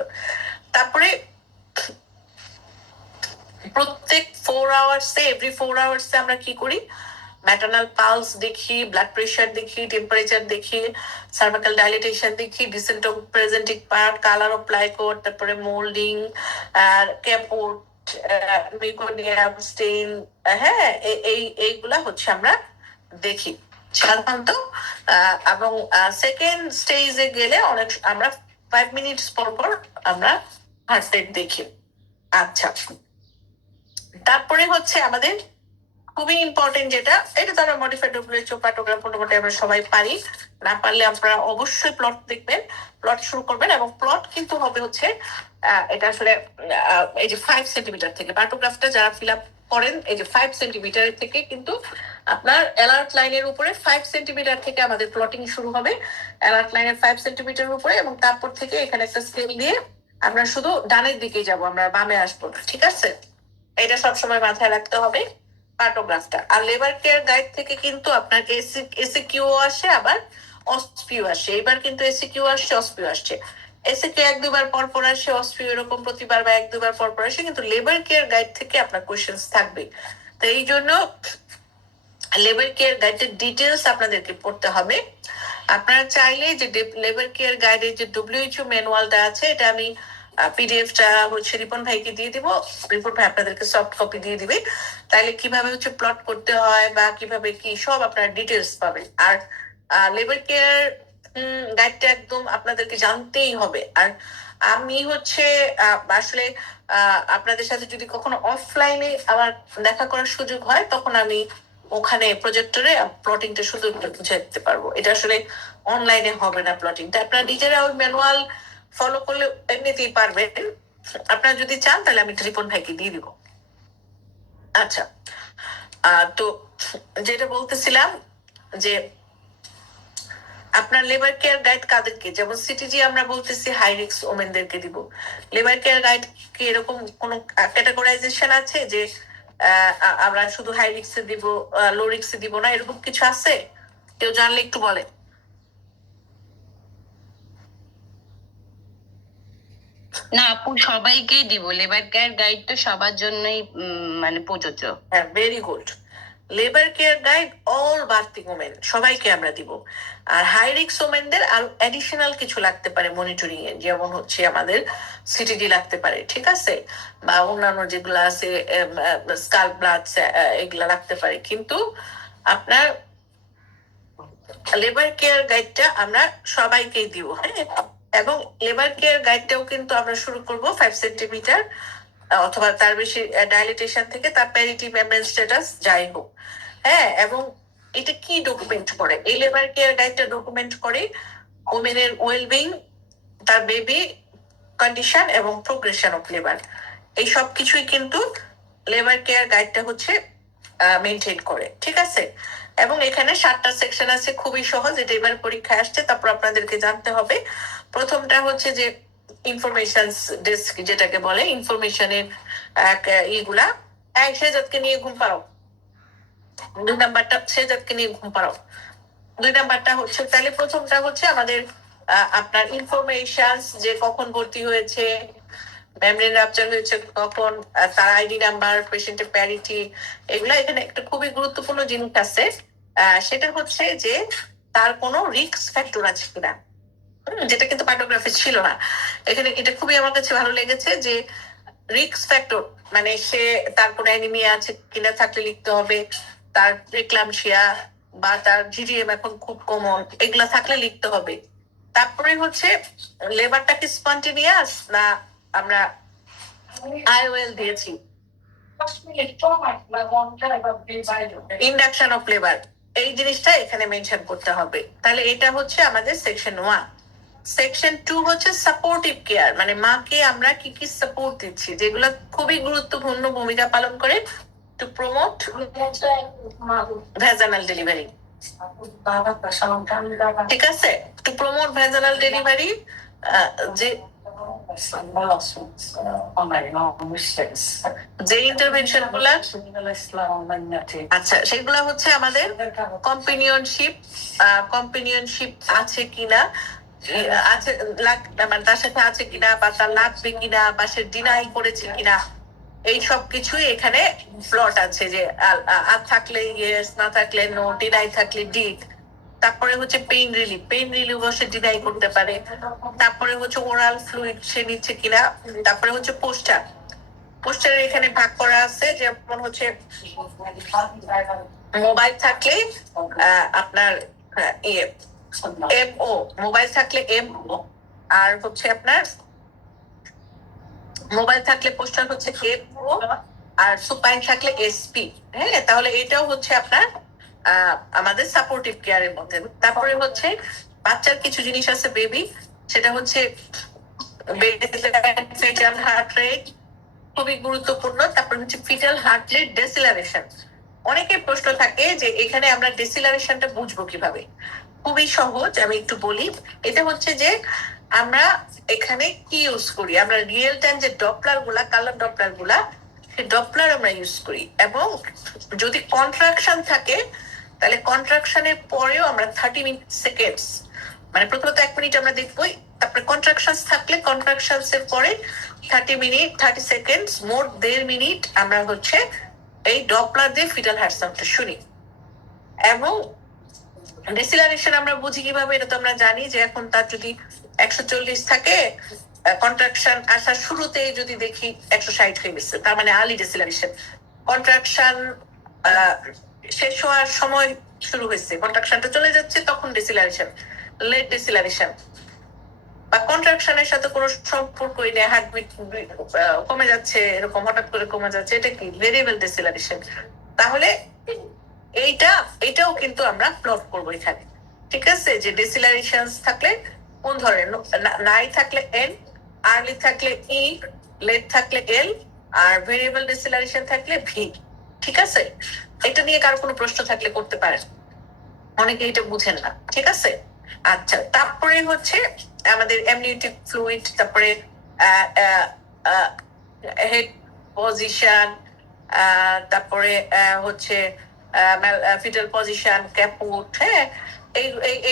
তারপরে প্রত্যেক 4 আওয়ার্সে, এভরি 4 আওয়ার্সে আমরা কি করি, ম্যাটারনাল পালস দেখি, ব্লাড প্রেশার দেখি, টেম্পারেচার দেখি, সার্ভাইকাল ডাইলেটেশন দেখি, descent of presenting part, colour of প্লাইকোড, তারপরে মোল্ডিং আর ক্যাপোর্ট, মিকোনিয়াম স্টেইন, হ্যাঁ এইগুলা হচ্ছে আমরা দেখি সাধারণত। এবং সেকেন্ড স্টেজে গেলে অনেক আমরা 5 মিনিটস পর পর আমরা হার্ট রেট দেখি। আচ্ছা, তারপরে হচ্ছে আমাদের খুবই ইম্পর্টেন্ট যেটা, এটা তো আমরা মডিফাইড ডব্লিউএইচও পার্টোগ্রাফ মোটামুটি আমরা সবাই পারি, না পারলে আপনারা অবশ্যই প্লট দেখবেন, প্লট শুরু করবেন। এবং প্লট কিন্তু হবে হচ্ছে এটা আসলে এই যে 5 সেন্টিমিটার থেকে পার্টোগ্রাফটা যারা ফিল আপ করেন, এই যে 5 সেন্টিমিটার থেকে কিন্তু আপনার অ্যালার্ট লাইনের উপরে 5 সেন্টিমিটার থেকে আমাদের প্লটিং শুরু হবে, অ্যালার্ট লাইনের 5 সেন্টিমিটার উপরে, এবং তারপর থেকে এখানে একটা স্কেল দিয়ে আমরা শুধু ডানের দিকে যাব, আমরা বামে আসবো না, ঠিক আছে? এটা সবসময় মাথায় রাখতে হবে পার্টোগ্রাফটা। আর লেবার কেয়ার গাইড থেকে কিন্তু আপনার এসিকিউ আসে, আবার অসপিউ আসে। এবার কিন্তু এসিকিউ আসছে, অসপিউ আসছে। এসিকিউ 1-2 বার পর পর আসে, অসপিউ এরকম প্রতিবার বা 1-2 বার পর পর আসে, কিন্তু লেবার কেয়ার গাইড থেকে আপনার কোয়েশ্চেন্স থাকবে। তো এই জন্য লেবার কেয়ার গাইডের ডিটেলস আপনাদেরকে পড়তে হবে। আপনারা চাইলে যে লেবার কেয়ার গাইডের যে ডব্লিউএইচও ম্যানুয়ালটা আছে, এটা আমি পিডিএফটা হচ্ছে রিপন ভাইকে দিয়ে দিব, রিপন ভাই আপনাদেরকে সফট কপি দিয়ে দিবে। তাইলে কিভাবে হচ্ছে প্লট করতে হয় বা কিভাবে কি সব আপনারা ডিটেলস পাবেন। আর লেবার কেয়ার গাইডটা একদম আপনাদেরকে জানতেই হবে। আর আমি হচ্ছে আসলে আপনাদের সাথে যদি কখনো অফলাইনে আমার দেখা করার সুযোগ হয়, তখন আমি ওখানে প্রজেক্টরে প্লটিংটা শুধু বুঝাই দিতে পারবো। এটা আসলে অনলাইনে হবে না প্লটিংটা, আপনারা নিজেরা ওই ম্যানুয়াল ফলো করলে এমনিতেই পারবেন। আপনারা যদি চান তাহলে আমি রিপন ভাইকে দিয়ে দিব। আচ্ছা, তো যেটা বলতেছিলাম যে আপনার লেবার কেয়ার গাইড কাদেরকে, যেমন সিটিজি আমরা বলতেছি হাই রিস্ক ওমেনদেরকে দিব। লেবার কেয়ার গাইড কি এরকম কোন ক্যাটাগরাইজেশন আছে যে আমরা শুধু হাই রিস্কে দিব, লো রিস্কে দিব না, এরকম কিছু আছে? কেউ জানলে একটু বলে। না আপু, সবাইকেই দিব। লেবার কেয়ার গাইড তো সবার জন্যই মানে প্রযোজ্য। হ্যাঁ, very good. Labour care guide all berthing women সবাইকে আমরা দিব। আর হাই রিস্ক ওমেনদের আর অ্যাডিশনাল কিছু লাগতে পারে মনিটরিং এ, যেমন হচ্ছে আমাদের সিটিডি লাগতে পারে, ঠিক আছে, বা অন্যান্য যেগুলো আছে স্কাল ব্লাড এগুলা লাগতে পারে। কিন্তু আপনার লেবার কেয়ার গাইডটা আমরা সবাইকেই দিব, হ্যাঁ। এবং লেবার কেয়ার গাইডটাও কিন্তু আমরা শুরু করব 5 সেন্টিমিটার অথবা তার বেশি ডাইলিটেশন থেকে, তার প্যারিটি মেমব্রেন স্ট্যাটাস যাই হোক, হ্যাঁ। এবং এটা কি ডকুমেন্ট করে? এই লেবার কেয়ার গাইডটা ডকুমেন্ট করে ওমেনের ওয়েলবিং, তার বেবি কন্ডিশন এবং প্রোগ্রেশন অফ লেবার, এই সব কিছুই কিন্তু লেবার কেয়ার গাইডটা হচ্ছে মেনটেন করে, ঠিক আছে। এবং এখানে 7টা সেকশন আছে, খুবই সহজ, এটা এবার পরীক্ষায় আসছে। তারপর আপনাদেরকে জানতে হবে, প্রথমটা হচ্ছে যে ইনফরমেশন ডেস্ক যেটাকে বলে, ইনফরমেশনের ইগুলা, শেজাদকে নিয়ে ঘুম পাড়াও। 2 নাম্বারটা শেজাদকে নিয়ে ঘুম পাড়াও। 2 নাম্বারটা হচ্ছে, তাহলে প্রথমটা হচ্ছে আমাদের আপনার ইনফরমেশন, যে কখন ভর্তি হয়েছে, মেমব্রেন রাপচার হয়েছে কখন, তার আইডি নাম্বার, পেশেন্টের প্যারিটি, এগুলা। এখানে একটা খুবই গুরুত্বপূর্ণ জিনিস আছে, সেটা হচ্ছে যে তার কোনো রিস্ক ফ্যাক্টর আছে কিনা, যেটা কিন্তু পার্টোগ্রাফি ছিল না। এখানে এটা খুবই আমার কাছে ভালো লেগেছে যে রিস্ক ফ্যাক্টর মানে সে তার কোনো অ্যানিমিয়া আছে কিনা থাকলে লিখতে হবে, তার প্রেক্লামশিয়া বা তার জিডিএম এখন খুব কমন, এগুলা থাকলে লিখতে হবে। তারপরে হচ্ছে লেবারটা কি স্পন্টেনিয়াস না আমরা আইওএল দিয়েছি, ইন্ডাকশন অফ লেবার, এই জিনিসটা এখানে মেনশন করতে হবে। তাহলে এটা হচ্ছে আমাদের সেকশন 1। সেকশন 2 হচ্ছে সাপোর্টিভ কেয়ার, মানে মাকে আমরা কি কি সাপোর্ট দিচ্ছি, যেগুলো খুবই গুরুত্বপূর্ণ ভূমিকা পালন করে টু প্রমোট ভ্যাজানাল ডেলিভারি, ঠিক আছে। টু প্রমোট ভ্যাজানাল ডেলিভারি, যে যে ইন্টারভেনশন গুলা, আচ্ছা সেগুলা হচ্ছে আমাদের কম্পেনিয়নশিপ আছে কিনা, আছে মানে তার সাথে আছে কিনা, বা তার লাগবে কিনা, বা সে ডিনাই করেছে কিনা, এই সব কিছুই এখানে প্লট আছে, যে আর থাকলে ইয়েস, না থাকলে নো, ডিনাই থাকলে ডিড। তারপরে হচ্ছে পেইন রিলিফ সে ডিনাই করতে পারে। তারপরে হচ্ছে ওরাল ফ্লুইড সে নিচ্ছে কিনা। তারপরে হচ্ছে পোস্টার, পোস্টারের এখানে ভাগ করা আছে, যেমন হচ্ছে মোবাইল থাকলে আপনার MO, মোবাইল থাকলে MO, আর হচ্ছে আপনার মোবাইল থাকলে পোস্টার হচ্ছে MO, আর সুপাইন থাকলে SP। হ্যাঁ, তাহলে এটাও হচ্ছে আপনার আমাদের সাপোর্টিভ কেয়ারের মধ্যে। তারপরে হচ্ছে বাচ্চার কিছু জিনিস আছে বেবি, সেটা হচ্ছে ফিটাল হার্ট রেট, খুবই গুরুত্বপূর্ণ। তারপর হচ্ছে ফিটাল হার্ট রেট ডেসিলারেশন। অনেকের প্রশ্ন থাকে যে এখানে আমরা ডেসিলারেশনটা বুঝবো কিভাবে। খুবই সহজ, আমি একটু বলি। এটা হচ্ছে যে আমরা এখানে কি ইউজ করি, আমরা রিয়েল টাইম যে ডপলার গুলা, কালার ডপলার গুলা, সেই ডপলার আমরা ইউজ করি। এবং যদি কন্ট্রাকশন থাকে তাহলে কন্ট্রাকশনের পরেও আমরা 30 সেকেন্ডস, মানে প্রথমত 1 মিনিট আমরা দেখবোই, তারপরে কন্ট্রাকশন থাকলে কন্ট্রাকশন এর পরে 30 সেকেন্ডস, মোট 1.5 মিনিট আমরা হচ্ছে এই ডপলার দিয়ে ফিটাল হার্ট সাউন্ডটা শুনি। এবং ডিসিলারেশন আমরা বুঝি কিভাবে, এটা তো আমরা জানি যে এখন তার যদি 140 থাকে, কন্ট্রাকশন আসার শুরুতেই যদি দেখি 160 হয়ে গেছে, তার মানে আর্লি ডিসিলারেশন। কন্ট্রাকশন শেষ হওয়ার সময় শুরু হয়েছে, কন্ট্রাকশনটা চলে যাচ্ছে, তখন ডিসিলারেশন। লেট ডিসিলারেশন বা কন্ট্রাকশনের সাথে কোনো সম্পর্কই নেই, হার্টবিট কমে যাচ্ছে, এরকম হঠাৎ করে কমে যাচ্ছে, এটা কি ভেরিয়েবল ডিসিলারেশন। তাহলে এইটাও কিন্তু আমরা প্লট করবো এখানে, ঠিক আছে? যে ডিসিলারেশন থাকলে কোন ধরনের, নাই থাকলে N, আর্লি থাকলে E, লেট থাকলে L, আর ভেরিয়েবল ডিসিলারেশন থাকলে V। ঠিক আছে? এটা নিয়ে কারো কোনো প্রশ্ন থাকলে করতে পারেন, অনেকে এটা বুঝেন না। ঠিক আছে, আচ্ছা। তারপরে হচ্ছে আমাদের অ্যামনিওটিক ফ্লুইড, তারপরে হেড পজিশন, তারপরে হচ্ছে ফিটাল পজিশন, ক্যাপুট। হ্যাঁ,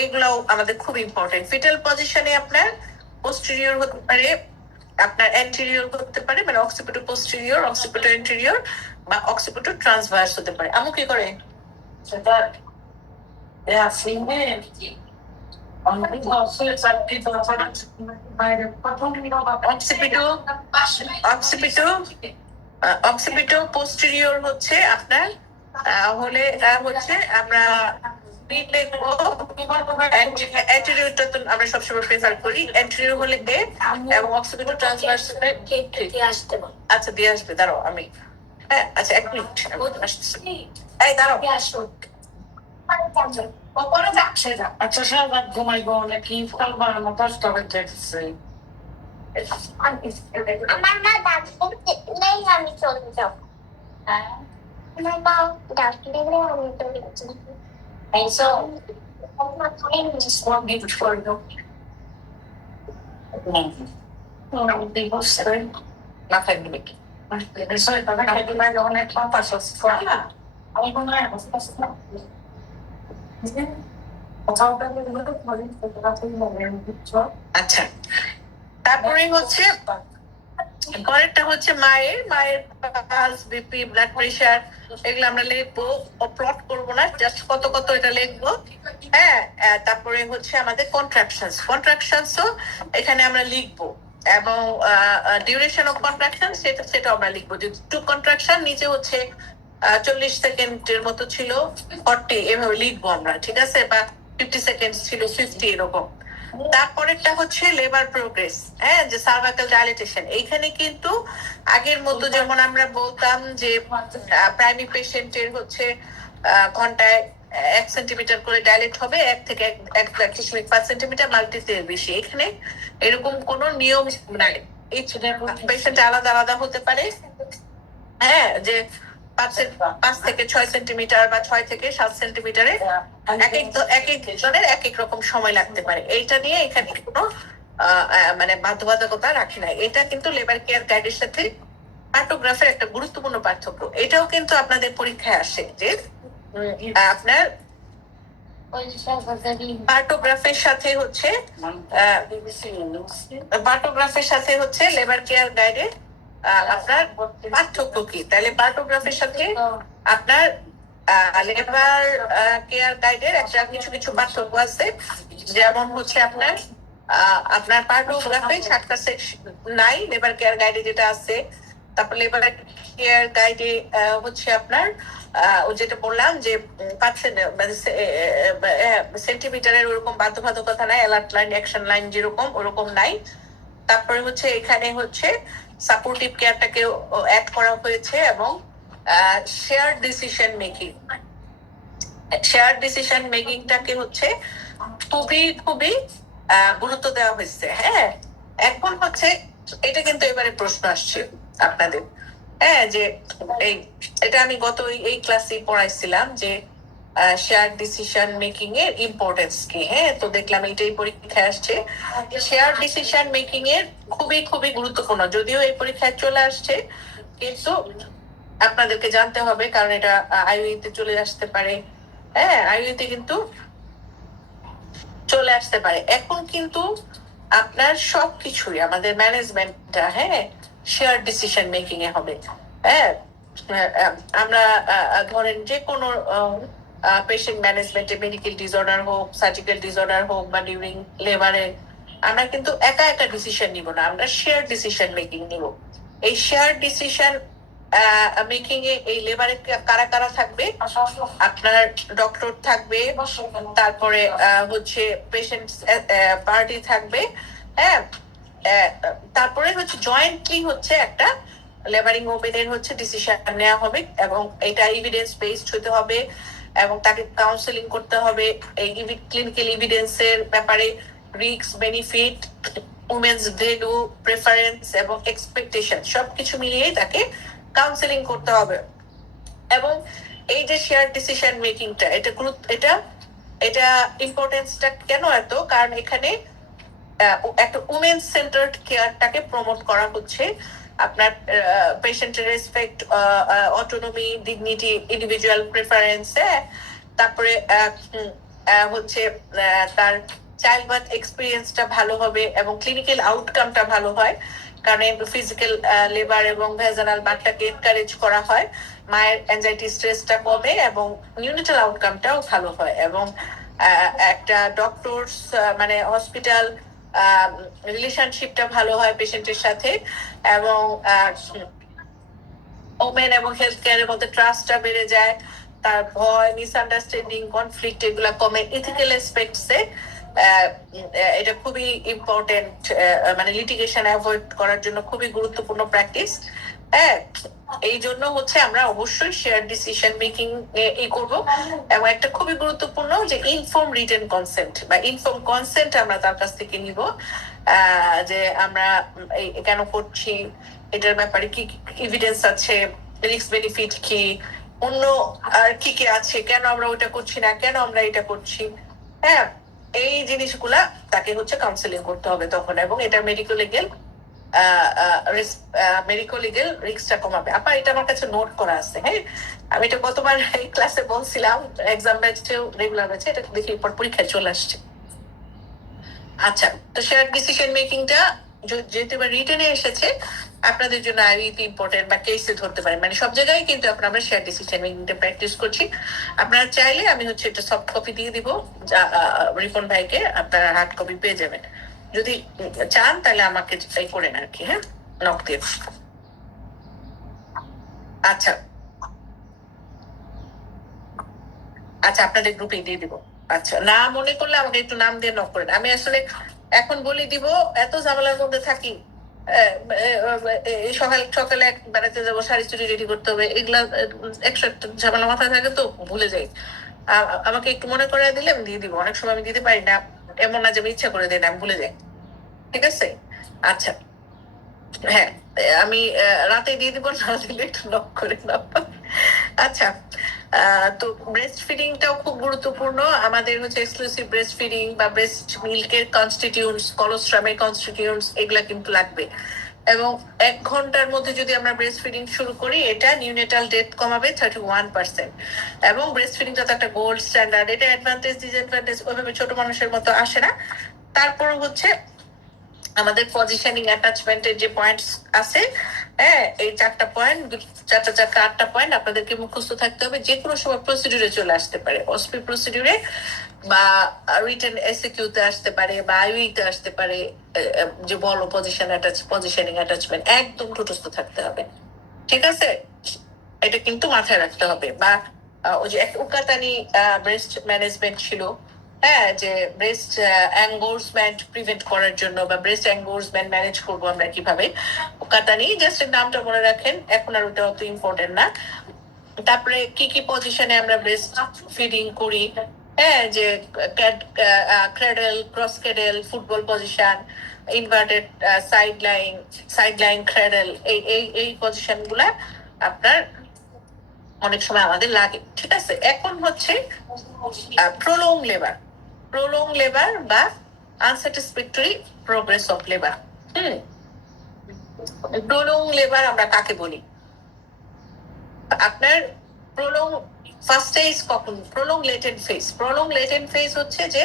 এইগুলাও আমাদের খুব ইম্পর্টেন্ট। ফিটাল পজিশনে আপনার পোস্টেরিয়র হতে পারে, আপনার অ্যান্টেরিয়র হতে পারে, মানে অক্সিপিটো পোস্টেরিয়র, অক্সিপিটো অ্যান্টেরিয়র, বা অক্সিপিটো ট্রান্সভার্স হতে পারে। আমু কি করে সেটা অক্সিপিটো পোস্টেরিয়র হচ্ছে আপনার হলে হচ্ছে আমরা অ্যান্টেরিয়রটা তো আমরা সবসময় প্রেফার করি, অ্যান্টেরিয়র হলে এ, এবং অক্সিপিটো ট্রান্সভার্স হলে আসতে বল। আচ্ছা দিয়ে আসবে, দাঁড়াও আমি, হ্যাঁ আচ্ছা 1 মিনিট এই দাঁড়াও। পরে যাচ্ছে যা। আচ্ছা সারা ঘুমাইবো নাকি ফলবা আমার 10টা বেজে গেছে। আমার মা ডাকলেই আমি চলে যাব। আমার মা ডাকলেই আমি চলে যাব। And so, my friend just want me to for you. না থাকবে কি অনেক বাতাস আছে। আমি মনে হয় আচ্ছা। তারপরে হচ্ছে পরেরটা হচ্ছে মায়ের পালস, বিপি, ব্লাড প্রেশার, এগুলো আমরা লিখবো, প্লট করবো না, জাস্ট কত কত এটা লিখবো। হ্যাঁ, তারপরে হচ্ছে আমাদের কন্ট্রাকশনসও এখানে আমরা লিখবো, এবং ডিউরেশন অফ কন্ট্রাকশন সেটা আমরা লিখবো। যে টু কন্ট্রাকশন নিচে হচ্ছে 40 সেকেন্ডের মতো ছিল, 40 এভাবে লিখবো আমরা, ঠিক আছে? বা 50 সেকেন্ড ছিল, 50, এরকম। তারপরেরটা হচ্ছে লেবার প্রোগ্রেস, হ্যাঁ, যে সার্ভাইকাল ডাইলেটেশন। এইখানে কিন্তু আগের মতো যেমন আমরা বলতাম যে প্রাইমারি পেশেন্টের হচ্ছে ঘন্টায় 1 সেন্টিমিটার করে ডাইলেট হবে, 1 থেকে 1.5 সেন্টিমিটার, মাল্টিতে বেশি। এখানে এরকম কোনো নিয়ম নাই, এই পেশেন্ট আলাদা আলাদা হতে পারে। হ্যাঁ, যে 5 থেকে 6 সেন্টিমিটার বা 6 থেকে 7 সেন্টিমিটারে এক এক জনের এক এক রকম সময় লাগতে পারে। এইটা নিয়ে এখানে কোনো মানে বাধ্যবাধকতা রাখি নাই। এটা কিন্তু লেবার কেয়ার গাইডের সাথে কার্টোগ্রাফের একটা গুরুত্বপূর্ণ পার্থক্য। এটাও কিন্তু আপনাদের পরীক্ষায় আসে যে আপনার পার্টোগ্রাফের সাথে হচ্ছে লেবার কেয়ার গাইডের আপনার পার্থক্য কি। তাহলে পার্টোগ্রাফের সাথে আপনার লেবার কেয়ার গাইডের একটা কিছু কিছু পার্থক্য আছে। যেমন হচ্ছে আপনার পার্টোগ্রাফে 7টা সেকশন নাই, লেবার কেয়ার গাইডে যেটা আছে তারপর লেবার কেয়ার গাইডে হচ্ছে আপনার ও যেটা বললাম যে 5 সেন্টিমিটারের ওরকম বাধ্যবাধকতা নাই, অ্যালার্ট লাইন অ্যাকশন লাইন যেরকম ওরকম নাই। তারপরে হচ্ছে এখানে হচ্ছে সাপোর্টিভ কেয়ারটাকে অ্যাড করা হয়েছে এবং share decision making, share decision মেকিংটাকে হচ্ছে খুবই খুবই গুরুত্ব দেওয়া হয়েছে। হ্যাঁ, এখন হচ্ছে এটা কিন্তু এবারে প্রশ্ন আসছে আপনাদের, হ্যাঁ, যে এই এটা আমি গত এই ক্লাসে পড়াইছিলাম যে শেয়ার ডিসিশন মেকিং এর ইম্পর্টেন্স কি। হ্যাঁ, তো দেখলাম এটাই পরীক্ষায় আসছে। শেয়ার ডিসিশন মেকিং এর খুবই খুবই গুরুত্বপূর্ণ, যদিও এই পরীক্ষায় চলে আসছে, কিন্তু আপনাদেরকে জানতে হবে কারণ এটা আইইউতে চলে আসতে পারে। হ্যাঁ, আইইউতে কিন্তু চলে আসতে পারে। এখন কিন্তু আপনার সবকিছুই আমাদের ম্যানেজমেন্টটা, হ্যাঁ, শেয়ার ডিসিশন মেকিং এ হবে। হ্যাঁ, আমরা ধরেন যে কোনো পেশেন্ট ম্যানেজমেন্টে, মেডিকেল ডিসঅর্ডার হোক, সার্জিক্যাল ডিসঅর্ডার হোক বা ডিউরিং লেবারে, আমরা কিন্তু একা একা ডিসিশন নিব না, আমরা শেয়ার ডিসিশন মেকিং নিব। এই শেয়ার ডিসিশন মেকিং এ এই লেবারে কারা কারা থাকবে? আপনার ডক্টর থাকবে, তারপরে হচ্ছে পেশেন্ট পার্টি থাকবে, হ্যাঁ, তারপরে হচ্ছে জয়েন্টলি হচ্ছে একটা লেবারিং ওপেনের হচ্ছে ডিসিশন নেওয়া হবে এবং এটা এভিডেন্স বেসড হতে হবে এবং তাকে কাউন্সেলিং করতে হবে এই ক্লিনিক্যাল এভিডেন্সের ব্যাপারে, risk, benefit, women's value, preference এবং এক্সপেকটেশন সবকিছু মিলিয়ে তাকে কাউন্সেলিং করতে হবে। এবং এই যে শেয়ার ডিসিশন মেকিংটা, এটা এটা ইম্পর্টেন্সটা কেন এত? কারণ এখানে একটা উমেন সেন্টার্ড কেয়ারটাকে প্রমোট করা হচ্ছে। আপনার পেশেন্টের respect, autonomy, dignity, individual preference, তারপরে হচ্ছে তার চাইল্ড বার্থ এক্সপিরিয়েন্সটা ভালো হবে এবং ক্লিনিক্যাল আউটকামটা ভালো হয়, কারণ ফিজিক্যাল লেবার এবং ভেজানাল বার্থটাকে এনকারেজ করা হয়, মায়ের অ্যাংজাইটি স্ট্রেসটা কমে এবং নিউনেটাল আউটকামটাও ভালো হয় এবং একটা ডক্টরস মানে হসপিটাল রিলেশনশিপটা ভালো হয় পেশেন্টের সাথে এবং ওমেন এবং হেলথ কেয়ারের মধ্যে ট্রাস্টটা বেড়ে যায়, তার ভয়, মিসআন্ডারস্ট্যান্ডিং, কনফ্লিক্ট এগুলা কমে। ইথিক্যাল এসপেক্টসে এটা খুবই ইম্পর্টেন্ট, মানে লিটিগেশন অ্যাভয়েড করার জন্য খুবই গুরুত্বপূর্ণ প্র্যাকটিস। হ্যাঁ, এই জন্য হচ্ছে আমরা অবশ্যই শেয়ার ডিসিশন মেকিং এই করব এবং একটা খুবই গুরুত্বপূর্ণ যে ইনফর্ম রিটেন কনসেন্ট বা ইনফর্ম কনসেন্ট আমরা তার কাছ থেকে নিব, যে আমরা কেন করছি, এটার ব্যাপারে কি এভিডেন্স আছে, রিস্ক বেনিফিট কি, অন্য আর কি কি আছে, কেন আমরা ওইটা করছি না, কেন আমরা এটা করছি। হ্যাঁ, এই জিনিসগুলা তাকে হচ্ছে কাউন্সেলিং করতে হবে তখন এবং এটা মেডিকেল লিগেল রিস্কটা কমাবে। আপা এটা আমার কাছে নোট করা আছে। হ্যাঁ, আমি এটা গতবার এই ক্লাসে বলছিলাম, এক্সাম ব্যাচেও রেগুলার ব্যাচে, এটা দেখি পর পরীক্ষায় চলে আসছে। আচ্ছা, তো শেয়ার ডিসিশন মেকিংটা যেহেতু এবার রিটেনে এসেছে, আপনাদের জন্য আইইউতে ইম্পর্টেন্ট বা কেসে ধরতে পারেন, মানে সব জায়গায় কিন্তু আমরা শেয়ার ডিসিশন মেকিংটা প্র্যাকটিস করছি। আপনারা চাইলে আমি হচ্ছে এটা সফট কপি দিয়ে দিব রিপন ভাইকে, আপনারা হার্ড কপি পেয়ে যাবেন। যদি চান তাহলে আমাকে করেন আর কি। হ্যাঁ, নক দিয়ে। আচ্ছা আচ্ছা, আপনাদের গ্রুপে দিয়ে দিব। আচ্ছা, না মনে করলে আমাকে একটু নাম দিয়ে নক করেন। আমি আসলে এখন বলে দিব, এত ঝামেলার মধ্যে থাকি, সকালে বেড়াতে যাবো, শাড়ি চুড়ি রেডি করতে হবে, এগুলা একশো একটা ঝামেলা মাথায় থাকে তো ভুলে যাই। আমাকে একটু মনে করে দিলে আমি দিয়ে দিব। অনেক সময় আমি দিতে পারি না, এমন না যে আমি ইচ্ছা করে দিই না, আমি ভুলে যাই। ঠিক আছে? আচ্ছা, হ্যাঁ, আমি রাতে দিয়ে দিব, না দিলে একটু নক করে নাও। আচ্ছা, তো ব্রেস্ট ফিডিংটাও খুব গুরুত্বপূর্ণ। আমাদের হচ্ছে এক্সক্লুসিভ ব্রেস্ট ফিডিং বা ব্রেস্ট মিল্কের কনস্টিটিউয়েন্টস, কলোস্ট্রামের কনস্টিটিউয়েন্টস এগুলা কিন্তু লাগবে এবং 1 ঘন্টার মধ্যে যদি আমরা ব্রেস্ট ফিডিং শুরু করি, এটা নিউনেটাল ডেথ কমাবে 31%। এবং ব্রেস্ট ফিডিংটা তো একটা গোল্ড স্ট্যান্ডার্ড, এটা অ্যাডভান্টেজ ডিসঅ্যাডভান্টেজ ওইভাবে ছোট মানুষের মতো আসে না। তারপর হচ্ছে আমাদের পজিশনিং অ্যাটাচমেন্টের যে পয়েন্টস আছে, হ্যাঁ, এই 4টা পয়েন্ট, 8টা পয়েন্ট আপনাদেরকে মুখস্থ থাকতে হবে। যে কোনো সময় প্রসিডিউরে চলে আসতে পারে, অসপি প্রসিডিউরে বা রিটেন এসএকিউতে আসতে পারে বা আইইউতে আসতে পারে। যে বলো পজিশনিং অ্যাটাচমেন্ট একদম ঠুটস্থ থাকতে হবে। ঠিক আছে, এটা কিন্তু মাথায় রাখতে হবে। বা ওই যে একটা উকাতানি ব্রেস্ট ম্যানেজমেন্ট ছিল, হ্যাঁ, যে ব্রেস্ট অ্যাঙ্গোর্সমেন্ট প্রিভেন্ট করার জন্য বা ব্রেস্ট অ্যাঙ্গোর্সমেন্ট ম্যানেজ করবো আমরা কিভাবে, উকাতানি, জাস্ট নামটা মনে রাখেন, এখন আর ওটা অত ইম্পর্টেন্ট না। তারপরে কি কি পজিশনে আমরা ব্রেস্ট ফিডিং করি, হ্যাঁ, যে cradle, cross cradle, football position, inverted side line cradle, এই এই এই পজিশন গুলা আপনার অনেক সময় আমাদের লাগে। ঠিক আছে, এখন হচ্ছে প্রোলং লেবার বা আনস্যাটিসফ্যাক্টরি progress of labour. Prolong labour আমরা কাকে বলি? আপনার প্রোলং ফার্স্ট স্টেজ কখন? প্রোলং লেটেন্ট ফেজ হচ্ছে যে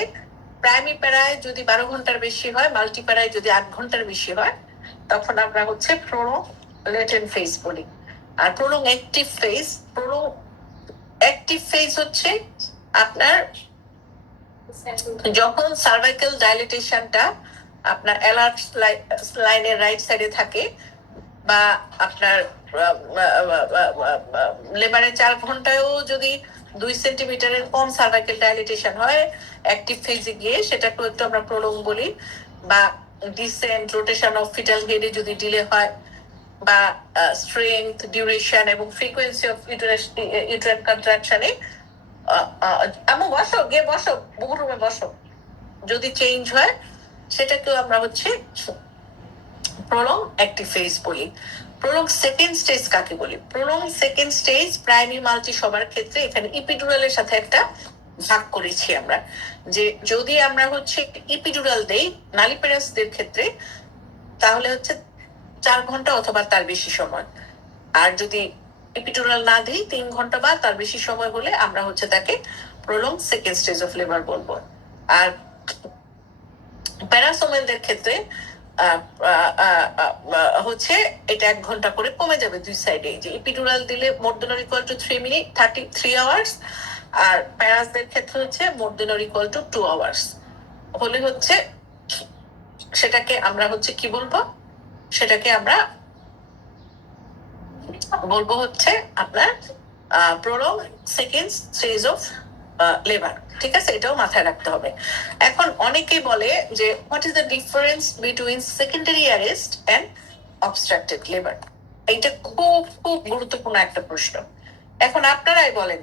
প্রাইমারি প্যারায় যদি 12 ঘন্টার বেশি হয়, মাল্টি প্যারায় যদি 8 ঘন্টার বেশি হয়, তখন আমরা হচ্ছে প্রোলং লেটেন্ট ফেজ বলি। আর প্রোলং অ্যাক্টিভ ফেজ হচ্ছে আপনার যখন সার্ভাইকাল ডাইলেটেশনটা আপনার অ্যালার্ট লাইনের রাইট সাইডে থাকে, বা আপনার লেবারে 4 ঘন্টায়ও যদি 2 সেন্টিমিটারের কম সার্ভাইকাল ডাইলেটেশন হয়, অ্যাক্টিভ ফেজে গিয়ে সেটাকে একটু আমরা প্রলং বলি। বা ডিসেন্ট রোটেশন অফ ফিটাল হেডে যদি ডিলে হয়, বা স্ট্রেংথ, ডিউরেশন এবং ফ্রিকোয়েন্সি অফ ইউটেরাইন কন্ট্রাকশনে আমি বসো, গিয়ে বসো, বহু রুমে বসো, যদি চেঞ্জ হয়, সেটাকেও আমরা হচ্ছে প্রলং অ্যাক্টিভ ফেজ বলি। প্রলং সেকেন্ড স্টেজ কাকে বলি? Prolong second stage primary multi সবার ক্ষেত্রে এখানে ইপিডুরালের সাথে একটা ভাগ করেছি আমরা, যে যদি আমরা হচ্ছে ইপিডুরাল দেই নালিপেরাসদের ক্ষেত্রে, তাহলে হচ্ছে 4 ঘন্টা অথবা তার বেশি সময়। আর যদি এপিডুরাল না দিই 3 ঘন্টা বা তার বেশি সময় হলে আমরা হচ্ছে তাকে prolong second stage of labour বলবো। আর প্যারাসোমেলদের ক্ষেত্রে হচ্ছে এটা 1 ঘন্টা করে কমে যাবে দুই সাইডে। যে এপিডুরাল দিলে more than or equal to 3 minute 33 hours, আর প্যারাসদের ক্ষেত্রে হচ্ছে more than or equal to 2 hours হলে হচ্ছে সেটাকে আমরা হচ্ছে কি বলবো? সেটাকে আমরা বলবো হচ্ছে আপনার prolong second stage of labour. ঠিক আছে, এটাও মাথায় রাখতে হবে। এখন অনেকেই বলে যে what is the difference between secondary arrest and obstructed labour? এইটা খুব খুব গুরুত্বপূর্ণ একটা প্রশ্ন। এখন আপনারাই বলেন,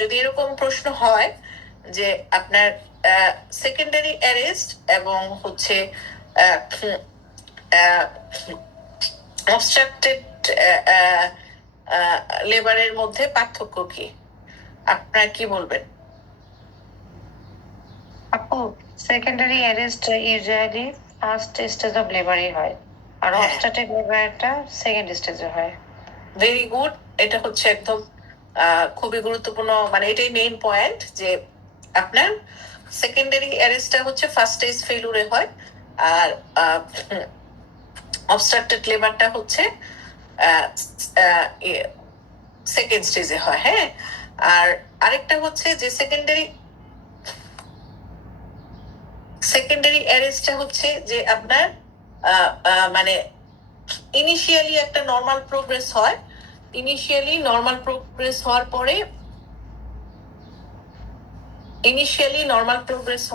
যদি এরকম প্রশ্ন হয় যে আপনার সেকেন্ডারি অ্যারেস্ট এবং হচ্ছে অবস্ট্রাকটেড লেবারের মধ্যে পার্থক্য কি, আপনারা কি বলবেন? আপু, secondary arrest usually first stage of লেবারই হয়, আর হ্যাঁ। অবস্ট্রাকটেড লেবারটা সেকেন্ড স্টেজে হয়। ভেরি গুড, এটা হচ্ছে একদম খুবই গুরুত্বপূর্ণ, মানে এটাই মেইন পয়েন্ট, যে আপনার সেকেন্ডারি অ্যারেস্টটা হচ্ছে ফার্স্ট স্টেজ ফেলুরে হয়, আর অবস্ট্রাকটেড লেবারটা হচ্ছে সেকেন্ড স্টেজে হয়। হ্যাঁ, আর আরেকটা হচ্ছে যে সেকেন্ডারি অ্যারেস্টটা হচ্ছে যে আপনার মানে ইনিশিয়ালি একটা নর্মাল প্রোগ্রেস হয়,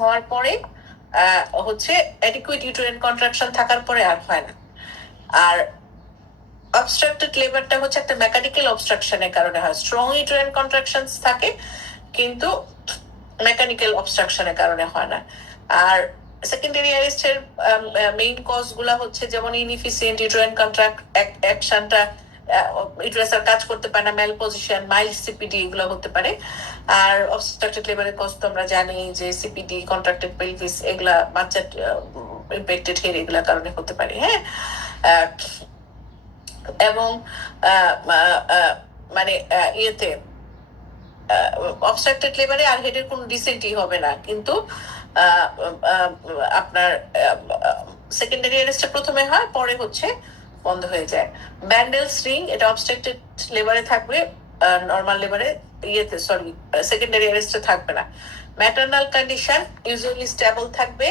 হওয়ার পরে হচ্ছে অ্যাডিকুয়েট ইউটেরাইন কন্ট্রাকশন থাকার পরে আর হয় না। আর অবস্ট্রাকটেড লেবারটা হচ্ছে একটা মেকানিক্যাল অবস্ট্রাকশনের কারণে হয়, স্ট্রং ইউটেরাইন কন্ট্রাকশনস থাকে কিন্তু মেকানিক্যাল অবস্ট্রাকশনের কারণে হয় না। আর সেকেন্ডারি অ্যারেস্টের মেইন কজ গুলা হচ্ছে যেমন ইনএফিসিয়েন্ট ইউটেরাইন কন্ট্রাক্ট অ্যাকশনটা, ইউটেরাস আর কাজ করতে পারে না, ম্যাল পজিশন, মাইল্ড সিপিডি, এগুলো হতে পারে। আর অবস্ট্রাকটেড লেবারের কজ তো আমরা জানি যে সিপিডি, কন্ট্রাক্টেড পেলভিস, এগুলা বাচ্চা ইমপ্যাক্টেড হেড, এগুলা কারণে হতে পারে। হ্যাঁ, এবং মানে ইয়েতে অবস্ট্রাকটেড লেবারে আর হেডের কোনো ডিসেন্টই হবে না, কিন্তু আপনার সেকেন্ডারি অ্যারেস্টটা প্রথমে হয়, পরে হচ্ছে বন্ধ হয়ে যায়। ব্যান্ডেলস রিং, এটা অবস্ট্রাকটেড লেবারে থাকবে, নর্মাল লেবারে সেকেন্ডারি অ্যারেস্টে থাকবে না। ম্যাটারনাল কন্ডিশন ইউজুয়ালি স্টেবল থাকবে,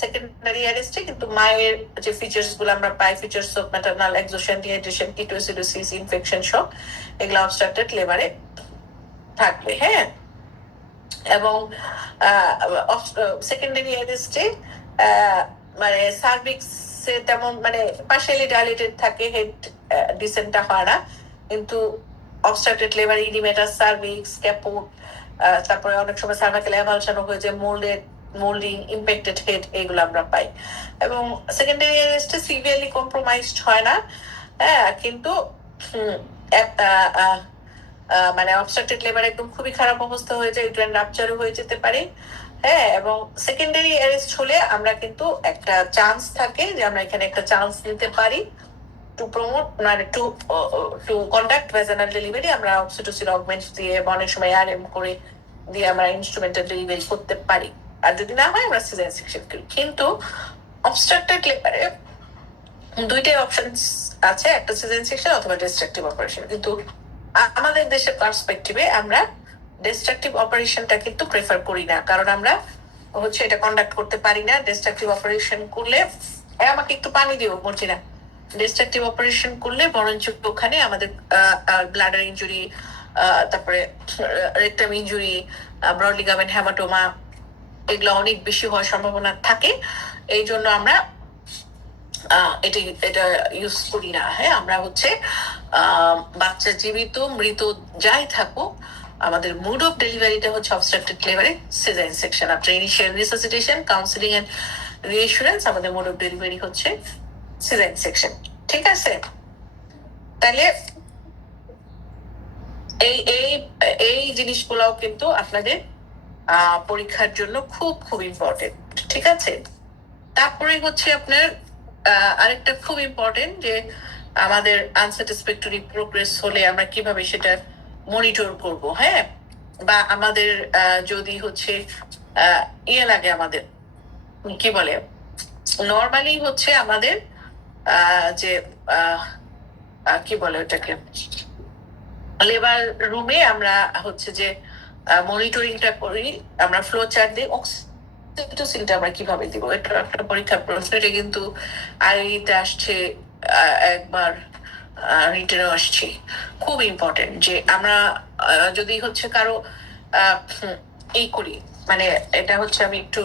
সেকেন্ডারি অ্যারেস্টে কিন্তু মায়ের যে ফিচার্স গুলো আমরা পাই, features of maternal exhaustion, dehydration, ketoacidosis, infection সহ এগুলো অবস্ট্রাক্টেড লেবারে থাকবে। হ্যাঁ, এবং সেকেন্ডারি অ্যারেস্টে মানে সার্ভিক্সে তেমন মানে পার্শিয়ালি ডাইলেটেড থাকে, হেড ডিসেন্টটা হয় না, কিন্তু অবস্ট্রাক্টেড লেবার, ইডিমেটাস, সার্ভিক্স, ক্যাপোট, তারপরে অনেক সময় সার্ভাইকাল এভালশনও হয়েছে, মোল্ডিং, ইম্প্যাক্টেড হেড, এগুলো আমরা পাই। এবং সেকেন্ডারি অ্যারেস্টে সিভিয়ারলি কম্প্রোমাইজড হয় না, হ্যাঁ, কিন্তু মানে অবস্ট্রাক্টেড লেবার একদম খুবই খারাপ অবস্থা হয়ে যায়, ইউটেরাইন রাপচারও হয়ে যেতে পারে। হ্যাঁ, এবং সেকেন্ডারি অ্যারেস্ট হলে আমরা কিন্তু একটা চান্স থাকে যে আমরা এখানে একটা চান্স নিতে পারি টু প্রমোট মানে টু কন্ডাক্ট ভ্যাজানাল ডেলিভারি। আমরা অক্সিটোসিন অগমেন্ট দিয়ে অনেক সময় আরএম করে দিয়ে আমরা ইনস্ট্রুমেন্টাল ডেলিভারি করতে পারি, আর যদি না হয় আমরা সিজার সেকশন করি। কিন্তু অবস্ট্রাক্টেড লেবারে দুইটাই অপশন আছে, একটা সিজার সেকশন অথবা ডিস্ট্রাকটিভ অপারেশন। কিন্তু আমাদের দেশের পার্সপেক্টিভে আমরা ডিস্ট্রাকটিভ অপারেশনটা কিন্তু প্রেফার করি না, কারণ আমরা হচ্ছে এটা কন্ডাক্ট করতে পারি না। ডিস্ট্রাকটিভ অপারেশন করলে আমাকে একটু পানি দিও বলছি না, ডিস্ট্রাকটিভ অপারেশন করলে বরঞ্চ ওখানে আমাদের ব্লাডার ইনজুরি, তারপরে রেকটাম ইনজুরি, ব্রড লিগামেন্ট হ্যামাটোমা, এগুলো অনেক বেশি হওয়ার সম্ভাবনা থাকে। এই জন্য আমরা এটা ইউজ করি না। হ্যাঁ, আমরা হচ্ছে বাচ্চা জীবিত মৃত যাই থাকুক, আমাদের মোড অফ ডেলিভারিটা হচ্ছে অবস্ট্রাক্টেড লেবারে caesarean section. After initial resuscitation, counselling and reassurance আমাদের মোড অফ ডেলিভারি হচ্ছে সিজারিয়ান সেকশন। ঠিক আছে, তাহলে এই এই এই জিনিসগুলোও কিন্তু আপনাদের পরীক্ষার জন্য খুব খুব ইম্পর্টেন্ট। ঠিক আছে, তারপরে হচ্ছে আপনার আরেকটা খুব ইম্পর্টেন্ট যে আমাদের আনস্যাটিসফ্যাক্টরি প্রোগ্রেস হলে আমরা কিভাবে সেটা মনিটর করব। হ্যাঁ, বা আমাদের যদি হচ্ছে ইয়ে লাগে, আমাদের কি বলে নর্মালি হচ্ছে আমাদের যে কি বলে ওটাকে লেবার রুমে আমরা হচ্ছে যে মনিটরিংটা করি, আমরা ফ্লো চার্ট দিই। অক্সিটোসিনটা আমরা কিভাবে দিব, এটা একটা পরীক্ষার প্রশ্ন। এটা কিন্তু আইতে আসছে, একবার রিটেনও আসছে। খুব ইম্পর্টেন্ট যে আমরা যদি হচ্ছে কারো এই করি, মানে এটা হচ্ছে আমি একটু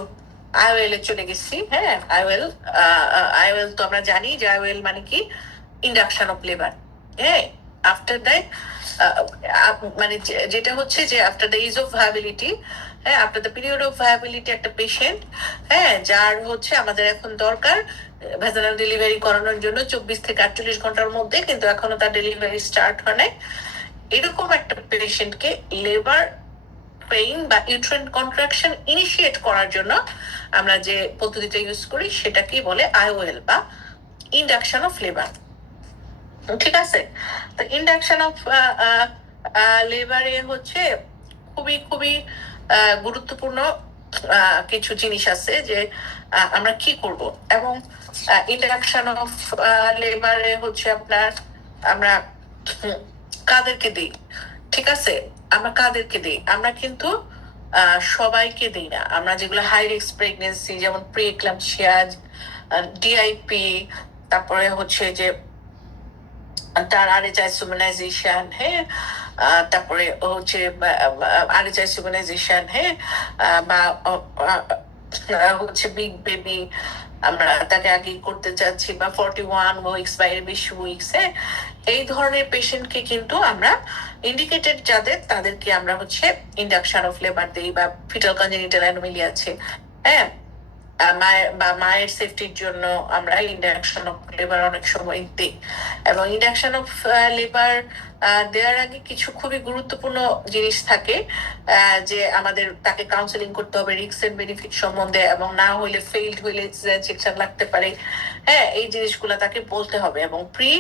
আইওএল এ চলে গেছি। হ্যাঁ, আইওএল তো আমরা জানি যে আইওএল মানে কি, ইন্ডাকশন অফ লেবার। হ্যাঁ, আফটার দ্যাট মানে যেটা হচ্ছে যে after the is of viability, হ্যাঁ, after the period of viability একটা পেশেন্ট, হ্যাঁ, যার হচ্ছে আমাদের এখন দরকার ভ্যাজানাল ডেলিভারি করানোর জন্য 24 থেকে 48 ঘন্টার মধ্যে, কিন্তু এখনো তার ডেলিভারি স্টার্ট হয় নাই, এরকম একটা পেশেন্টকে লেবার পেইন বা ইউট্রাইন কন্ট্রাকশন ইনিশিয়েট করার জন্য আমরা যে পদ্ধতিটা ইউজ করি সেটাকে বলে আইওএল বা ইন্ডাকশন অফ লেবার। ঠিক আছে, তো ইন্ডাকশন অফ লেবারে হচ্ছে খুবই খুবই গুরুত্বপূর্ণ কিছু জিনিস আছে যে আমরা কি করব। এবং ইন্ডাকশন অফ লেবারে হচ্ছে আপনার আমরা কাদেরকে দিই, ঠিক আছে, আমরা কাদেরকে দিই, আমরা কিন্তু সবাইকে দিই না। আমরা যেগুলো হাই রিস্ক প্রেগনেন্সি, যেমন প্রি এক্লাম্পসিয়া, ডিআইপি, তারপরে হচ্ছে যে তার আরএচআইসোমেনাইজেশন, হ্যাঁ, তারপরে হচ্ছে আরএচআইসোমেনাইজেশন, হ্যাঁ, বা হচ্ছে বিগ বেবি আমরা তাকে আগে করতে চাচ্ছি, বা 41 উইকস বা এর বেশি উইকস, হ্যাঁ, এই ধরনের পেশেন্টকে কিন্তু আমরা ইন্ডিকেটেড যাদের, তাদেরকে আমরা হচ্ছে ইন্ডাকশন অফ লেবার দিই। বা ফিটাল কনজেনিটাল অ্যানোমালি আছে, হ্যাঁ, মায়ের সেফটির জন্য আমরা ইন্ডাকশন অফ লেবার অনেক সময় দিই। এবং ইন্ডাকশন অফ লেবার দেওয়ার আগে কিছু খুবই গুরুত্বপূর্ণ জিনিস থাকে, যে আমাদের তাকে কাউন্সেলিং করতে হবে রিস্ক এন্ড বেনিফিট সম্বন্ধে, এবং না হইলে ফেইল্ড হইলে সেকশন লাগতে পারে। হ্যাঁ, এই জিনিসগুলো তাকে বলতে হবে। এবং প্রি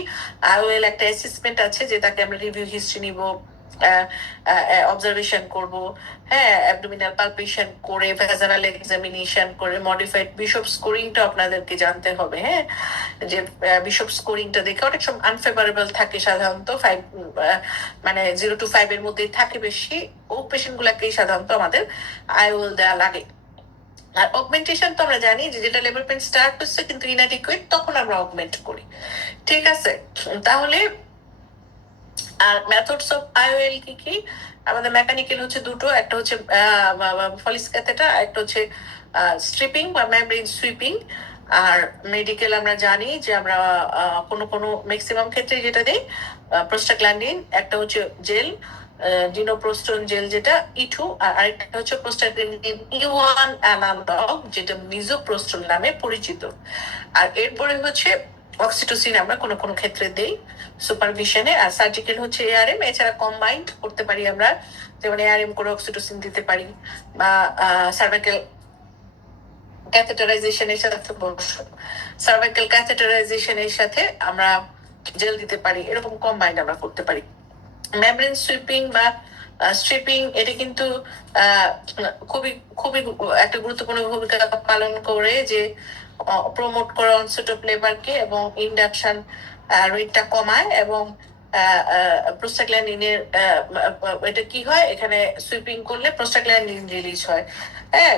আইওএল একটা অ্যাসেসমেন্ট আছে যে তাকে আমরা রিভিউ হিস্ট্রি নিব, অবজারভেশন করব, হ্যাঁ, অ্যাবডোমিনাল পালপেশন করে, ভ্যাজানাল এক্সামিনেশন করে, মডিফাইড বিশপ স্কোরিংটা আপনাদেরকে জানতে হবে। হ্যাঁ, যে বিশপ স্কোরিংটা দেখে অনেক সময় আনফেভারেবল থাকে, সাধারণত 5 মানে 0 to 5 এর মধ্যেই থাকে বেশি। ও পেশেন্ট গুলাকেই সাধারণত আমাদের আইওএল দেওয়া লাগে। আর অগমেন্টেশন তো আমরা জানি যে যেটা লেবার পেন স্টার্ট হচ্ছে কিন্তু ইনঅ্যাডিকুয়েট, তখন আমরা অগমেন্ট করি। ঠিক আছে, তাহলে আর মেথডস অফ আইওএল কি কি? আমাদের মেকানিক্যাল হচ্ছে দুটো, একটা হচ্ছে ফলিস ক্যাথেটার, একটা হচ্ছে স্ট্রিপিং বা মেমব্রেন সুইপিং। আর মেডিকেল আমরা জানি যে আমরা কোনো কোনো ম্যাক্সিমাম ক্ষেত্রে যেটা দেই প্রোস্টাগ্ল্যান্ডিন, একটা হচ্ছে জেল ডিনোপ্রোস্টন জেল যেটা E2, আর আরেকটা হচ্ছে প্রোস্টাগ্ল্যান্ডিন E1 অ্যানালগ যেটা মিজোপ্রোস্টন নামে পরিচিত। আর এরপরে হচ্ছে অক্সিটোসিন আমরা কোনো কোনো ক্ষেত্রে দেই সুপারভিশনে। আর সার্জিক্যাল হচ্ছে এআরএম, এছাড়া কম্বাইন্ড করতে পারি আমরা, যেমন এআরএম করে অক্সিটোসিন দিতে পারি, বা সার্ভাইকাল ক্যাথেটারাইজেশনের সাথে সার্ভাইকাল ক্যাথেটারাইজেশনের সাথে আমরা জেল দিতে পারি, এরকম কম্বাইন্ড আমরা করতে পারি। মেমব্রেন সুইপিং বা স্ট্রিপিং এটা কিন্তু খুবই খুবই একটা গুরুত্বপূর্ণ ভূমিকা পালন করে, যে প্রমোট করে অনসেট অফ লেবারকে এবং ইন্ডাকশন রেটটা কমায়। এবং প্রোস্টাগ্ল্যান্ডিনের এটা কি হয়, এখানে সুইপিং করলে প্রোস্টাগ্ল্যান্ডিন রিলিজ হয়। হ্যাঁ,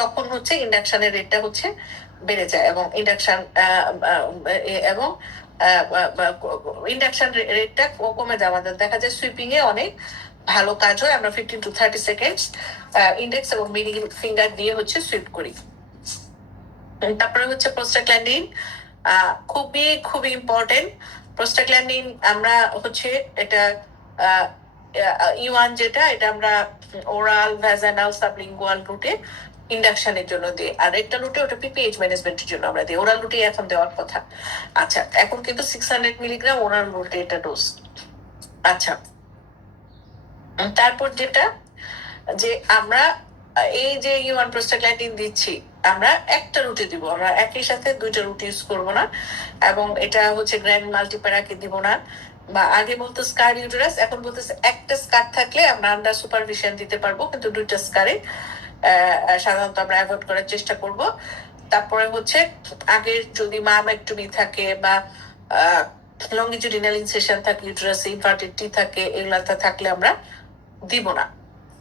তখন হচ্ছে ইন্ডাকশনের রেটটা হচ্ছে বেড়ে যায়, এবং ইন্ডাকশন এবং ইন্ডাকশন রেটটা কমে যায়। আমাদের দেখা যায় সুইপিং এ অনেক ভালো কাজ হয়। আমরা 15 to 30 সেকেন্ডস ইন্ডেক্স এবং মিডিল ফিঙ্গার দিয়ে হচ্ছে সুইপ করি। তারপরে হচ্ছে প্রোস্টাগ্ল্যান্ডিন, খুবই খুবই ইম্পর্টেন্ট। প্রোস্টাগ্ল্যান্ডিন আমরা হচ্ছে এটা E1 যেটা, এটা আমরা ওরাল, ভ্যাজানাল, সাবলিঙ্গুয়াল রুটে ইন্ডাকশনের জন্য দিই। আর একটা রুটে ওটা পিপিএইচ ম্যানেজমেন্টের জন্য আমরা দিই। ওরাল রুটে এখন দেওয়ার কথা। আচ্ছা, এখন কিন্তু 600 মিলিগ্রাম ওরাল রুটে এটা ডোজ। আচ্ছা, তারপর যেটা যে আমরা এই যে E1 প্রোস্টাগ্ল্যান্ডিন দিচ্ছি, আমরা একটা রুটে দিব, আমরা একই সাথে দুইটা রুট ইউজ করব না। এবং এটা হচ্ছে গ্র্যান্ড মাল্টিপ্যারাকে দিব না। বা আগে বলতো স্কার ইউটেরাস, এখন বলতেছে একটা স্কার থাকলে আমরা আন্ডার সুপারভিশন দিতে পারবো, কিন্তু দুইটা স্কারে সাধারণত আমরা অ্যাভয়েড করার চেষ্টা করব। তারপরে হচ্ছে আগে যদি মামাক্টমি থাকে বা লঙ্গিটিউডিনাল ইনসেশন থাকে, ইউটেরাসে ইনভার্টেড টি থাকে, এগুলাতে থাকলে আমরা দিব না।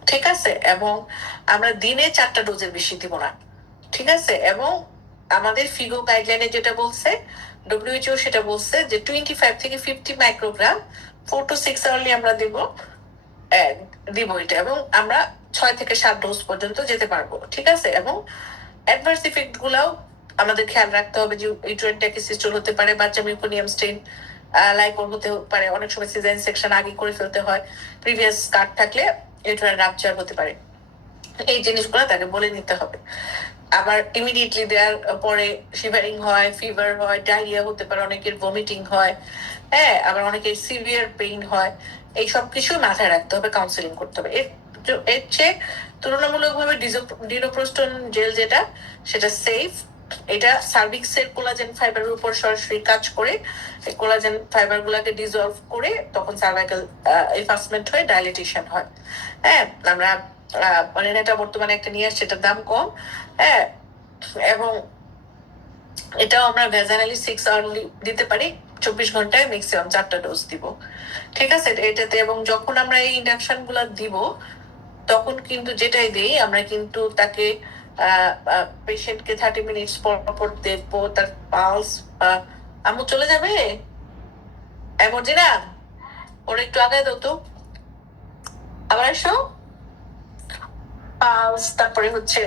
ঠিক আছে, এবং আমরা দিনে 4টা ডোজের বেশি দিব না। ঠিক আছে, এবং আমাদের ফিগো গাইডলাইনে যেটা বলছে, WHO সেটা বলছে যে 25 থেকে 50 মাইক্রোগ্রাম 4 to 6 আওয়ারলি আমরা দিব এটা, এবং আমরা 6 থেকে 7 ডোজ পর্যন্ত যেতে পারবো। ঠিক আছে, এবং অ্যাডভার্স ইফেক্ট গুলাও আমাদের খেয়াল রাখতে হবে, যে ইউটেরাইন ট্যাকিসিস্টল হতে পারে, বাচ্চা মিউকোনিয়াম স্টেইন লাইকোর হতে পারে, অনেক সময় সিজারিয়ান সেকশন আগে করে ফেলতে হয়, প্রিভিয়াস স্কার থাকলে ইউটেরাইন রাপচার হতে পারে। এই জিনিসগুলো তাকে বলে নিতে হবে। আবার ইমিডিয়েটলি দেওয়ার পরে শিভারিং হয়, ফিভার হয়, ডায়রিয়া হতে পারে, অনেকের ভমিটিং হয়, হ্যাঁ, আবার অনেকের সিভিয়ার পেইন হয়। এই সব কিছু মাথায় রাখতে হবে, কাউন্সিলিং করতে হবে। এর চেয়ে তুলনামূলকভাবে ডিনোপ্রোস্টন জেল যেটা, সেটা সেফ। এটা সার্ভিক্সের কোলাজেন ফাইবারের উপর সরাসরি কাজ করে, এই কোলাজেন ফাইবার গুলাকে ডিজলভ করে তখন সার্ভাইকাল এফাসমেন্ট হয়, ডাইলেটেশন হয়। হ্যাঁ, আমরা মানে এটা বর্তমানে একটা নিয়ে আসছে, এটার দাম কম। হ্যাঁ, এবং এটাও আমরা ভ্যাজানালি 6 আওয়ারলি দিতে পারি, 24 ঘন্টায় ম্যাক্সিমাম 4টা ডোজ দিব। ঠিক আছে, এটাতে। এবং যখন আমরা এই ইন্ডাকশন গুলা দিব, তখন কিন্তু যেটাই দেই আমরা কিন্তু তাকে পেশেন্টকে 30 মিনিটস পর পর দেখবো, তার পালস। আমু চলে যাবে এমর্জিনা, ওরা একটু আগায় দাও তো, আবার এসো। পালস, তারপরে হচ্ছে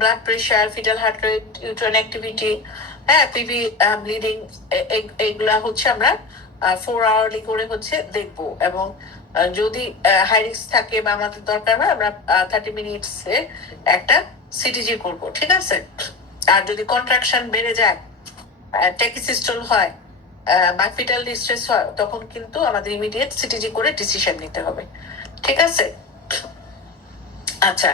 blood pressure, fetal heart rate, uterine activity, হ্যাঁ, পিভি ব্লিডিং, এগুলা হচ্ছে আমরা 4 আওয়ারলি করে হচ্ছে দেখবো। এবং যদি হাই রিস্ক থাকে বা আমাদের দরকার হয়, আমরা 30 মিনিটস একটা সিটিজি করব। ঠিক আছে, আর যদি কন্ট্রাকশন বেড়ে যায়, ট্যাকিসিস্টল হয় বা ফিটাল ডিস্ট্রেস হয়, তখন কিন্তু আমাদের ইমিডিয়েট সিটিজি করে ডিসিশন নিতে হবে। ঠিক আছে, আচ্ছা।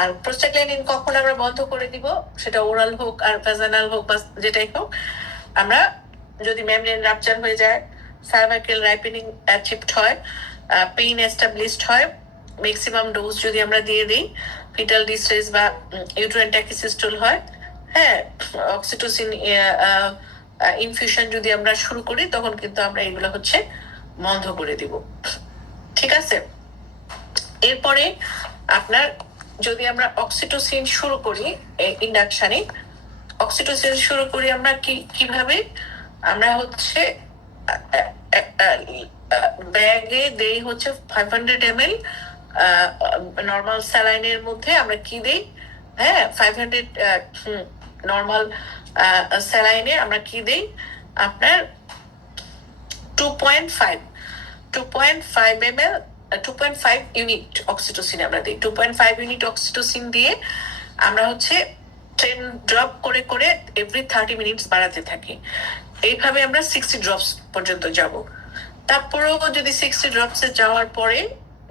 আর প্রোস্টাগ্ল্যান্ডিন কখন আমরা বন্ধ করে দিব, সেটা ওরাল হোক আর ভ্যাজানাল হোক বা যেটাই হোক, আমরা যদি মেমব্রেন রাপচার হয়ে যায়, সার্ভাইকাল রাইপেনিং অ্যাচিভড হয়, পেইন এস্টাবলিশড হয়, ম্যাক্সিমাম ডোজ যদি আমরা দিয়ে দিই, ফিটাল ডিস্ট্রেস বা ইউটেরাইন ট্যাকিসিস্টল হয়, হ্যাঁ, অক্সিটোসিন ইনফিউশন যদি আমরা শুরু করি, তখন কিন্তু আমরা এগুলো হচ্ছে বন্ধ করে দিব। ঠিক আছে, এরপরে আপনার যদি আমরা অক্সিটোসিন শুরু করি ইন্ডাকশনে, অক্সিটোসিন শুরু করি আমরা কিভাবে, আমরা হচ্ছে ব্যাগে দেই হচ্ছে 500 ml নর্মাল স্যালাইনের মধ্যে আমরা কি দেই, হ্যাঁ 500 নর্মাল স্যালাইনে আমরা কি দেই, আপনার 2.5 ml 2.5 ইউনিট অক্সিটোসিন আমরা দিই। 2.5 ইউনিট অক্সিটোসিন দিয়ে আমরা হচ্ছে 10 ড্রপ করে করে এভরি 30 মিনিটস বাড়াতে থাকি। এইভাবে আমরা 60 ড্রপস পর্যন্ত যাব। তারপরেও যদি 60 ড্রপসে যাওয়ার পরে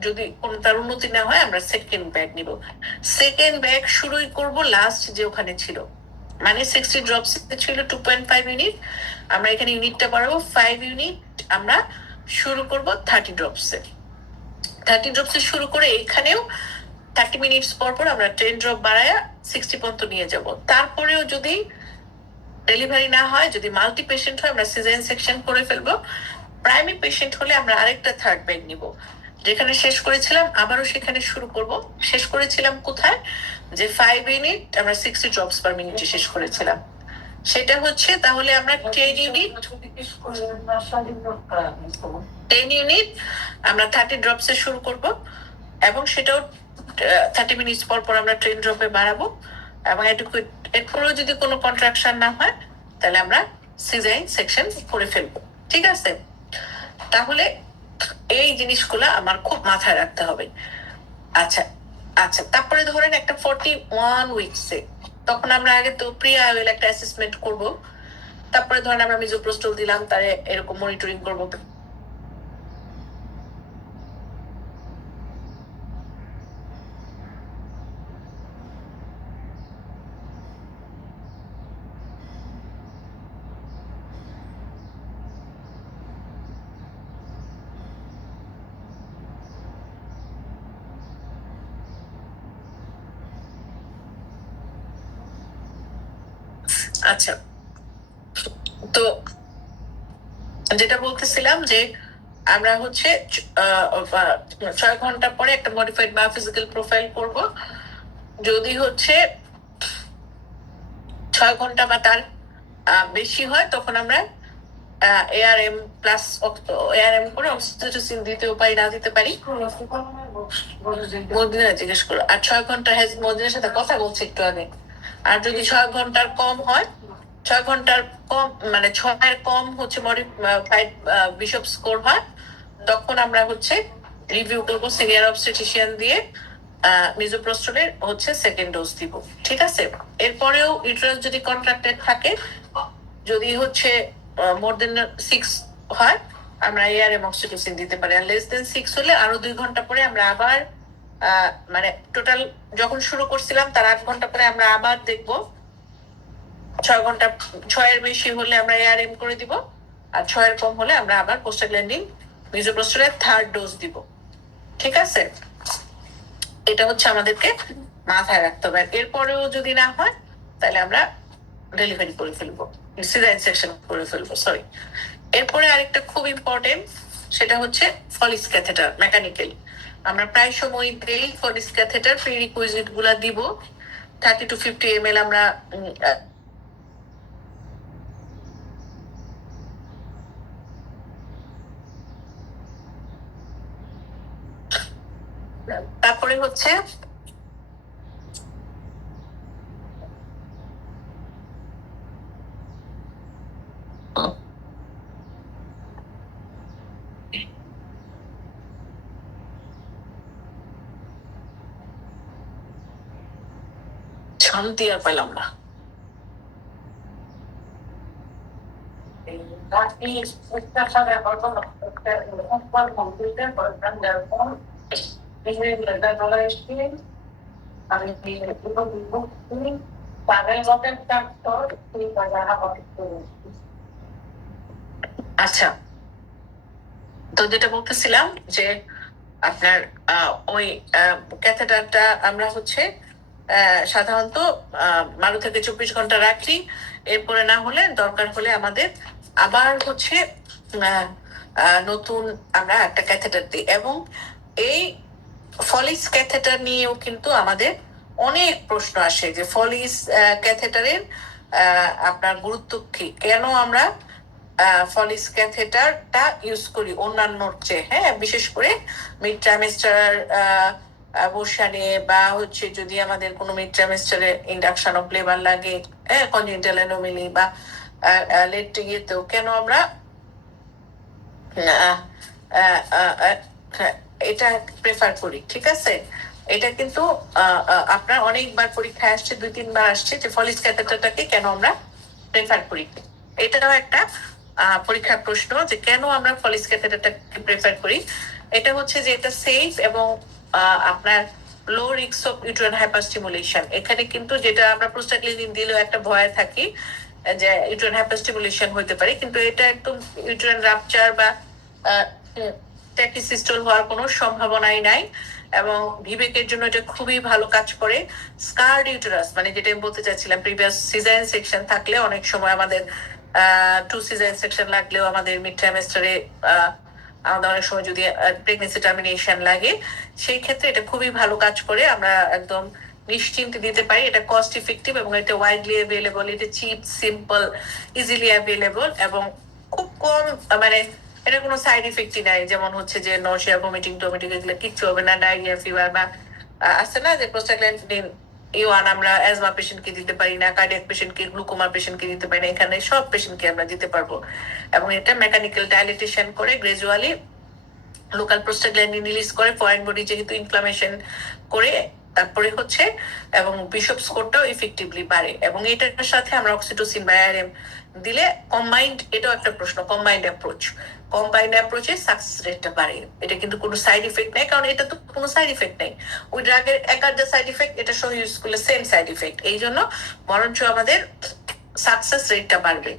যদি কোনো তার উন্নতি না হয়, আমরা সেকেন্ড ব্যাগ নিব। সেকেন্ড ব্যাগ শুরুই করব লাস্ট যে ওখানে ছিল, মানে 60 ড্রপস ছিল 2.5 ইউনিট, আমরা এখানে ইউনিটটা বাড়াবো 5 ইউনিট, আমরা শুরু করব 30 ড্রপসে। 30 ড্রপসে শুরু করে এখানেও 30 মিনিটস পর পর আমরা 10 ড্রপ বাড়ায়া 60 পর্যন্ত নিয়ে যাব। তারপরেও যদি ডেলিভারি না হয়, যদি মাল্টি পেশেন্ট হয়, আমরা সিজারিয়ান সেকশন করে ফেলবো। প্রাইমারি পেশেন্ট হলে আমরা আরেকটা থার্ড ব্যাগ নিব। যেখানে শেষ করেছিলাম আবারও সেখানে শুরু করব। শেষ করেছিলাম কোথায়, যে 5 ইউনিট আমরা 60 ড্রপস পার মিনিটে শেষ করেছিলাম, সেটা হচ্ছে তাহলে আমরা 10 ইউনিট আমরা 30 ড্রপসে শুরু করব, এবং সেটাও 30 মিনিটস পর পর আমরা 10 ড্রপে বাড়াবো। এবং এরপরেও যদি কোনো কন্ট্রাকশন না হয়, তাহলে আমরা সিজারিয়ান সেকশন করে ফেলবো। ঠিক আছে, তাহলে এই জিনিসগুলো আমার খুব মাথায় রাখতে হবে। আচ্ছা আচ্ছা, তারপরে ধরেন একটা 41 উইকসে, তখন আমরা আগে তো প্রি আইওএল একটা অ্যাসেসমেন্ট করব। তারপরে ধরেন আমরা মিজোপ্রোস্টল দিলাম, তারে এরকম মনিটরিং করবো। আচ্ছা, তো যেটা বলতেছিলাম যে আমরা হচ্ছে 6 ঘন্টা পরে একটা মডিফাইড বায়োফিজিক্যাল প্রোফাইল করব। যদি হচ্ছে 6 ঘন্টা বা তার বেশি হয়, তখন আমরা এআরএম প্লাস এআরএম করে অক্সিটোসিন দিতেও পারি, না দিতে পারি। মদিনা জিজ্ঞেস করো। আর 6 ঘন্টা মদিনার সাথে কথা বলছি একটু আগে। আর যদি 6 ঘন্টার কম হয়, 6 ঘন্টার কম মানে 6-এর কম হচ্ছে মডিফাইড বিশপ স্কোর হয়, তখন আমরা হচ্ছে রিভিউ করবো সিনিয়র অবস্টেটিশিয়ান দিয়ে মিজোপ্রোস্টলের হচ্ছে সেকেন্ড ডোজ দিব। ঠিক আছে, এরপরেও ইউটেরাস যদি কন্ট্রাক্টেড থাকে, যদি হচ্ছে মোর দেন 6 হয়, আমরা এআরএম অক্সিটোসিন দিতে পারি। আর লেস দেন 6 হলে আরো 2 ঘন্টা পরে আমরা আবার মানে টোটাল যখন শুরু করছিলাম তার 8 ঘন্টা পরে আমরা আবার দেখবো। 6 ঘন্টা 6-এর বেশি হলে আমরা এআরএম করে দিব, আর 6-এর কম হলে আমরা আবার পোস্টাগ্ল্যান্ডিন মিজোপ্রোস্টলের থার্ড ডোজ দিব। ঠিক আছে, এটা হচ্ছে আমাদেরকে মাথায় রাখতে হবে। এরপরেও যদি না হয়, তাহলে আমরা ডেলিভারি করে ফেলবো, সিজারিয়ান সেকশন করে ফেলবো, সরি। এরপরে আরেকটা খুব ইম্পর্টেন্ট, সেটা হচ্ছে ফলিস ক্যাথেটার মেকানিক্যাল। আমরা প্রায় সময় দেই ফলিস ক্যাথেটার, প্রি রিকুইজিট গুলা দিব। 30 to 50 ml আমরা তারপরে হচ্ছে শান্তি আর পেলাম না। আচ্ছা, তো যেটা বলতেছিলাম যে আপনার ওই ক্যাথেটারটা আমরা হচ্ছে সাধারণত 12 থেকে 24 ঘন্টা রাখি। এরপরে না হলে দরকার হলে আমাদের আবার হচ্ছে নতুন আমরা একটা ক্যাথেটার দিই। এবং এই ফলিস ক্যাথেটার নিয়েও কিন্তু আমাদের অনেক প্রশ্ন আসে যে ফলিস ক্যাথেটারের আপনার গুরুত্ব কি, কেন আমরা ফলিস ক্যাথেটারটা ইউজ করি অন্যান্যর চেয়ে, হ্যাঁ, বিশেষ করে মিড ট্রাইমেস্টার অবসানে বা হচ্ছে যদি আমাদের কোনো মিড ট্রাইমেস্টারে ইন্ডাকশন অফ লেবার লাগে, হ্যাঁ, কনজেনিটাল অ্যানোমালি বা লেট ইয়েতেও কেন আমরা আহ, আহ, আহ, আহ, এটা প্রেফার করি। ঠিক আছে, এটা কিন্তু আপনার অনেকবার পরীক্ষায় আসছে, 2-3 বার আসছে যে ফলিস ক্যাথেটারটাকে কেন আমরা প্রেফার করি। এটাও একটা পরীক্ষার প্রশ্ন যে কেন আমরা ফলিস ক্যাথেটারটাকে প্রেফার করি। এটা হচ্ছে যে এটা সেফ এবং আপনার low risk of uterine hyperstimulation. এখানে কিন্তু যেটা আমরা প্রোস্টাগ্ল্যান্ডিন দিলেও একটা ভয় থাকি যে ইউটেরাইন হাইপারস্টিমুলেশন হতে পারে, কিন্তু এটা একদম ইউটেরাইন রাপচার বা ট্যাকিসিস্টল হওয়ার কোনো সম্ভাবনাই নাই। এবং বিবেকের জন্য এটা খুবই ভালো কাজ করে। স্কার্ড ইউটেরাস মানে যেটা আমি বলতে চাচ্ছিলাম, প্রিভিয়াস সিজারিয়ান সেকশন থাকলে অনেক সময় আমাদের 2 সিজারিয়ান সেকশন লাগলেও আমাদের মিড ট্রাইমেস্টারে আমাদের অনেক সময় যদি প্রেগনেন্সি টার্মিনেশন লাগে, সেই ক্ষেত্রে এটা খুবই ভালো কাজ করে। আমরা একদম নিশ্চিন্তে দিতে পারি, এটা কস্ট ইফেক্টিভ এবং এটা ওয়াইডলি অ্যাভেলেবল, এটা চিপ, সিম্পল, ইজিলি অ্যাভেলেবল এবং খুব কম, মানে এটা কোনো সাইড ইফেক্টই নাই, যেমন হচ্ছে যে নশিয়া, ভমিটিং, টমিটিং এগুলো কিচ্ছু হবে না, ডায়রিয়া, ফিভার বা আছে না যে প্রোস্টাগ্ল্যান্ডিন E1 আমরা অ্যাজমা পেশেন্টকে দিতে পারি না, কার্ডিয়াক পেশেন্টকে, গ্লুকোমা পেশেন্টকে দিতে পারি না, এখানে সব পেশেন্টকে আমরা দিতে পারবো। এবং এটা মেকানিক্যাল ডাইলেটেশন করে গ্রাজুয়ালি লোকাল প্রোস্টাগ্ল্যান্ডিন রিলিজ করে, ফরেন বডি যেহেতু ইনফ্লামেশন করে তারপরে হচ্ছে, এবং বিশপ স্কোরটাও ইফেক্টিভলি বাড়ে। এবং এটার সাথে আমরা অক্সিটোসিন বা ARM দিলে কম্বাইন্ড, এটাও একটা প্রশ্ন, কম্বাইন্ড অ্যাপ্রোচে সাকসেস রেটটা বাড়ে। এটা কিন্তু কোনো সাইড ইফেক্ট নেই, কারণ এটা তো কোনো সাইড ইফেক্ট নেই, ওই ড্রাগের একার যা সাইড ইফেক্ট এটা সহ ইউজ করলে সেম সাইড ইফেক্ট, এই জন্য বরঞ্চ আমাদের সাকসেস রেটটা বাড়বে।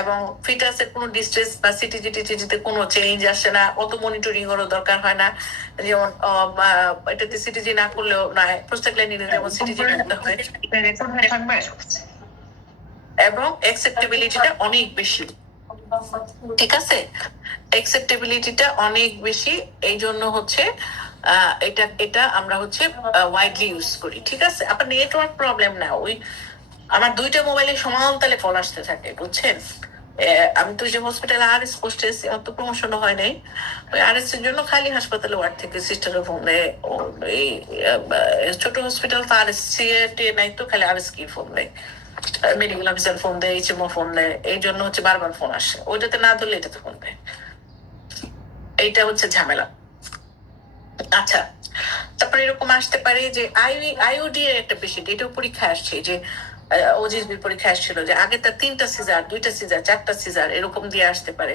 এবং ফিটাসের কোনো ডিস্ট্রেস বা সিটিজিতে কোনো চেঞ্জ আসে না, অত মনিটরিং এরও দরকার হয় না। যেমন এটাতে সিটিজি না করলেও নয়, প্রোস্টাগ্ল্যান্ডিনে যেমন সিটিজি করতে হয়। এবং অ্যাকসেপ্টেবিলিটিটা অনেক বেশি। ঠিক আছে, অ্যাকসেপ্টেবিলিটিটা অনেক বেশি, এই জন্য হচ্ছে এটা আমরা হচ্ছে ওয়াইডলি ইউজ করি। ঠিক আছে, আপনার নেটওয়ার্ক প্রবলেম না, ওই আমার 2টা মোবাইলে সমান তালে ফোন আসতে থাকে, বুঝছেন। আমি তো যে হসপিটালে RS পোস্টে আমার তো প্রমোশন হয় নাই, ওই RS এর জন্য খালি হাসপাতালে ওয়ার্ড থেকে সিস্টারের ফোন দেয়, এই ছোট হসপিটাল তো RS নাই, তো খালি RS কি ফোন দেয়, মেডিকেল অফিসার ফোন দেয়, HMO ফোন দেয়, এই জন্য হচ্ছে বারবার ফোন আসে, ওইটাতে না ধরলে এটাতে ফোন দেয়, এইটা হচ্ছে ঝামেলা। আচ্ছা, তারপরে এরকম আসতে পারে যে IUD এর একটা পেশেন্ট, এটাও পরীক্ষা আসছে যে ওজিএসবি পরীক্ষা আসছিল যে আগে তার 3টা সিজার, 2টা সিজার, 4টা সিজার এরকম দিয়ে আসতে পারে।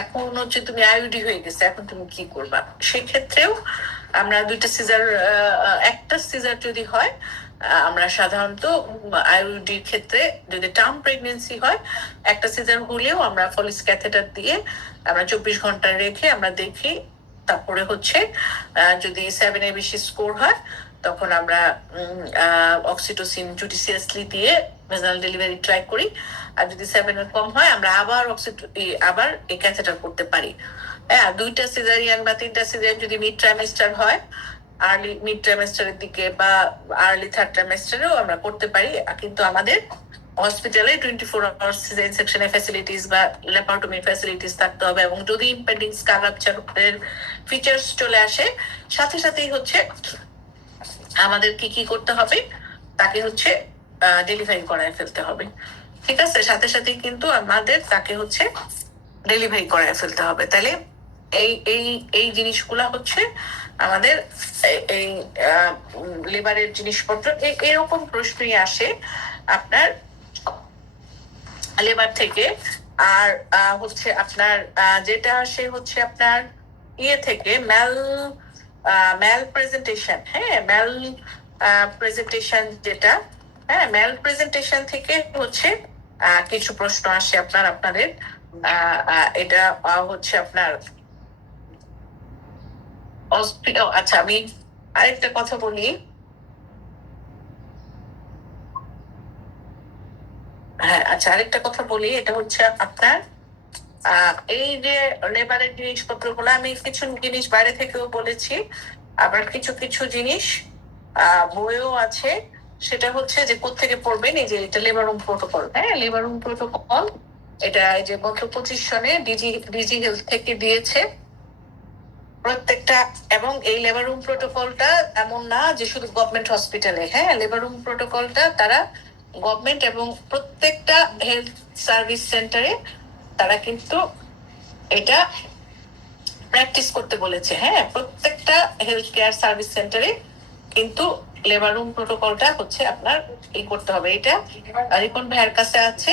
এখন হচ্ছে তুমি IUD হয়ে গেছে, এখন তুমি কি করবা? সেক্ষেত্রেও আমরা 2টা সিজার, একটা সিজার যদি হয়, আমরা সাধারণত IUD ক্ষেত্রে যদি টার্ম প্রেগনেন্সি হয়, একটা সিজার হলেও আমরা ফলিস ক্যাথেটার দিয়ে আমরা 24 ঘন্টা রেখে আমরা দেখি, তারপরে হচ্ছে যদি 7 এর বেশি স্কোর হয় তখন আমরা অক্সিটোসিন জুডিসিয়াসলি দিয়ে ভেজাল ডেলিভারি ট্রাই করি। আর যদি 7 এর কম হয় আমরা আবার এই ক্যাথেটার করতে পারি। হ্যাঁ, 2টা সিজারিয়ান বা 3টা সিজারিয়ান যদি মিড ট্রাইমেস্টার হয়, আর্লি মিড ট্রাইমেস্টারের দিকে বা আর্লি থার্ড ট্রাইমেস্টারেও আমরা করতে পারি, কিন্তু আমাদের হসপিটালে 24 আওয়ার্স সিজারিয়ান সেকশনের ফ্যাসিলিটিস বা ল্যাপারোটমি ফ্যাসিলিটিস থাকতে হবে। এবং যদি ইম্পেন্ডিং স্কার রাপচারের ফিচার্স চলে আসে, সাথে সাথেই হচ্ছে আমাদের কি করতে হবে, তাকে হচ্ছে ডেলিভারি করায় ফেলতে হবে। ঠিক আছে, সাথে সাথেই কিন্তু আমাদের তাকে হচ্ছে ডেলিভারি করায় ফেলতে হবে। তাহলে এই এই এই জিনিসগুলা হচ্ছে আমাদের এই লেবারের জিনিসপত্র, এরকম প্রশ্নই আসে আপনার লেবার থেকে। আর হচ্ছে আপনার যেটা আসে হচ্ছে আপনার থেকে ম্যাল প্রেজেন্টেশন, হ্যাঁ, ম্যাল প্রেজেন্টেশন যেটা, হ্যাঁ, ম্যাল প্রেজেন্টেশন থেকে হচ্ছে কিছু প্রশ্ন আসে আপনাদের। এটা হচ্ছে আপনার আচ্ছা, আমি আরেকটা কথা বলি। হ্যাঁ, আচ্ছা, আরেকটা কথা বলি, এটা হচ্ছে আপনার এই যে লেবারের জিনিসপত্র গুলো, আমি কিছু জিনিস বাইরে থেকেও বলেছি, আবার কিছু কিছু জিনিস বইও আছে, সেটা হচ্ছে যে কোত্থেকে পড়বেন, এই যে এটা লেবার রুম প্রোটোকল। হ্যাঁ, লেবার রুম প্রোটোকল এটা এই যে গত 25 সনে ডিজি হেলথ থেকে দিয়েছে প্রত্যেকটা। এবং এই লেবার রুম প্রোটোকলটা এমন না যে শুধু গভর্নমেন্ট হসপিটালে, হ্যাঁ, লেবার রুম প্রোটোকলটা তারা গভর্নমেন্ট এবং প্রত্যেকটা হেলথ সার্ভিস সেন্টারে তারা কিন্তু এটা প্র্যাকটিস করতে বলেছে। হ্যাঁ, প্রত্যেকটা হেলথ কেয়ার সার্ভিস সেন্টারে কিন্তু লেবার রুম প্রোটোকলটা হচ্ছে আপনার এই করতে হবে। এটা রিপন ভাইয়ের কাছে আছে,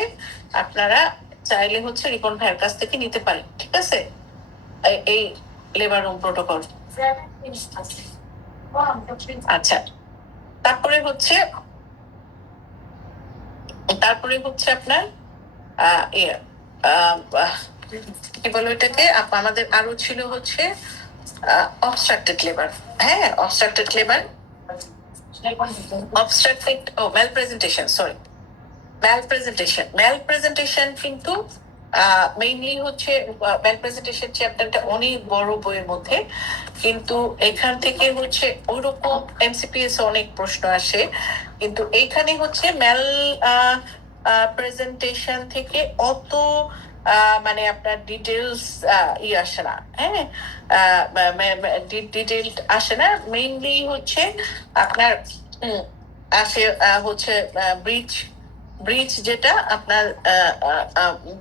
আপনারা চাইলে হচ্ছে রিপন ভাইয়ের কাছ থেকে নিতে পারেন, ঠিক আছে? এই লেবার রুম প্রোটোকল। আচ্ছা, তারপরে হচ্ছে আপনার কি বলো এটাকে, আমাদের আরো ছিল হচ্ছে অবস্ট্রাক্টেড লেবার। হ্যাঁ, অবস্ট্রাক্টেড লেবার, অবস্ট্রাক্টেড ম্যালপ্রেজেন্টেশন, সরি ম্যালপ্রেজেন্টেশন কিন্তু মেইনলি হচ্ছে ম্যালপ্রেজেন্টেশন চ্যাপ্টারটা অনেক বড় বইয়ের মধ্যে, কিন্তু এখান থেকে হচ্ছে ওইরকম এমসিপিএস অনেক প্রশ্ন আসে, কিন্তু এইখানে হচ্ছে প্রেজেন্টেশন থেকে অত মানে আপনার ডিটেলস আসে না। হ্যাঁ, ডিটেল আসে না, মেইনলি হচ্ছে আপনার আসে হচ্ছে ব্রিজ যেটা আপনার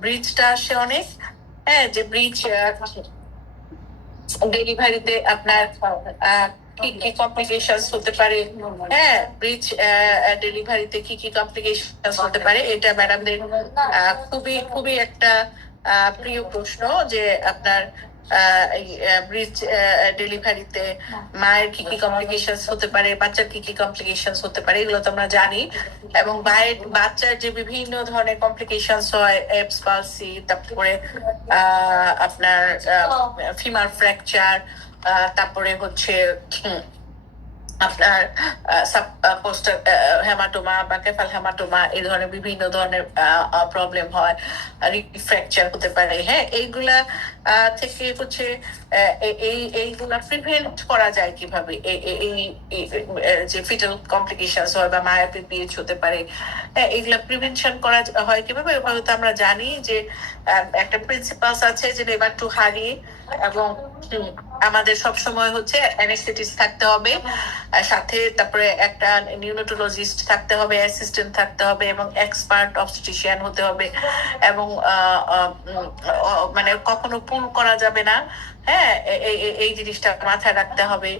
ব্রিজটা আসে অনেক। হ্যাঁ, যে ব্রিজ ডেলিভারিতে আপনার কি কি কমপ্লিকেশনস হতে পারে। হ্যাঁ, ব্রিজ ডেলিভারিতে কি কি কমপ্লিকেশনস হতে পারে, এটা ম্যাডামদের খুবই খুবই একটা প্রিয় প্রশ্ন, যে আপনার ব্রিজ ডেলিভারিতে মায়ের কি কি কমপ্লিকেশনস হতে পারে, বাচ্চার কি কি কমপ্লিকেশনস হতে পারে, এগুলো তো আমরা জানি। এবং বাচ্চার যে বিভিন্ন ধরনের কমপ্লিকেশনস হয়, এপস পালসি, তারপরে আপনার ফিমার ফ্র্যাকচার, তারপরে হচ্ছে আপনার পোস্টার হেমাটোমা বা কেফাল হেমাটোমা, এই ধরনের বিভিন্ন ধরনের প্রবলেম হয়, ফ্র্যাকচার হতে পারে। হ্যাঁ, এইগুলা থেকে হচ্ছে এইগুলা প্রিভেন্ট করা যায় কিভাবে, এই যে ফিটাল কমপ্লিকেশনস হয় বা মায়ের পিপিএইচ হতে পারে, এইগুলা প্রিভেনশন করা হয় কিভাবে, ওভাবে তো আমরা জানি যে একটা প্রিন্সিপালস আছে যে নেভার টু হারি, এবং আমাদের সবসময় হচ্ছে অ্যানেস্থেটিস্ট থাকতে হবে, সাথে তারপরে একটা নিউরোটোলজিস্ট থাকতে হবে, অ্যাসিস্ট্যান্ট থাকতে হবে, এবং এক্সপার্ট অবস্টেট্রিশিয়ান হতে হবে, এবং মানে কখনো পুল করা যাবে না। হ্যাঁ, এই জিনিসটা মাথায় রাখতে হবে।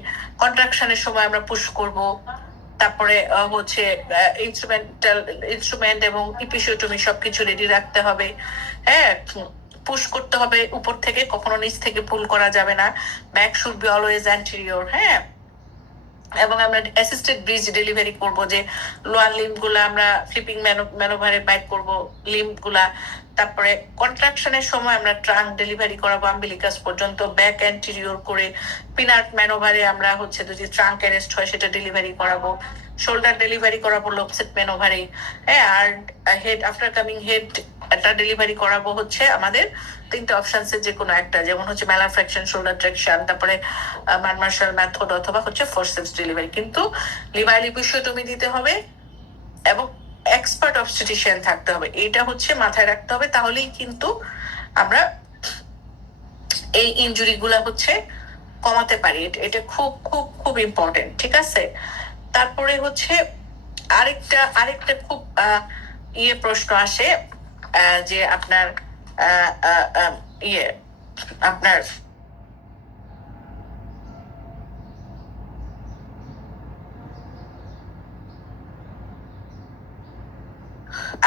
কন্ট্রাকশনের সময় আমরা পুশ করব, তারপরে হচ্ছে ইনস্ট্রুমেন্ট এবং ইপিসিওটমি সবকিছু রেডি রাখতে হবে। হ্যাঁ, পুশ করতে হবে উপর থেকে, কখনো নিচ থেকে পুল করা যাবে না। Back should be always anterior. হ্যাঁ, এবং আমরা অ্যাসিস্টেড ব্রিজ ডেলিভারি করব, যে লোয়ার লিম্ব গুলা আমরা ফ্লিপিং ম্যানোভারে বাইক করব লিম্ব গুলা। তারপরে কন্ট্রাকশনের সময় আমরা ট্রাঙ্ক ডেলিভারি করাবো আম্বিলিকাস পর্যন্ত, ব্যাক অ্যান্টেরিয়র করে পিনাট ম্যানোভারে আমরা হচ্ছে যদি ট্রাঙ্ক অ্যারেস্ট হয় সেটা ডেলিভারি করাবো, শোল্ডার ডেলিভারি করাবো লোকসেট ম্যানোভারে। হ্যাঁ, আর হেড আফটার কামিং হেড একটা ডেলিভারি করাবো হচ্ছে আমাদের তিনটে অপশনসের যে কোনো একটা, যেমন হচ্ছে ম্যালার ফ্র্যাকশন, শোল্ডার ট্রাকশন, তারপরে মানমার্শাল মেথড, অথবা হচ্ছে ফোরসেপস ডেলিভারি। কিন্তু লিভার লিপিওটমি দিতে হবে এবং এক্সপার্ট অবস্টেট্রিশিয়ান থাকতে হবে, এটা হচ্ছে মাথায় রাখতে হবে। তাহলেই কিন্তু আমরা এই ইনজুরি গুলা হচ্ছে কমাতে পারি। এটা খুব খুব খুব ইম্পর্টেন্ট, ঠিক আছে? তারপরে হচ্ছে আরেকটা খুব প্রশ্ন আসে, যে আপনার আপনার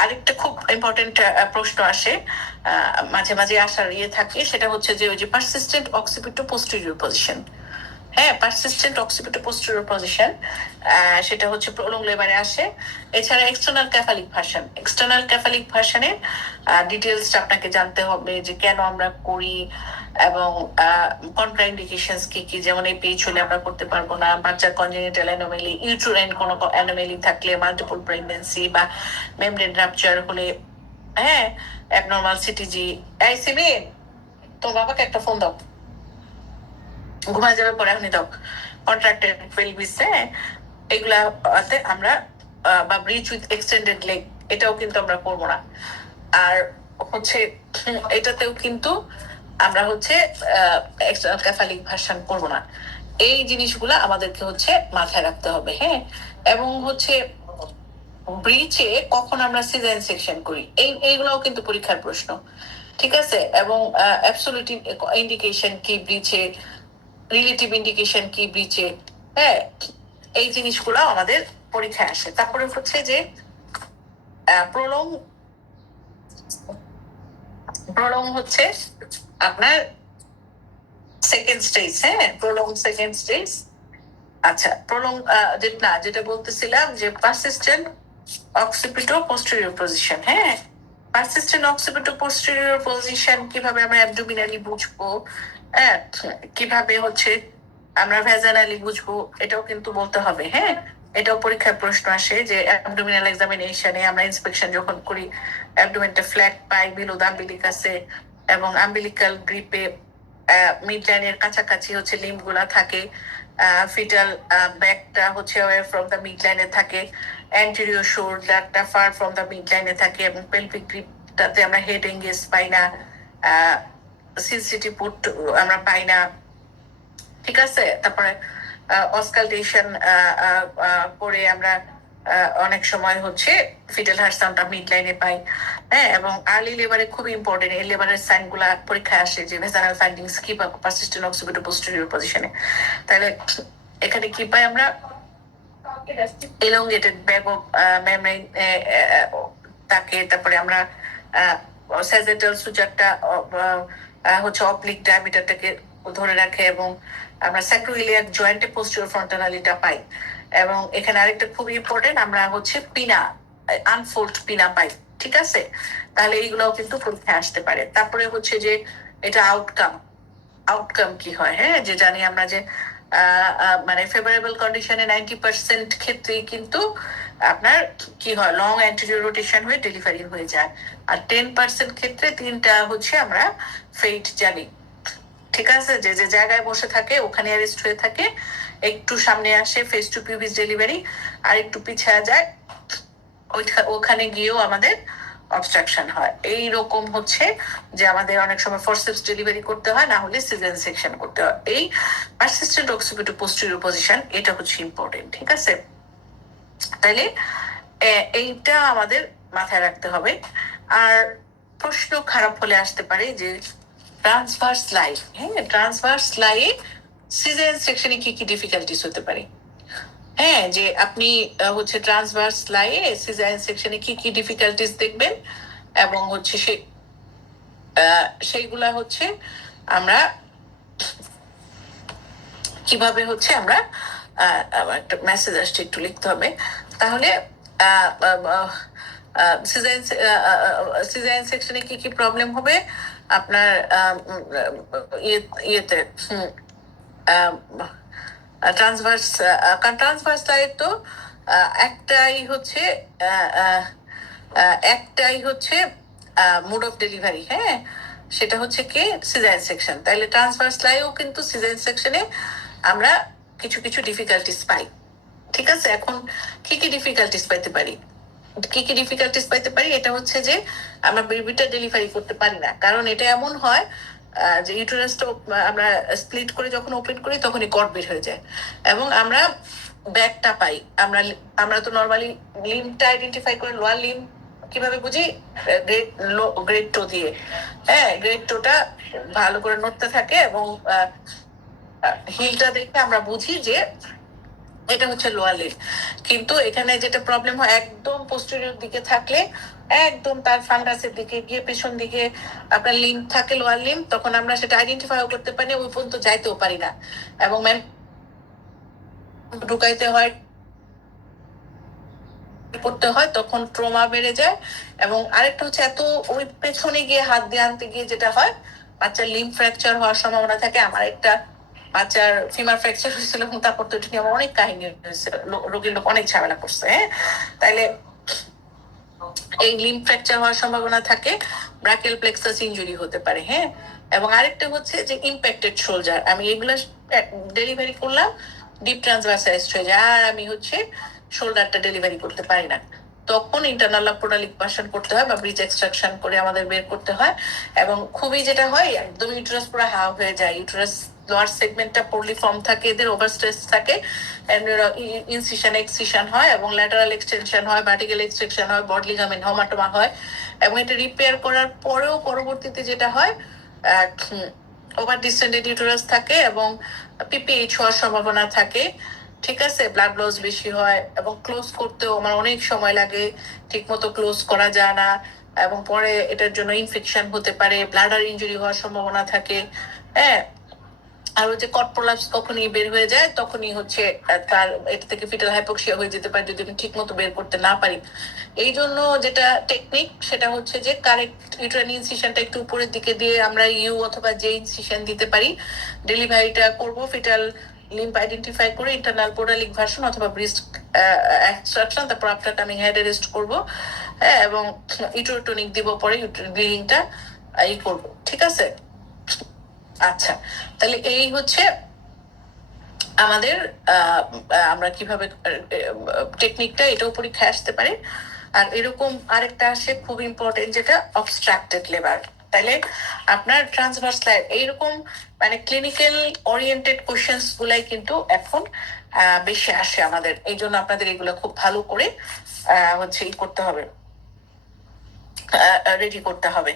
আরেকটা খুব ইম্পর্টেন্ট প্রশ্ন আসে, মাঝে মাঝে আসার থাকে, সেটা হচ্ছে যে ওই যে পারসিস্টেন্ট অক্সিপিটো পোস্টেরিয়র পজিশন। হ্যাঁ, পারসিস্টেন্ট অক্সিপিটো পোস্টেরিয়র পজিশন, সেটা হচ্ছে প্রলং লেবারে আসে। এছাড়া এক্সটার্নাল ক্যাফালিক ভার্সন, এক্সটার্নাল ক্যাফালিক ভার্সনের ডিটেলসটা আপনাকে জানতে হবে, যে কেন আমরা করি এবং কন্ট্রাইন্ডিকেশনস কি কি, যেমন এই পেজ হলে আমরা করতে পারবো না, বাচ্চার কনজেনিটাল অ্যানোমেলি, ইউট্রাইন কোনো অ্যানোমেলি থাকলে, মাল্টিপল প্রেগন্যান্সি বা মেমব্রেন রাপচার হলে, হ্যাঁ, অ্যাবনর্মাল সিটিজি। এই সিমিন, তোর বাবাকে একটা ফোন দাও, ঘুমায় যাবে পরে, এখনই দাও। কন্ট্রাক্টেড পেলভিস, হ্যাঁ, এগুলাতে আমরা বা ব্রিচ উইথ এক্সটেন্ডেড লেগ, এটাও কিন্তু আমরা করবো না। আর হচ্ছে এটাতেও কিন্তু আমরা হচ্ছে ক্যাফালিক ভার্সন করবো না। এই জিনিসগুলা আমাদেরকে হচ্ছে মাথায় রাখতে হবে, হ্যাঁ। এবং হচ্ছে ব্রিচে কখন আমরা সিজাইন সেকশন করি, এইগুলাও কিন্তু পরীক্ষার প্রশ্ন, ঠিক আছে। এবং অ্যাবসলিউট ইন্ডিকেশন কি ব্রিচে, রিলেটিভ ইন্ডিকেশন কি ব্রিচে, হ্যাঁ, এই জিনিসগুলো আমাদের পরীক্ষায় আসে। তারপরে হচ্ছে যে প্রলং হচ্ছে আপনার সেকেন্ড স্টেজ, হ্যাঁ, প্রলং সেকেন্ড স্টেজ। আচ্ছা, প্রলং যেটা বলতেছিলাম যে পারসিস্টেন্ট অক্সিপিটো পোস্টেরিয়র পজিশন, হ্যাঁ, পারসিস্টেন্ট অক্সিপিটো পোস্টেরিয়র পজিশন কিভাবে আমরা অ্যাবডোমিনালি বুঝবো, হ্যাঁ, কিভাবে হচ্ছে আমরা ভ্যাজানালি বুঝবো, এটাও কিন্তু বলতে হবে, হ্যাঁ। এটাও পরীক্ষায় প্রশ্ন আসে যে অ্যাবডোমিনাল এক্সামিনেশনে আমরা ইন্সপেকশন যখন করি অ্যাবডোমেনটা ফ্ল্যাট পাই বিলো দ্য আম্বিলিকাসে, এবং আম্বিলিকাল গ্রিপে মিড লাইনের কাছাকাছি হচ্ছে লিম্ব গুলা থাকে, ফিটাল ব্যাকটা হচ্ছে অ্যাওয়ে ফ্রম দ্য মিড লাইনে থাকে, অ্যান্টেরিয়র শোল্ডারটা ফার ফ্রম দ্য মিড লাইনে থাকে, এবং পেলভিক গ্রিপটাতে আমরা হেড এঙ্গেজ পাই না, সিনসিটিভ পুট আমরা পাই না, ঠিক আছে। তারপরে অসকালটেশন করে আমরা অনেক সময় হচ্ছে ফিটাল হার্ট সাউন্ডটা মিড লাইনে পাই, হ্যাঁ। এবং আর্লি লেবারে খুব ইম্পর্টেন্ট, এই লেবারের সাইন গুলা পরীক্ষায় আসে যে ভেজানাল ফাইন্ডিংস কি পাবো পারসিস্টেন্ট অক্সিপিটো পোস্টেরিয়র পজিশনে। তাহলে এখানে কি পাই আমরা, এলongated ব্যাগ অফ মেমব্রেন থাকে, তারপরে আমরা স্যাজেটাল সুচারটা হচ্ছে অবলিক ডায়ামিটারটাকে ধরে রাখে, এবং আমরা স্যাক্রোইলিয়াক জয়েন্টে পোস্টিরিয়র ফ্রন্টালিটা পাই। এবং এখানে আরেকটা খুব ইম্পর্টেন্ট, আমরা হচ্ছে পিনা, আনফোল্ড পিনা পাই, ঠিক আছে। তাহলে এইগুলোও কিন্তু পরীক্ষায় আসতে পারে। তারপরে হচ্ছে যে এটা আউটকাম কি হয়, হ্যাঁ, যে জানি আমরা যে মানে ফেভারেবল কন্ডিশনে 90% ক্ষেত্রেই কিন্তু আপনার কি হয়, লং অ্যান্টেরিয়র রোটেশন হয়ে ডেলিভারি হয়ে যায়, আর 10% ক্ষেত্রে তিনটা হচ্ছে আমরা ফেইট জানি, ঠিক আছে। যে যে জায়গায় বসে থাকে ওখানে অ্যারেস্ট হয়ে থাকে, একটু সামনে আসে ফেস টু পিউবিস ডেলিভারি, আর একটু পিছিয়ে যায় ওখানে গিয়েও আমাদের অবস্ট্রাকশন হয়। এই রকম হচ্ছে যে আমাদের অনেক সময় ফরসেপস ডেলিভারি করতে হয়, না হলে সিজারিয়ান সেকশন করতে হয়। এই পারসিস্টেন্ট অক্সিপিটো পোস্টেরিয়র পজিশন এটা হচ্ছে ইম্পর্টেন্ট, ঠিক আছে। তাইলে এইটা আমাদের মাথায় রাখতে হবে। আর প্রশ্ন খারাপ হলে আসতে পারে যে ট্রান্সভার্স লাই, হ্যাঁ, ট্রান্সভার্স লাইয়ে সিজারিয়ান সেকশনে কি কি ডিফিকাল্টিস হতে পারে, হ্যাঁ, যে আপনি হচ্ছে ট্রান্সভার্স লাইয়ে সিজারিয়ান সেকশনে কি কি ডিফিকাল্টিস দেখবেন, এবং হচ্ছে সেইগুলা হচ্ছে আমরা কিভাবে হচ্ছে আমরা একটা মেসেজ আসছে একটু লিখতে হবে। তাহলে সিজারিয়ান সেকশনে কি কি প্রবলেম হবে আপনার ইয়েতে ট্রান্সভার্স লাইন তো একটাই হচ্ছে মোড অফ ডেলিভারি, হ্যাঁ, সেটা হচ্ছে কি সিজারিয়ান সেকশন। তাহলে ট্রান্সভার্স লাইও কিন্তু সিজারিয়ান সেকশনে আমরা কিছু কিছু ডিফিকাল্টিস পাই, ঠিক আছে। এখন কি কি ডিফিকাল্টিস পাইতে পারি, এটা হচ্ছে যে আমরা বেবিটা ডেলিভারি করতে পারি না, কারণ এটা এমন হয় যে ইউটেরাসটা আমরা স্প্লিট করে যখন ওপেন করি তখনই কর্ড বের হয়ে যায়, এবং আমরা ব্যাকটা পাই। আমরা তো নর্মালি লিম্বটা আইডেন্টিফাই করে লোয়ার লিম্ব কিভাবে বুঝি, গ্রেড টো দিয়ে, হ্যাঁ, গ্রেড টোটা ভালো করে নড়তে থাকে, এবং হিলটা দেখে আমরা বুঝি যে এটা হচ্ছে লোয়ার লিম্ব। কিন্তু এখানে যেটা প্রবলেম হয়, একদম পোস্টেরিয়র দিকে থাকলে, একদম তার ফান্ডাসের দিকে গিয়ে পেছন দিকে আপনার লিম্ব থাকে লোয়ার লিম্ব, তখন আমরা সেটা আইডেন্টিফাই করতে পারি না, ওই পর্যন্ত যাইতেও পারি না, এবং ঢুকাইতে হয় করতে হয়, তখন ট্রমা বেড়ে যায়। এবং আরেকটা হচ্ছে এত ওই পেছনে গিয়ে হাত দিয়ে আনতে গিয়ে যেটা হয়, বাচ্চার লিম্ব ফ্র্যাকচার হওয়ার সম্ভাবনা থাকে। আমার একটা বাচ্চার ফিমার ফ্র্যাকচার হয়েছিল, এবং তারপর তো এটা নিয়ে আমার অনেক কাহিনী হয়েছে, রোগীর লোক অনেক ঝামেলা করছে, হ্যাঁ। তাইলে এই লিম্ব ফ্র্যাকচার হওয়ার সম্ভাবনা থাকে, ব্রাকিয়াল প্লেক্সাস ইনজুরি হতে পারে, হ্যাঁ। এবং আরেকটা হচ্ছে যে ইম্প্যাক্টেড শোল্ডার, আমি এগুলো ডেলিভারি করলাম, ডিপ ট্রান্সভার্সাইজড হয়ে যায়, আর আমি হচ্ছে শোল্ডারটা ডেলিভারি করতে পারি না। তখন ইন্টারনাল লাপ্রোডাল লিকুয়েশন করতে হয় বা ব্রিজ এক্সট্রাকশন করে আমাদের বের করতে হয়। এবং খুবই যেটা হয়, একদম ইউটেরাস পুরো হাওয়া হয়ে যায়, ইউটেরাস লোয়ার সেগমেন্টটা পোরলি ফর্ম থাকে, এদের ওভার স্ট্রেস থাকে, ইনসিশন এক্সিশন হয় এবং ল্যাটারাল এক্সটেনশন হয়, ভার্টিক্যাল এক্সটেনশন হয়, বড লিগামেন্ট হমাটোমা হয়। এবং এটা রিপেয়ার করার পরেও পরবর্তীতে যেটা হয়, ওভার ডিসটেন্ডেড ইউটেরাস থাকে এবং পিপিএইচ হওয়ার সম্ভাবনা থাকে। ঠিক আছে, ব্লাড লস বেশি হয় এবং ক্লোজ করতেও আমার অনেক সময় লাগে, ঠিক মতো ক্লোজ করা যায় না, এবং পরে এটার জন্য ইনফেকশন হতে পারে, ব্লাডার ইনজুরি হওয়ার সম্ভাবনা থাকে। হ্যাঁ, আর ওই যে কট প্রলাপস কখনই বের হয়ে যায়, তখনই হচ্ছে তার এটা থেকে ফিটাল হাইপোক্সিয়া হয়ে যেতে পারে যদি আমি ঠিক মতো বের করতে না পারি। এই জন্য যেটা টেকনিক সেটা হচ্ছে যে কারেক্ট ইউটেরাইন ইনসিশনটা একটু উপরের দিকে দিয়ে আমরা ইউ অথবা জে ইনসিশন দিতে পারি। ডেলিভারিটা করব ফিটাল লিম্প আইডেন্টিফাই করে ইন্টারনাল পোর্টালিক ভার্সন অথবা ব্রিস্ট এক্সট্রাকশন, তারপর আপনারটা আমি হেড রেস্ট করবো। হ্যাঁ, এবং ইউটেরোটনিক দিব, পরে ব্লিডিংটা এই করবো। ঠিক আছে, আচ্ছা, তাহলে এই হচ্ছে আমাদের আমরা কিভাবে টেকনিকটা এটাও পরীক্ষায় আসতে পারে। আর এরকম আরেকটা আসে খুব ইম্পর্টেন্ট, যেটা অবস্ট্রাক্টেড লেবার। তাহলে আপনার ট্রান্সভার্স লাইন এইরকম মানে ক্লিনিক্যাল ওরিয়েন্টেড কোশ্চেন্স গুলাই কিন্তু এখন বেশি আসে আমাদের। এই জন্য আপনাদের এগুলো খুব ভালো করে হচ্ছে ই করতে হবে, রেডি করতে হবে।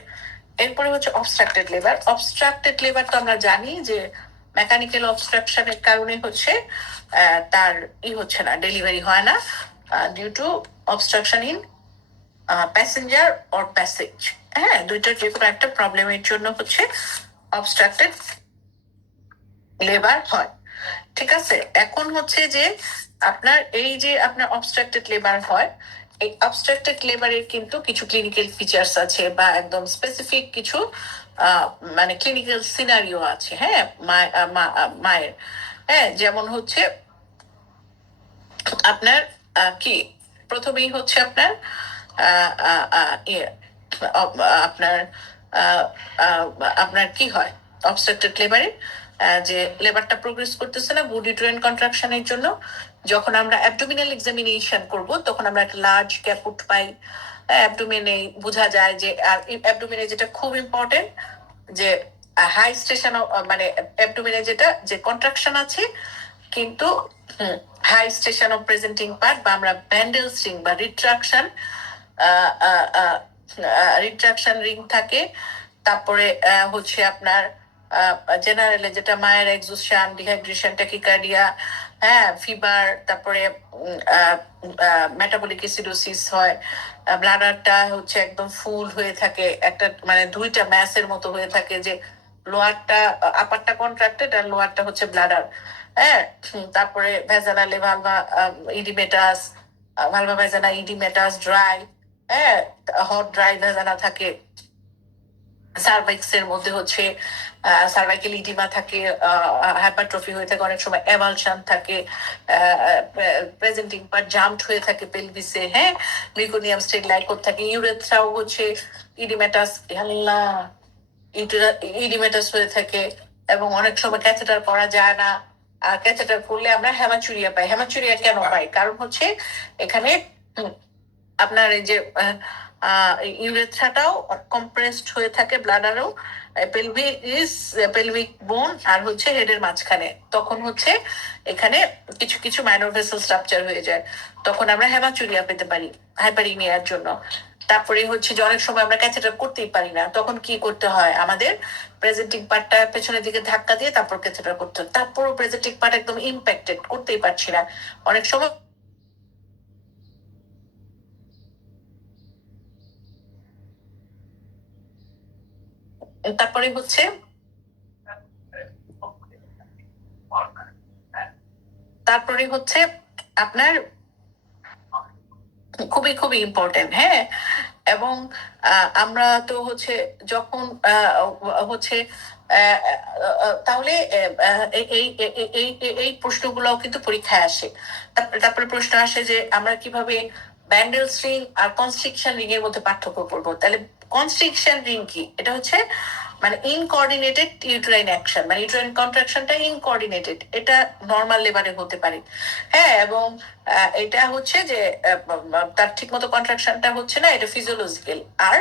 এরপরে হচ্ছে অবস্ট্রাক্টেড লেবার। অবস্ট্রাক্টেড লেবার তো আমরা জানি যে মেকানিক্যাল অবস্ট্রাকশনের কারণে হচ্ছে তার হচ্ছে না, ডেলিভারি হয় না, due to obstruction in passenger or passage. হ্যাঁ, দুইটার যে কোনো একটা প্রবলেমের জন্য হচ্ছে অবস্ট্রাক্টেড লেবার হয়। ঠিক আছে, এখন হচ্ছে যে আপনার এই যে আপনার অবস্ট্রাক্টেড লেবার হয়, এই অবস্ট্রাক্টেড লেবারের কিন্তু কিছু ক্লিনিক্যাল ফিচার্স আছে বা একদম স্পেসিফিক কিছু মানে ক্লিনিক্যাল সিনারিও আছে। হ্যাঁ, মায়ের, হ্যাঁ, যেমন হচ্ছে আপনার কি প্রথমেই হচ্ছে আপনার আপনার আপনার কি হয় অবস্ট্রাক্টেড লেবারে, যে লেবারটা প্রোগ্রেস করতেছে না গুড ইউটেরাইন কন্ট্রাকশনের জন্য। যখন আমরা অ্যাবডোমিনাল এক্সামিনেশন করব তখন আমরা একটা লার্জ ক্যাপুট পাই অ্যাবডোমেনে, বোঝা যায় যে। আর অ্যাবডোমেনে যেটা খুব ইম্পর্টেন্ট, যে হাই স্টেশন মানে অ্যাবডোমেনে যেটা যে কন্ট্রাকশন আছে, কিন্তু high station of presenting part বা আমরা ব্যান্ডেল স্ট্রিং বা রিট্রাকশন রিট্রাকশন রিং থাকে। তারপরে হচ্ছে আপনার জেনারেলে যেটা মায়ের এক্সোশন, ডিহাইড্রেশন, ট্যাকিকার্ডিয়া, হ্যাঁ, ফিভার, তারপরে মেটাবলিক অ্যাসিডোসিস হয়, ব্লাডারটা হচ্ছে একদম ফুল হয়ে থাকে, একটা মানে দুইটা ম্যাসের মতো হয়ে থাকে, যে লোয়ারটা আপারটা কন্ট্রাক্টেড আর লোয়ারটা হচ্ছে ব্লাডার। হ্যাঁ, তারপরে ভেজানালে vulva oedematous, vulva vagina oedematous dry, হ্যাঁ, হট ড্রাই ভেজানা থাকে। সার্ভাইক্স এর মধ্যে হচ্ছে সার্ভাইকেল ইডিমা থাকে, হাইপারট্রফি হয়ে থাকে, অনেক সময় এভালশন থাকে, প্রেজেন্টিং পার্ট জাম্পড হয়ে থাকে পেলভিসে, হ্যাঁ, মিউকোনিয়াম স্টেরিলাইকোড থাকে। ইউরেথ্রাও হচ্ছে ইডিমেটাস, আল্লাহ, ইডিমেটাস হয়ে থাকে এবং অনেক সময় ক্যাথেটার করা যায় না। আর ক্যাথেটার করলে আমরা হেমাচুরিয়া পাই। হেমাচুরিয়া কেন পাই? কারণ হচ্ছে এখানে আপনার এই যে ইউরেথ্রাটাও কম্প্রেসড হয়ে থাকে, ব্লাডারও, পেলভিক বোন আর হচ্ছে হেডের মাঝখানে, তখন হচ্ছে এখানে কিছু কিছু মাইনর ভেসেল স্ট্রাকচার হয়ে যায়, তখন আমরা হেমাচুরিয়া পেতে পারি হাইপারিমিয়ার জন্য। তারপরে হচ্ছে যে অনেক সময় আমরা ক্যাথেটার করতেই পারি না, তখন কি করতে হয় আমাদের প্রেজেন্টিং পার্টটা পেছনের দিকে ধাক্কা দিয়ে তারপর ক্যাথেটার করতে হয়। তারপরও প্রেজেন্টিং পার্ট একদম ইম্প্যাক্টেড, করতেই পারছি না অনেক সময়। তারপরে হচ্ছে আপনার খুবই খুবই ইম্পর্টেন্ট। হ্যাঁ, এবং আমরা তো হচ্ছে যখন হচ্ছে তাহলে এই প্রশ্নগুলো কিন্তু পরীক্ষায় আসে। তারপরে প্রশ্ন আসে যে আমরা কিভাবে ব্যান্ডেল স্ট্রিং আর কনস্ট্রিকশন রিং এর মধ্যে পার্থক্য করবো। তাহলে কনস্ট্রিকশন রিং কি? এটা হচ্ছে মানে ইনকোঅর্ডিনেটেড ইউটেরাইন অ্যাকশন, মানে ইউটেরাইন কন্ট্রাকশনটা ইনকোঅর্ডিনেটেড, এটা নর্মাল লেবারে হতে পারে। হ্যাঁ, এবং এটা হচ্ছে যে তার ঠিক মতো কন্ট্রাকশনটা হচ্ছে না, এটা ফিজিওলজিক্যাল। আর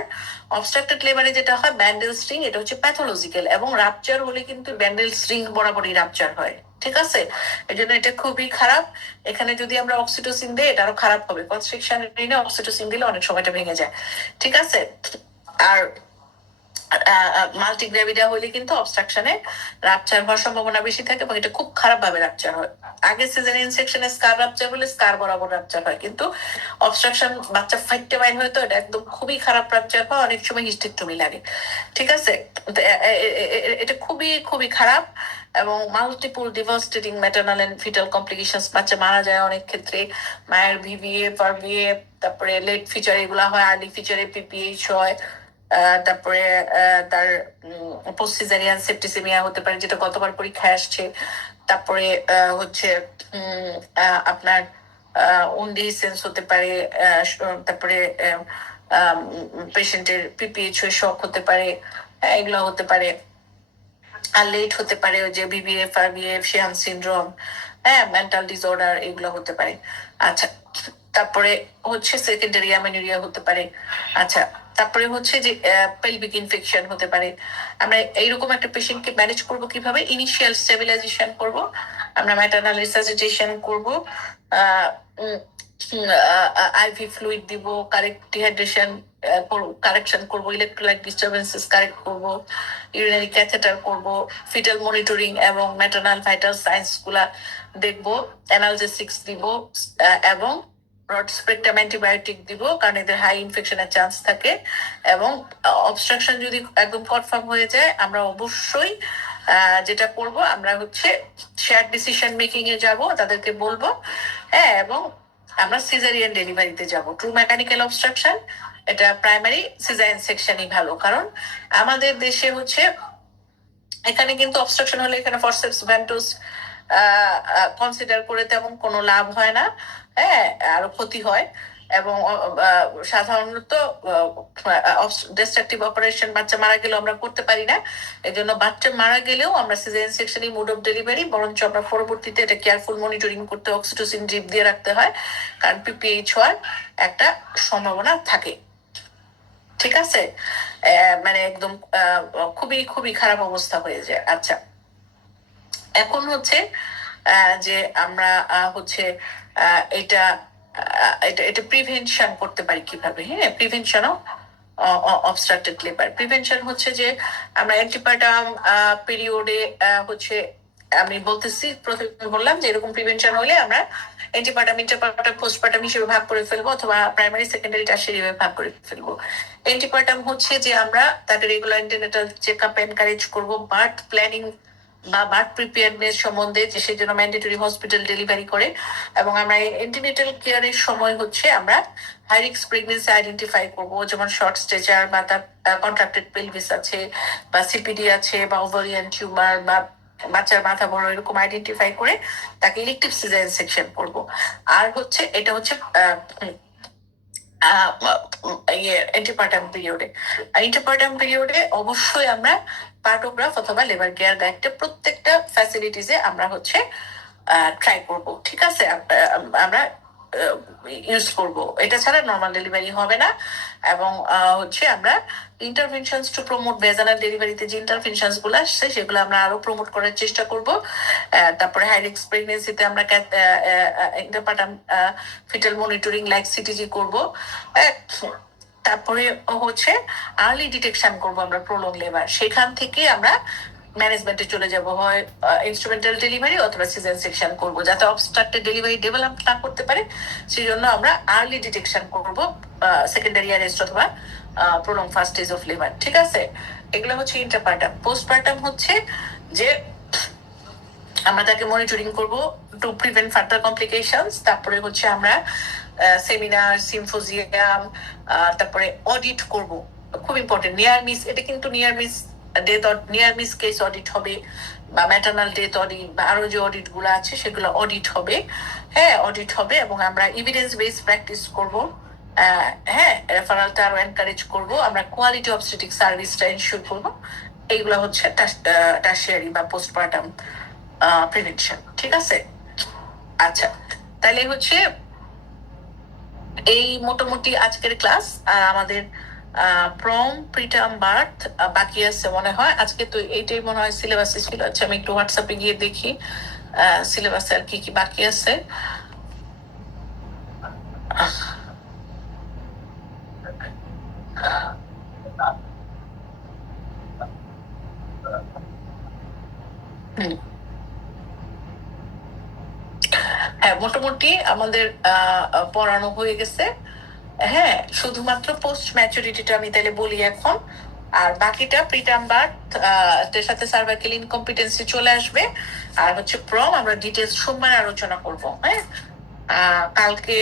অবস্ট্রাক্টেড লেবারে যেটা হয় ব্যান্ডেল স্ট্রিং, এটা হচ্ছে প্যাথোলজিক্যাল, এবং রাপচার হলে কিন্তু ব্যান্ডেল স্ট্রিং বরাবরই রাপচার হয়। ঠিক আছে, এই জন্য এটা খুবই খারাপ। এখানে যদি আমরা অক্সিটোসিন দিই এটা আরো খারাপ হবে। কনস্ট্রিকশন রিনে অক্সিটোসিন দিলে অনেক সময়টা ভেঙে যায়। ঠিক আছে, আর মাল্টিগ্রাভিডা হলে কিন্তু অবস্ট্রাকশনে রাপচার হওয়ার সম্ভাবনা বেশি থাকে, এবং এটা খুব খারাপ ভাবে রাপচার হয়। আগে সিজারিয়ান সেকশনে স্কার রাপচার হলে স্কার বরাবর রাপচার হয়, কিন্তু অবস্ট্রাকশন বাচ্চা ফাইটে বাইর হয়, তো এটা একদম খুবই খারাপ রাপচার হয়, অনেক সময় হিস্টেক্টমি লাগে। ঠিক আছে, এটা খুবই খুবই খারাপ, এবং multiple devastating maternal and fetal complications, বাচ্চা মারা যায় অনেক ক্ষেত্রে। মায়ের ভিভিএ, পারভিএ, তারপরে লেট ফিচার এগুলা হয়, আর্লি ফিচারে পিপিএইচ হয়, তারপরে তার পোস্ট সিজারিয়ান সেপ্টিসেমিয়া হতে পারে, যেটা গতবার পরীক্ষায় আসছে। তারপরে হচ্ছে আপনার উন্ডিসেন্স হতে পারে, তারপরে পেশেন্টের পিপিএইচ হয়ে শক হতে পারে, এগুলো হতে পারে। আর লেট হতে পারে ওই যে বিবিএফ, আরবিএফ, শেহান সিনড্রোম, হ্যাঁ, মেন্টাল ডিসঅর্ডার, এগুলো হতে পারে। আচ্ছা, তারপরে হচ্ছে সেকেন্ডারি অ্যামেনুরিয়া হতে পারে। আচ্ছা, তারপরে হচ্ছে যে পেলভিক ইনফেকশন হতে পারে। আমরা এইরকম একটা পেশেন্টকে ম্যানেজ করব কিভাবে? ইনিশিয়াল স্টেবিলাইজেশন করব, আমরা ম্যাটারনাল রিসাসিটেশন করব, আইভি ফ্লুইড দিব, কারেক্ট ডিহাইড্রেশন কারেকশন করব, ইলেকট্রোলাইট ডিস্টারবেন্সেস কারেক্ট করব, ইউরিনারি ক্যাথেটার করব, ফিটাল মনিটরিং এবং ম্যাটারনাল ভাইটাল সাইন্স গুলা দেখবো, অ্যানালজেসিক্স দিব, এবং ব্রড স্পেকট্রাম অ্যান্টিবায়োটিক দিব, কারণ এদের হাই ইনফেকশনের চান্স থাকে। এবং অবস্ট্রাকশন যদি একদম কনফার্ম হয়ে যায়, আমরা অবশ্যই যেটা করব, আমরা হচ্ছে শেয়ার ডিসিশন মেকিং এ যাব, তাদেরকে বলবো, হ্যাঁ, এবং আমরা সিজারিয়ান ডেলিভারিতে যাব। ট্রু মেকানিক্যাল অবস্ট্রাকশন, এটা প্রাইমারি সিজারিয়ান সেকশনই ভালো, কারণ আমাদের দেশে হচ্ছে এখানে কিন্তু অবস্ট্রাকশন হলে এখানে ফরসেপস ভেন্টোস কনসিডার করে তেমন কোনো লাভ হয় না, হ্যাঁ, আরো ক্ষতি হয়। এবং সাধারণত ডিস্ট্রাকটিভ অপারেশন বাচ্চা মারা গেলেও আমরা করতে পারি না। এই জন্য বাচ্চা মারা গেলেও আমরা সিজারিয়ান সেকশনই মোড অফ ডেলিভারি, বরঞ্চ আমরা পরবর্তীতে এটা কেয়ারফুল মনিটরিং করতে অক্সিটোসিন ড্রিপ দিয়ে রাখতে হয়, কারণ পিপিএইচ হওয়ার একটা সম্ভাবনা থাকে। ঠিক আছে, মানে একদম খুবই খুবই খারাপ অবস্থা হয়ে যায়। আচ্ছা, এখন হচ্ছে যে আমরা হচ্ছে এটা এটা এটা প্রিভেনশন করতে পারি কিভাবে? হ্যাঁ, prevention of obstructed labour. Prevention হচ্ছে যে আমরা অ্যান্টিপার্টাম পিরিয়ডে হচ্ছে, আমি বলতেছি, প্রথমে বললাম যে এরকম প্রিভেনশন হলে আমরা অ্যান্টিপার্টাম, ইন্টারপার্টাম, পোস্টপার্টাম হিসেবে ভাগ করে ফেলবো, অথবা প্রাইমারি, সেকেন্ডারি, টারশিয়ারি ভাগ করে ফেলবো। অ্যান্টিপার্টাম হচ্ছে যে আমরা তাকে রেগুলার অ্যান্টিনেটাল চেকআপ এনকারেজ করবো, বার্থ প্ল্যানিং বা বার্থ প্রিপেয়ারনেস সম্বন্ধে, যে সেই জন্য ম্যান্ডেটরি হসপিটাল ডেলিভারি করে। এবং আমরা অ্যান্টিনেটাল কেয়ারের সময় হচ্ছে আমরা হাই রিস্ক প্রেগনেন্সি আইডেন্টিফাই করবো, যেমন শর্ট স্ট্রেচার, বা তার কন্ট্রাক্টেড পেলভিস আছে, বা সিপিডি আছে, বা ওভারিয়ান টিউমার, বা বাচ্চার মাথা বড়, এরকম আইডেন্টিফাই করে তাকে ইলেকটিভ সিজারিয়ান সেকশন করবো। আর হচ্ছে এটা হচ্ছে অ্যান্টিপার্টাম পিরিয়ডে। ইন্টারপার্টাম পিরিয়ডে অবশ্যই আমরা পার্টোগ্রাফ অথবা লেবার কেয়ার গাইডটা প্রত্যেকটা ফ্যাসিলিটিসে আমরা হচ্ছে ট্রাই করব। ঠিক আছে, আমরা ইউজ করব, এটা ছাড়া নর্মাল ডেলিভারি হবে না। এবং হচ্ছে আমরা ইন্টারভেনশনস টু প্রমোট ভেজানাল ডেলিভারিতে যে ইন্টারভেনশনস গুলো আসছে সেগুলো আমরা আরো প্রমোট করার চেষ্টা করব। তারপরে হাই রিস্ক প্রেগনেন্সিতে আমরা ইন্টারপার্টাম ফিটাল মনিটরিং লাইক সিটিজি করব। তারপরে হচ্ছে আর্লি ডিটেকশন করব আমরা প্রলং লেবার, সেখান থেকে আমরা ম্যানেজমেন্টে চলে যাব, হয় ইনস্ট্রুমেন্টাল ডেলিভারি অথবা সিজারিয়ান সেকশন করব, যাতে অবস্ট্রাক্টেড ডেলিভারি ডেভেলপ না করতে পারে। সেই জন্য আমরা আর্লি ডিটেকশন করব, সেকেন্ডারি অ্যারেস্ট অথবা prolong first stage of labour. ঠিক আছে, এগুলো হচ্ছে ইন্টারপার্টাম। পোস্টপার্টাম হচ্ছে যে আমরা তাকে মনিটরিং করব টু প্রিভেন্ট ফার্দার কমপ্লিকেশনস। তারপরে হচ্ছে আমরা সেমিনার, সিম্পোজিয়াম, তারপরে অডিট করব, খুব ইম্পর্টেন্ট। নিয়ার মিস, এটা কিন্তু near miss death, near miss case audit হবে, বা ম্যাটার্নাল ডেথ অডিট বা আরো যে অডিট গুলো আছে সেগুলো অডিট হবে। হ্যাঁ, অডিট হবে এবং আমরা এভিডেন্স বেসড প্র্যাকটিস করব। হ্যাঁ, রেফারেলটা আরো এনকারেজ করব, আমরা কোয়ালিটি অবস্টেটিক সার্ভিসটা এনশিওর করবো। এইগুলো হচ্ছে টার্সিয়ারি বা পোস্টপার্টাম প্রিভেনশন। ঠিক আছে? আচ্ছা, তাহলে হচ্ছে এই মোটামুটি আজকের ক্লাস। আমাদের প্রম প্রিটার্ম বার্থ বাকি আছে মনে হয়। আজকে তো এইটাই মনে হয় সিলেবাসে ছিল। আচ্ছা, আমি একটু হোয়াটসঅ্যাপে গিয়ে দেখি সিলেবাসে আর কি কি বাকি আছে। হ্যাঁ, মোটামুটি আমাদের পড়ানো হয়ে গেছে। হ্যাঁ, শুধুমাত্র পোস্ট ম্যাচুরিটিটা আমি তাহলে বলি এখন। আর বাকিটা প্রিটার্ম বার্থ এর সাথে সার্ভাইকাল ইনকম্পিটেন্সি চলে আসবে। আর হচ্ছে প্রম আমরা ডিটেলস সোমবার আলোচনা করব। হ্যাঁ, কালকে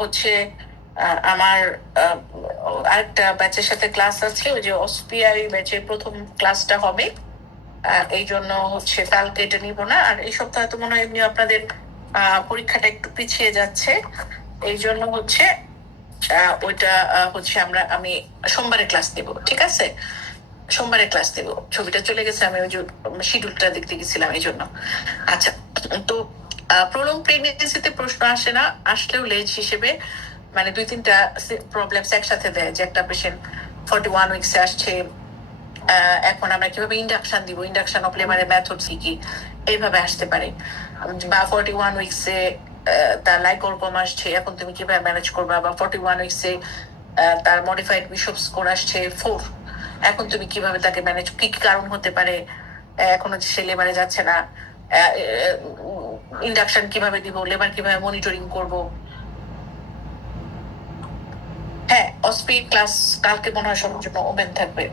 হচ্ছে আমার আরেকটা ব্যাচের সাথে ক্লাস আছে, ওই যে অসপিআই ব্যাচের প্রথম ক্লাসটা হবে। এই জন্য হচ্ছে কালকে এটা নিব না। আর এই সপ্তাহে তো মনে হয় এমনি আপনাদের পরীক্ষাটা একটু পিছিয়ে যাচ্ছে। এই জন্য হচ্ছে ওইটা হচ্ছে আমি সোমবারে ক্লাস দেব। ঠিক আছে? সোমবারে ক্লাস দেব। ছবিটা চলে গেছে, আমি ওই যে শিডিউলটা দেখতে গেছিলাম এই জন্য। আচ্ছা, তো প্রলং প্রেগনেন্সিতে প্রশ্ন আসে না, আসলেও লেজ হিসেবে মানে 2-3টা প্রবলেমস একসাথে দেয়, যে একটা পেশেন্ট 41 উইকসে আসছে, এখন আমরা কিভাবে ইন্ডাকশন দিব, ইন্ডাকশন অফ লেবারের মেথড কি এইভাবে আসতে পারে। বা 41 উইকসে তার লাইকোরকম আসছে, এখন তুমি কিভাবে ম্যানেজ করবা। বা 41 উইকসে তার মডিফাইড বিশপ স্কোর আসছে 4, এখন তুমি কিভাবে তাকে ম্যানেজ, কি কি কারণ হতে পারে এখন হচ্ছে সে লেবারে যাচ্ছে না, ইন্ডাকশন কিভাবে দিব, লেবার কিভাবে মনিটরিং করব। হ্যাঁ, অসপি ক্লাস কালকে মনে হয় সবার জন্য ওপেন থাকবে।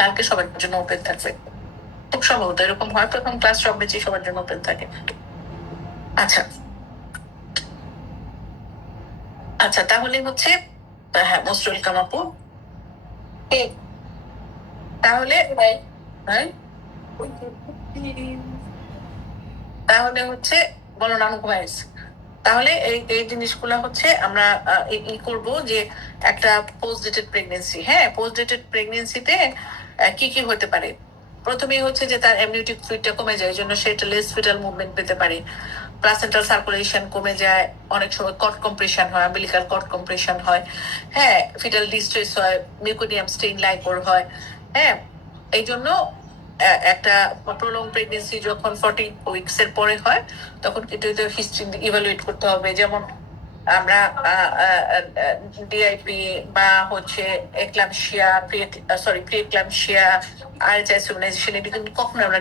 কালকে সবার জন্য ওপেন থাকবে, খুব সম্ভবত এরকম হয়। প্রথম ক্লাস সব বেশি সবার জন্য ওপেন থাকে। আচ্ছা আচ্ছা, তাহলে হচ্ছে হ্যাঁ, মোস্ট ওয়েলকাম আপু। তাহলে তাহলে হচ্ছে বলো নানু ঘুমাইস। তাহলে এই এই জিনিসগুলো হচ্ছে আমরা ই করব, যে একটা পোস্ট ডেটেড প্রেগনেন্সি। হ্যাঁ, পোস্ট ডেটেড প্রেগনেন্সিতে কি কি হতে পারে। প্রথমেই হচ্ছে যে তার অ্যামনিওটিক ফ্লুইডটা কমে যায়, এই জন্য সে একটা লেস ফিটাল মুভমেন্ট পেতে পারে। প্লাসেন্টাল সার্কুলেশন কমে যায়, অনেক সময় কট কম্প্রেশন হয়, আম্বিলিকাল কট কম্প্রেশন হয়। হ্যাঁ, ফিটাল ডিস্ট্রেস হয়, মিউকোডিয়াম স্টেইন লাইকোর হয়। হ্যাঁ, এই জন্য একটা প্রলং প্রেগনেন্সি যখন 40 উইকস এর পরে হয়, তখন কিন্তু হিস্ট্রি ইভালুয়েট করতে হবে। যেমন আমরা ডিআইপি বা হচ্ছে এক্লামশিয়া, প্রিএক্লামশিয়া, আরএইচআইএস অর্গানাইজেশন, এটা কিন্তু কখনো আমরা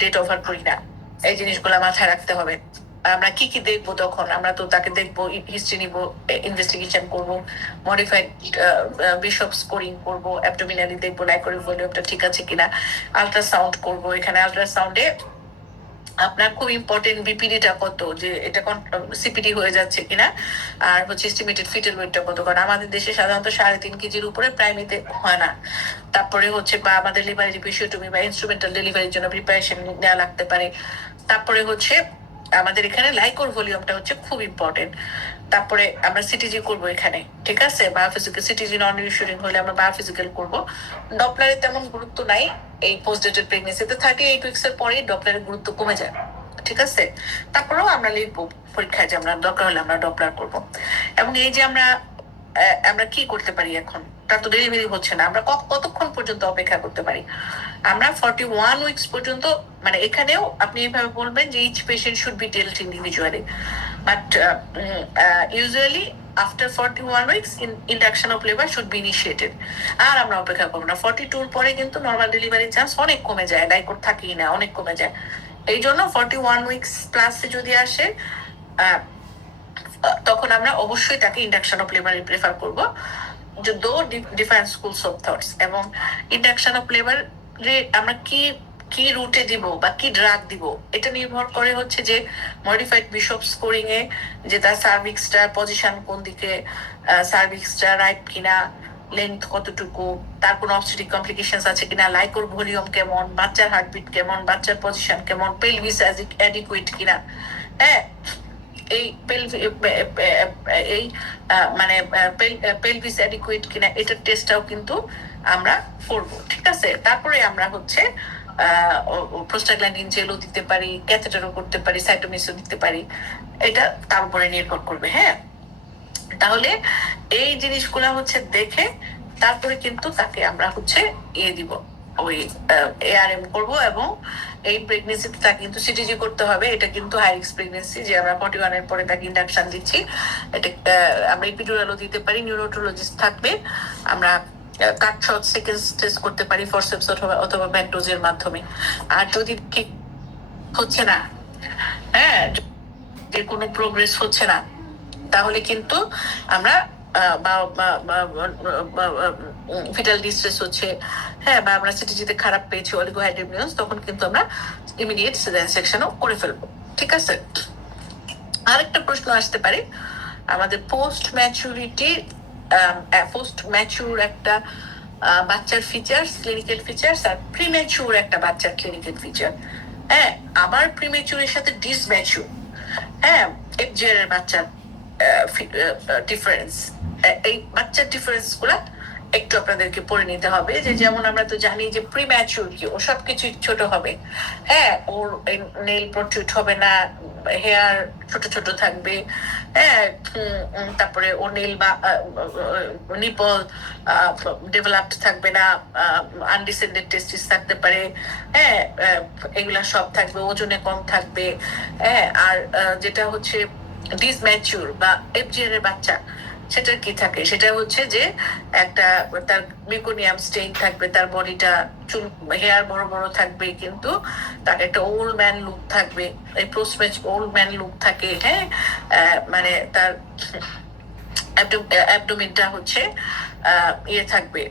ডেট ওভার করি না। এই জিনিসগুলো মাথায় রাখতে হবে। আমরা কি কি দেখবো, তখন আমরা তো তাকে দেখবো, হিস্ট্রি নিব, ইনভেস্টিগেশন করব, মডিফাইড বিশপ স্কোরিং করব, অ্যাবডোমিনালি দেখবো লাইকোরিক ভলিউমটা ঠিক আছে কিনা, আল্ট্রাসাউন্ড করব। এখানে আল্ট্রাসাউন্ডে আপনার খুব ইম্পর্টেন্ট বিপিডিটা কত, যে এটা সিপিডি হয়ে যাচ্ছে কিনা, আর হচ্ছে এস্টিমেটেড ফিটাল ওয়েটটা কত। কারণ আমাদের দেশে সাধারণত 3.5 কেজির উপরে প্রাইমেতে হয় না। তারপরে হচ্ছে বা আমাদের লিভারের এপিসিওটমি বা ইনস্ট্রুমেন্টাল ডেলিভারির জন্য প্রিপারেশন নেওয়া লাগতে পারে। তারপরে হচ্ছে আমাদের এখানে লাইকোর ভলিউমটা হচ্ছে খুব ইম্পর্টেন্ট। তারপরে আমরা সিটিজি করব এখানে, ঠিক আছে। বায়োফিজিক্যাল সিটিজি নন রিঅ্যাসুরিং হলে আমরা বায়োফিজিক্যাল করব। ডপলারে তেমন গুরুত্ব নাই এই পোস্ট ডেটেড প্রেগনেন্সিতে। 38 উইকস এর পরে ডপলারের গুরুত্ব কমে যায়, ঠিক আছে। তারপরেও আমরা লিখবো পরীক্ষায় যে আমরা দরকার হলে আমরা ডপলার করব। এবং এই যে আমরা আমরা কি করতে পারি, এখন তার তো ডেলিভারি হচ্ছে না, আমরা কতক্ষণ পর্যন্ত অপেক্ষা করতে পারি। আমরা 41 উইকস পর্যন্ত, মানে এখানেও আপনি এইভাবে বলবেন যে each patient should be dealt individually, but usually after 41 weeks induction of labour should be initiated. আর আমরা অপেক্ষা করবো না। 42 পরে কিন্তু নর্মাল ডেলিভারির চান্স অনেক কমে যায়, লাইকোর থাকেই না, অনেক কমে যায়। এই জন্য 41 উইকস প্লাসে যদি আসে, তখন আমরা অবশ্যই তাকে ইন্ডাকশন অফ লেবার প্রেফার করবো। দো ডিফারেন্ট স্কুলস অফ থটস। এবং ইন্ডাকশন অফ লেবার আমরা কি কি রুটে দিব বা কি ড্রাগ দিব, এটা নির্ভর করে হচ্ছে যে মডিফাইড বিশপ স্কোরিং এ, যে তার সার্ভিক্সটার পজিশন কোন দিকে, সার্ভিক্সটা রাইট কিনা, লেন্থ কতটুকু, তার কোনো অবস্টেটিক কমপ্লিকেশনস আছে কিনা, লাইকোর ভলিউম কেমন, বাচ্চার হার্টবিট কেমন, বাচ্চার পজিশন কেমন, পেলভিস অ্যাডিকুয়েট কিনা, হ্যাঁ এই এই মানে পেলভিস অ্যাডিকুয়েট কিনা এটার টেস্টটাও কিন্তু আমরা করবো, ঠিক আছে। তারপরে আমরা হচ্ছে প্রোস্টাগ্ল্যান্ডিন জেলও দিতে পারি, ক্যাথেটারও করতে পারি, সাইটোমিসও দিতে পারি, এটা তার উপরে নির্ভর করবে। হ্যাঁ, তাহলে এই জিনিসগুলা হচ্ছে দেখে তারপরে কিন্তু তাকে আমরা হচ্ছে দিব, ওই এআরএম করবো, এবং এই প্রেগনেন্সিতে তাকে কিন্তু সিটিজি করতে হবে। এটা কিন্তু হাই রিস্ক প্রেগনেন্সি, যে আমরা 41 এর পরে তাকে ইন্ডাকশন দিচ্ছি। এটা আমরা এপিডুরালও দিতে পারি, নিউরোটোলজিস্ট থাকবে, আমরা কাট শট সেকেন্ড টেস্ট করতে পারি ফরসেপস অথবা ম্যাকডোজের মাধ্যমে। আর যদি ঠিক হচ্ছে না, হ্যাঁ যে কোনো প্রোগ্রেস হচ্ছে না, তাহলে কিন্তু আমরা ফিটাল ডিস্ট্রেস হচ্ছে, হ্যাঁ, বা আমরা সিটিজিতে খারাপ পেয়েছি অলিগোহাইড্রোমিয়াস, তখন কিন্তু আমরা ইমিডিয়েট সিজারিয়ান সেকশনও করে ফেলবো, ঠিক আছে। আরেকটা প্রশ্ন আসতে পারে আমাদের পোস্ট ম্যাচুর একটা বাচ্চার ফিচার্স, ক্লিনিক্যাল ফিচার্স, আর প্রিম্যাচুর একটা বাচ্চার ক্লিনিক্যাল ফিচার। হ্যাঁ, আবার প্রিম্যাচুরের সাথে ডিসম্যাচুর, হ্যাঁ এফজের বাচ্চার ডিফারেন্স, এই বাচ্চার ডিফারেন্স গুলা একটু আপনাদেরকে পড়ে নিতে হবে। যে যেমন আমরা তো জানি যে প্রিম্যাচুর কি, ও সবকিছু ছোট হবে, হ্যাঁ, ওর নেল প্রোট্রুট হবে না, হেয়ার ছোট ছোট থাকবে, হ্যাঁ, তারপরে ওর নেল বা নিপল ডেভেলপড থাকবে না, আনডিসেন্ডেড টেস্টিস থাকতে পারে, হ্যাঁ, এগুলা সব থাকবে, ওজনে কম থাকবে, হ্যাঁ। আর যেটা হচ্ছে ডিসম্যাচুর বা এফজিআর এর বাচ্চা, সেটার কি থাকে, সেটা হচ্ছে যে একটা তার মিউকোনিয়াম স্টেইন থাকবে, তার বডিটা চুল হেয়ার বড় বড় থাকবে, কিন্তু তার একটা ওল্ড ম্যান লুক থাকবে, এই post match old man look থাকে, হ্যাঁ, মানে তার অ্যাবডোমেনটা হচ্ছে ইয়ে থাকবে,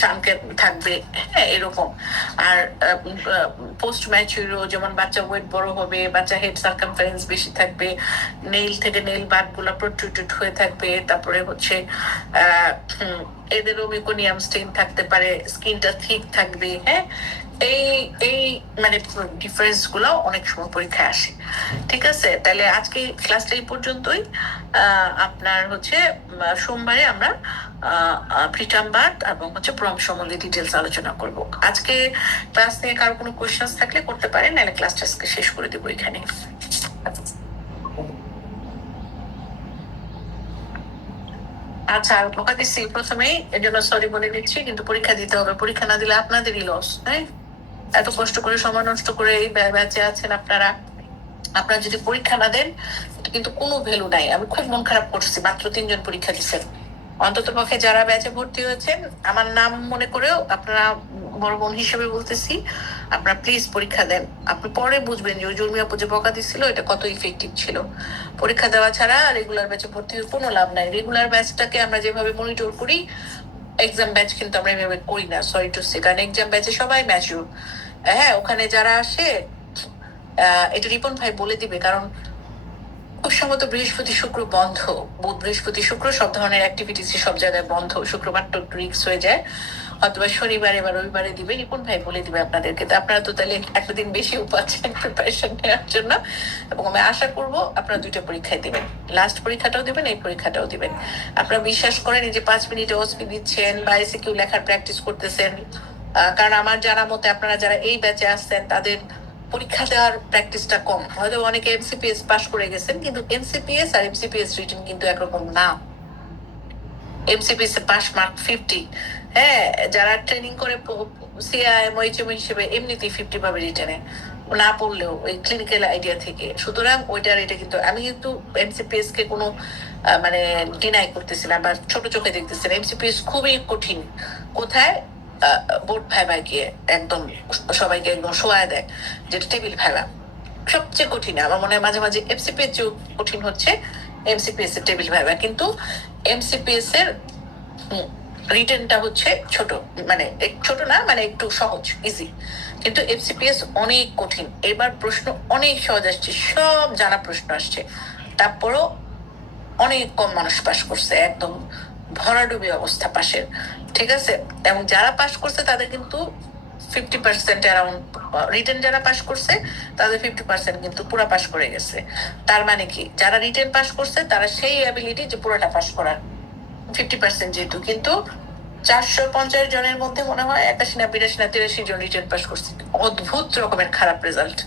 সানকে থাকবে, হ্যাঁ, এরকম। আর পোস্ট ম্যাচুরও যেমন বাচ্চা ওয়েট বড় হবে, বাচ্চা হেড সার্কামফারেন্স বেশি থাকবে, নেইল থেকে নেইল বাদ গুলা প্রোট্রুটেড হয়ে থাকবে, তারপরে হচ্ছে এদেরও মিউকোনিয়াম স্টেইন থাকতে পারে, স্কিনটা থিক থাকবে, হ্যাঁ। এই এই মানে ডিফারেন্স গুলো অনেক সময় পরীক্ষায় আসে, ঠিক আছে। তাহলে আজকে ক্লাসটা এই পর্যন্তই। আপনার হচ্ছে সোমবারে আমরা প্রিটার্ম বার্থ এবং হচ্ছে প্রম সম্বন্ধে ডিটেলস আলোচনা করব। আজকে ক্লাস নিয়ে কারো কোনো কোয়েশ্চেন্স থাকলে করতে পারেন, নাহলে ক্লাসটা আজকে শেষ করে দেবো এখানে। আচ্ছা, ধোকা দিচ্ছি প্রথমেই, এর জন্য সরি বলে দিচ্ছি, কিন্তু পরীক্ষা দিতে হবে, পরীক্ষা না দিলে আপনাদেরই লস। হ্যাঁ, এত কষ্ট করে সময় নষ্ট করে এই ব্যাচে আছেন আপনারা, আপনারা যদি পরীক্ষা না দেন এটা কিন্তু কোনো ভ্যালু নাই। আমি খুব মন খারাপ করছি, মাত্র 3 জন পরীক্ষা দিচ্ছেন। অন্তত পক্ষে যারা ব্যাচে ভর্তি হয়েছেন, আমার নাম মনে করেও আপনারা, বড় বোন হিসেবে বলতেছি, আপনারা প্লিজ পরীক্ষা দেন। আপনি পরে বুঝবেন যে ওই জর্মি আপু যে বকা দিচ্ছিল এটা কত ইফেক্টিভ ছিল। পরীক্ষা দেওয়া ছাড়া রেগুলার ব্যাচে ভর্তি হয়ে কোনো লাভ নাই। রেগুলার ব্যাচটাকে আমরা যেভাবে মনিটর করি, এক্সাম ব্যাচ কিন্তু আমরা এভাবে করি না, সরি টু সে, কারণ এক্সাম ব্যাচে সবাই ম্যাচুর। হ্যাঁ, ওখানে যারা আসে এটা রিপন ভাই বলে দিবে, কারণ খুব সম্ভবত বৃহস্পতি শুক্র বন্ধ, বুধ বৃহস্পতি শুক্র সব ধরনের অ্যাক্টিভিটিস সব জায়গায় বন্ধ, শুক্রবার তো রিক্স হয়ে যায়, অথবা শনিবারে বা রবিবারে দিবে, রিপন ভাই বলে দিবে আপনাদেরকে। তো আপনারা তো তাহলে একটা দিন বেশি পাচ্ছেন প্রিপারেশন নেওয়ার জন্য, এবং আমি আশা করবো আপনারা 2টা পরীক্ষায় দিবেন, লাস্ট পরীক্ষাটাও দিবেন, এই পরীক্ষাটাও দিবেন। আপনারা বিশ্বাস করেন যে 5 মিনিটে ওসপি দিচ্ছেন বা এসিকিউ লেখার প্র্যাকটিস করতেছেন, কারণ আমার জানা মতে আপনারা যারা এই ব্যাচে আসছেন তাদের পরীক্ষা দেওয়ার প্র্যাকটিসটা কম। হয়তো অনেকে এমসিপিএস পাস করে গেছেন, কিন্তু এমসিপিএস আর এমসিপিএস রিটেন কিন্তু একরকম না। এমসিপিএস পাস মার্ক 50, হ্যাঁ, যারা ট্রেনিং করে সিআইএম ওইচএম হিসেবে এমনিতেই 50 পাবে রিটেনে, না পড়লেও ওই ক্লিনিক্যাল আইডিয়া থেকে। সুতরাং ওইটার এটা কিন্তু আমি কিন্তু এমসিপিএস কে কোনো মানে ডিনাই করতেছিলাম বা ছোট চোখে দেখতেছিলাম। এমসিপিএস খুবই কঠিন। কোথায়? বোর্ড ভাইবা গিয়ে একদম সবাইকে একদম শোয়ায় দেয়, যেটা টেবিল ভাইবা সবচেয়ে কঠিন। আমার মনে হয় মাঝে মাঝে এফসিপিএস যে কঠিন হচ্ছে এমসিপিএস এর টেবিল ভাইবা, কিন্তু এমসিপিএস এর রিটেনটা হচ্ছে ছোট, মানে ছোট না, মানে একটু সহজ, ইজি, কিন্তু এফসিপিএস অনেক কঠিন। এবার প্রশ্ন অনেক সহজ আসছে, সব জানা প্রশ্ন আসছে, তারপরও অনেক কম মানুষ পাস করছে, একদম ভরাডুবি অবস্থা পাশের, ঠিক আছে। এবং যারা পাশ করছে তাদের কিন্তু 50% অ্যারাউন্ড, রিটেন যারা পাশ করছে তাদের 50% কিন্তু পুরা পাশ করে গেছে। তার মানে কি, যারা রিটেন পাশ করছে তারা সেই অ্যাবিলিটি যে পুরোটা পাশ করার, 50% যেহেতু, কিন্তু 450 জনের মধ্যে মনে হয় 81 না 82 না 83 জন রিটেন পাস করছে। অদ্ভুত রকমের খারাপ রেজাল্ট,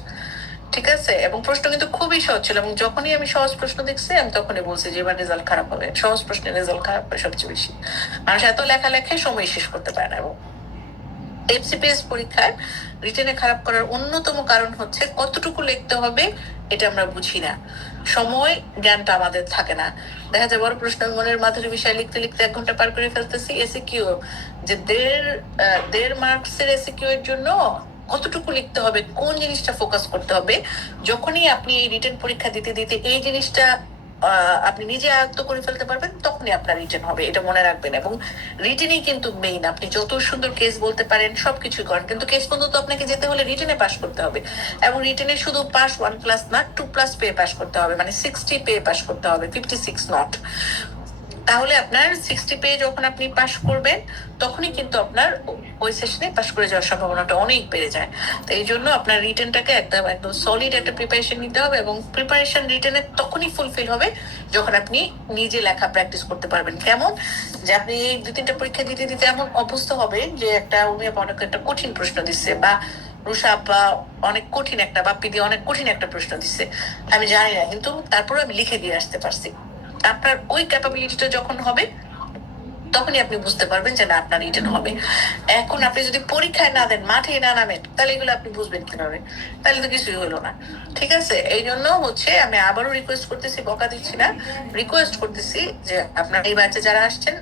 ঠিক আছে। এবং প্রশ্ন কিন্তু খুবই সহজ ছিল, এবং যখনই আমি সহজ প্রশ্ন দেখছি আমি তখনই বলছি যে এবার রেজাল্ট খারাপ হবে, সহজ প্রশ্নের রেজাল্ট খারাপ হয় সবচেয়ে বেশি। মানুষ এত লেখালেখায় সময় শেষ করতে পারে না। এবং এফসিপিএস পরীক্ষায় রিটেনে খারাপ করার অন্যতম কারণ হচ্ছে কতটুকু লিখতে হবে এটা আমরা বুঝি না, সময় জ্ঞানটা আমাদের থাকে না। দেখা যায় বড় প্রশ্ন মনের মাধুরী বিষয় লিখতে লিখতে 1 ঘন্টা পার করে ফেলতেছি। এসিকিউ যে 1.5 মার্কসের এসিকিউ এর জন্য কতটুকু লিখতে হবে, কোন জিনিসটা ফোকাস করতে হবে, যখনই আপনি এই রিটেন পরীক্ষা দিতে দিতে এই জিনিসটা আপনি নিজে আয়ত্ত করে ফেলতে পারবেন, তখনই আপনার রিটেন হবে, এটা মনে রাখবেন। এবং রিটেনই কিন্তু মেইন। আপনি যত সুন্দর কেস বলতে পারেন, সবকিছুই করেন, কিন্তু কেস পর্যন্ত আপনাকে যেতে হলে রিটেনে পাস করতে হবে। এবং রিটেনে শুধু পাস 1+ না 2+ পেয়ে পাস করতে হবে, মানে 60 পেয়ে পাস করতে হবে, 56 নট। তাহলে আপনার 60 পেয়ে যখন আপনি পাস করবেন তখনই কিন্তু আপনার ওই সেশনে পাস করে যাওয়ার সম্ভাবনাটা অনেক বেড়ে যায়। তো এই জন্য আপনার রিটেনটাকে একদম সলিড একটা প্রিপারেশন নিতে হবে, এবং প্রিপারেশন রিটেনের তখনই ফুলফিল হবে যখন আপনি নিজে লেখা প্র্যাকটিস করতে পারবেন। কেমন যে আপনি এই 2-3টা পরীক্ষা দিতে দিতে এমন অবস্থা হবে যে উনি অনেক একটা কঠিন প্রশ্ন দিচ্ছে, বা রুষা আপা অনেক কঠিন একটা, বাপ্পি দিয়ে অনেক কঠিন একটা প্রশ্ন দিচ্ছে, আমি জানি না, কিন্তু তারপরে আমি লিখে দিয়ে আসতে পারছি। আপনার ওই ক্যাপাবিলিটিটা যখন হবে তখনই আপনি বুঝতে পারবেন যে না, আপনার রিটেন হবে। এখন আপনি যদি পরীক্ষায় না দেন, মাঠে না নামেন, তাহলে এগুলো আপনি বুঝবেন কিভাবে? তাহলে তো কিছুই হলো না, ঠিক আছে। এই জন্য হচ্ছে আমি আবারও রিকোয়েস্ট করতেছি, বকা দিচ্ছি না, রিকোয়েস্ট করতেছি যে আপনারা এই ব্যাচে যারা আসছেন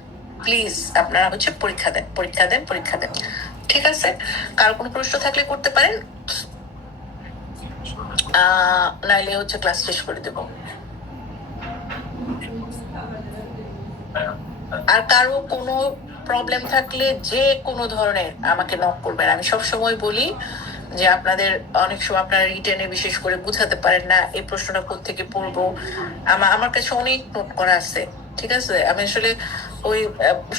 প্লিজ আপনারা হচ্ছে পরীক্ষা দেন, পরীক্ষা দেন, পরীক্ষা দেন, ঠিক আছে। কারো কোনো প্রশ্ন থাকলে করতে পারেন, নাইলে হচ্ছে ক্লাস শেষ করে দেবো। আর কারো কোনো প্রবলেম থাকলে যে কোনো ধরনের আমাকে নক করবেন। আমি সবসময় বলি যে আপনাদের অনেক সময় আপনারা রিটেনে বিশেষ করে বুঝাতে পারেন না, এই প্রশ্নটা কোত্থেকে পড়বো। আমার কাছে অনেক নোট করা আছে, ঠিক আছে। আমি আসলে ওই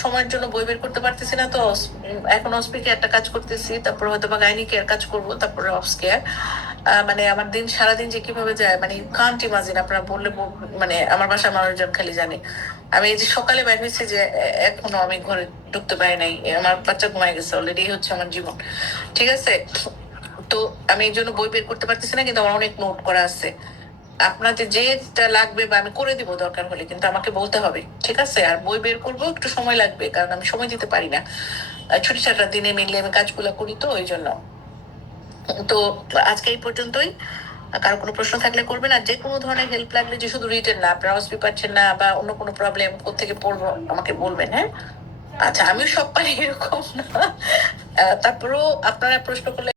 সময়ের জন্য বই বের করতে পারতেছি না, তো এখন অস্পিকে একটা কাজ করতেছি, তারপর হয়তো বা গাইনি কেয়ার কাজ করবো, তারপরে অফস কেয়ার। মানে আমার দিন সারাদিন যে কিভাবে যায়, মানে কান্ট ইমাজিন। আপনারা বললে মানে আমার বাসার মানুষজন খালি জানে আমি এই যে সকালে বের হয়েছি, যে এখনো আমি ঘরে ঢুকতে পারি নাই, আমার বাচ্চা ঘুমাই গেছে অলরেডি, হচ্ছে আমার জীবন, ঠিক আছে। তো আমি এই জন্য বই বের করতে পারতেছি না, কিন্তু আমার অনেক নোট করা আছে। আপনাদের যেটা লাগবে বা আমি করে দিব দরকার হলে, কিন্তু আমাকে বলতে হবে, ঠিক আছে। আর বই বের করবো একটু সময় লাগবে, কারণ আমি সময় দিতে পারি না, ছুটি ছাটার দিনে মিললে আমি কাজগুলো করি, তো ওই জন্য। তো আজকে এই পর্যন্তই। কারো কোনো প্রশ্ন থাকলে করবেন, আর যে কোনো ধরনের হেল্প লাগলে, যে শুধু রিটেন না, আপনারা অসবি পাচ্ছেন না বা অন্য কোনো প্রবলেম কোথেকে পড়বো আমাকে বলবেন, হ্যাঁ। আচ্ছা, আমিও সব পারি এরকম না, তারপরেও আপনারা প্রশ্ন করলে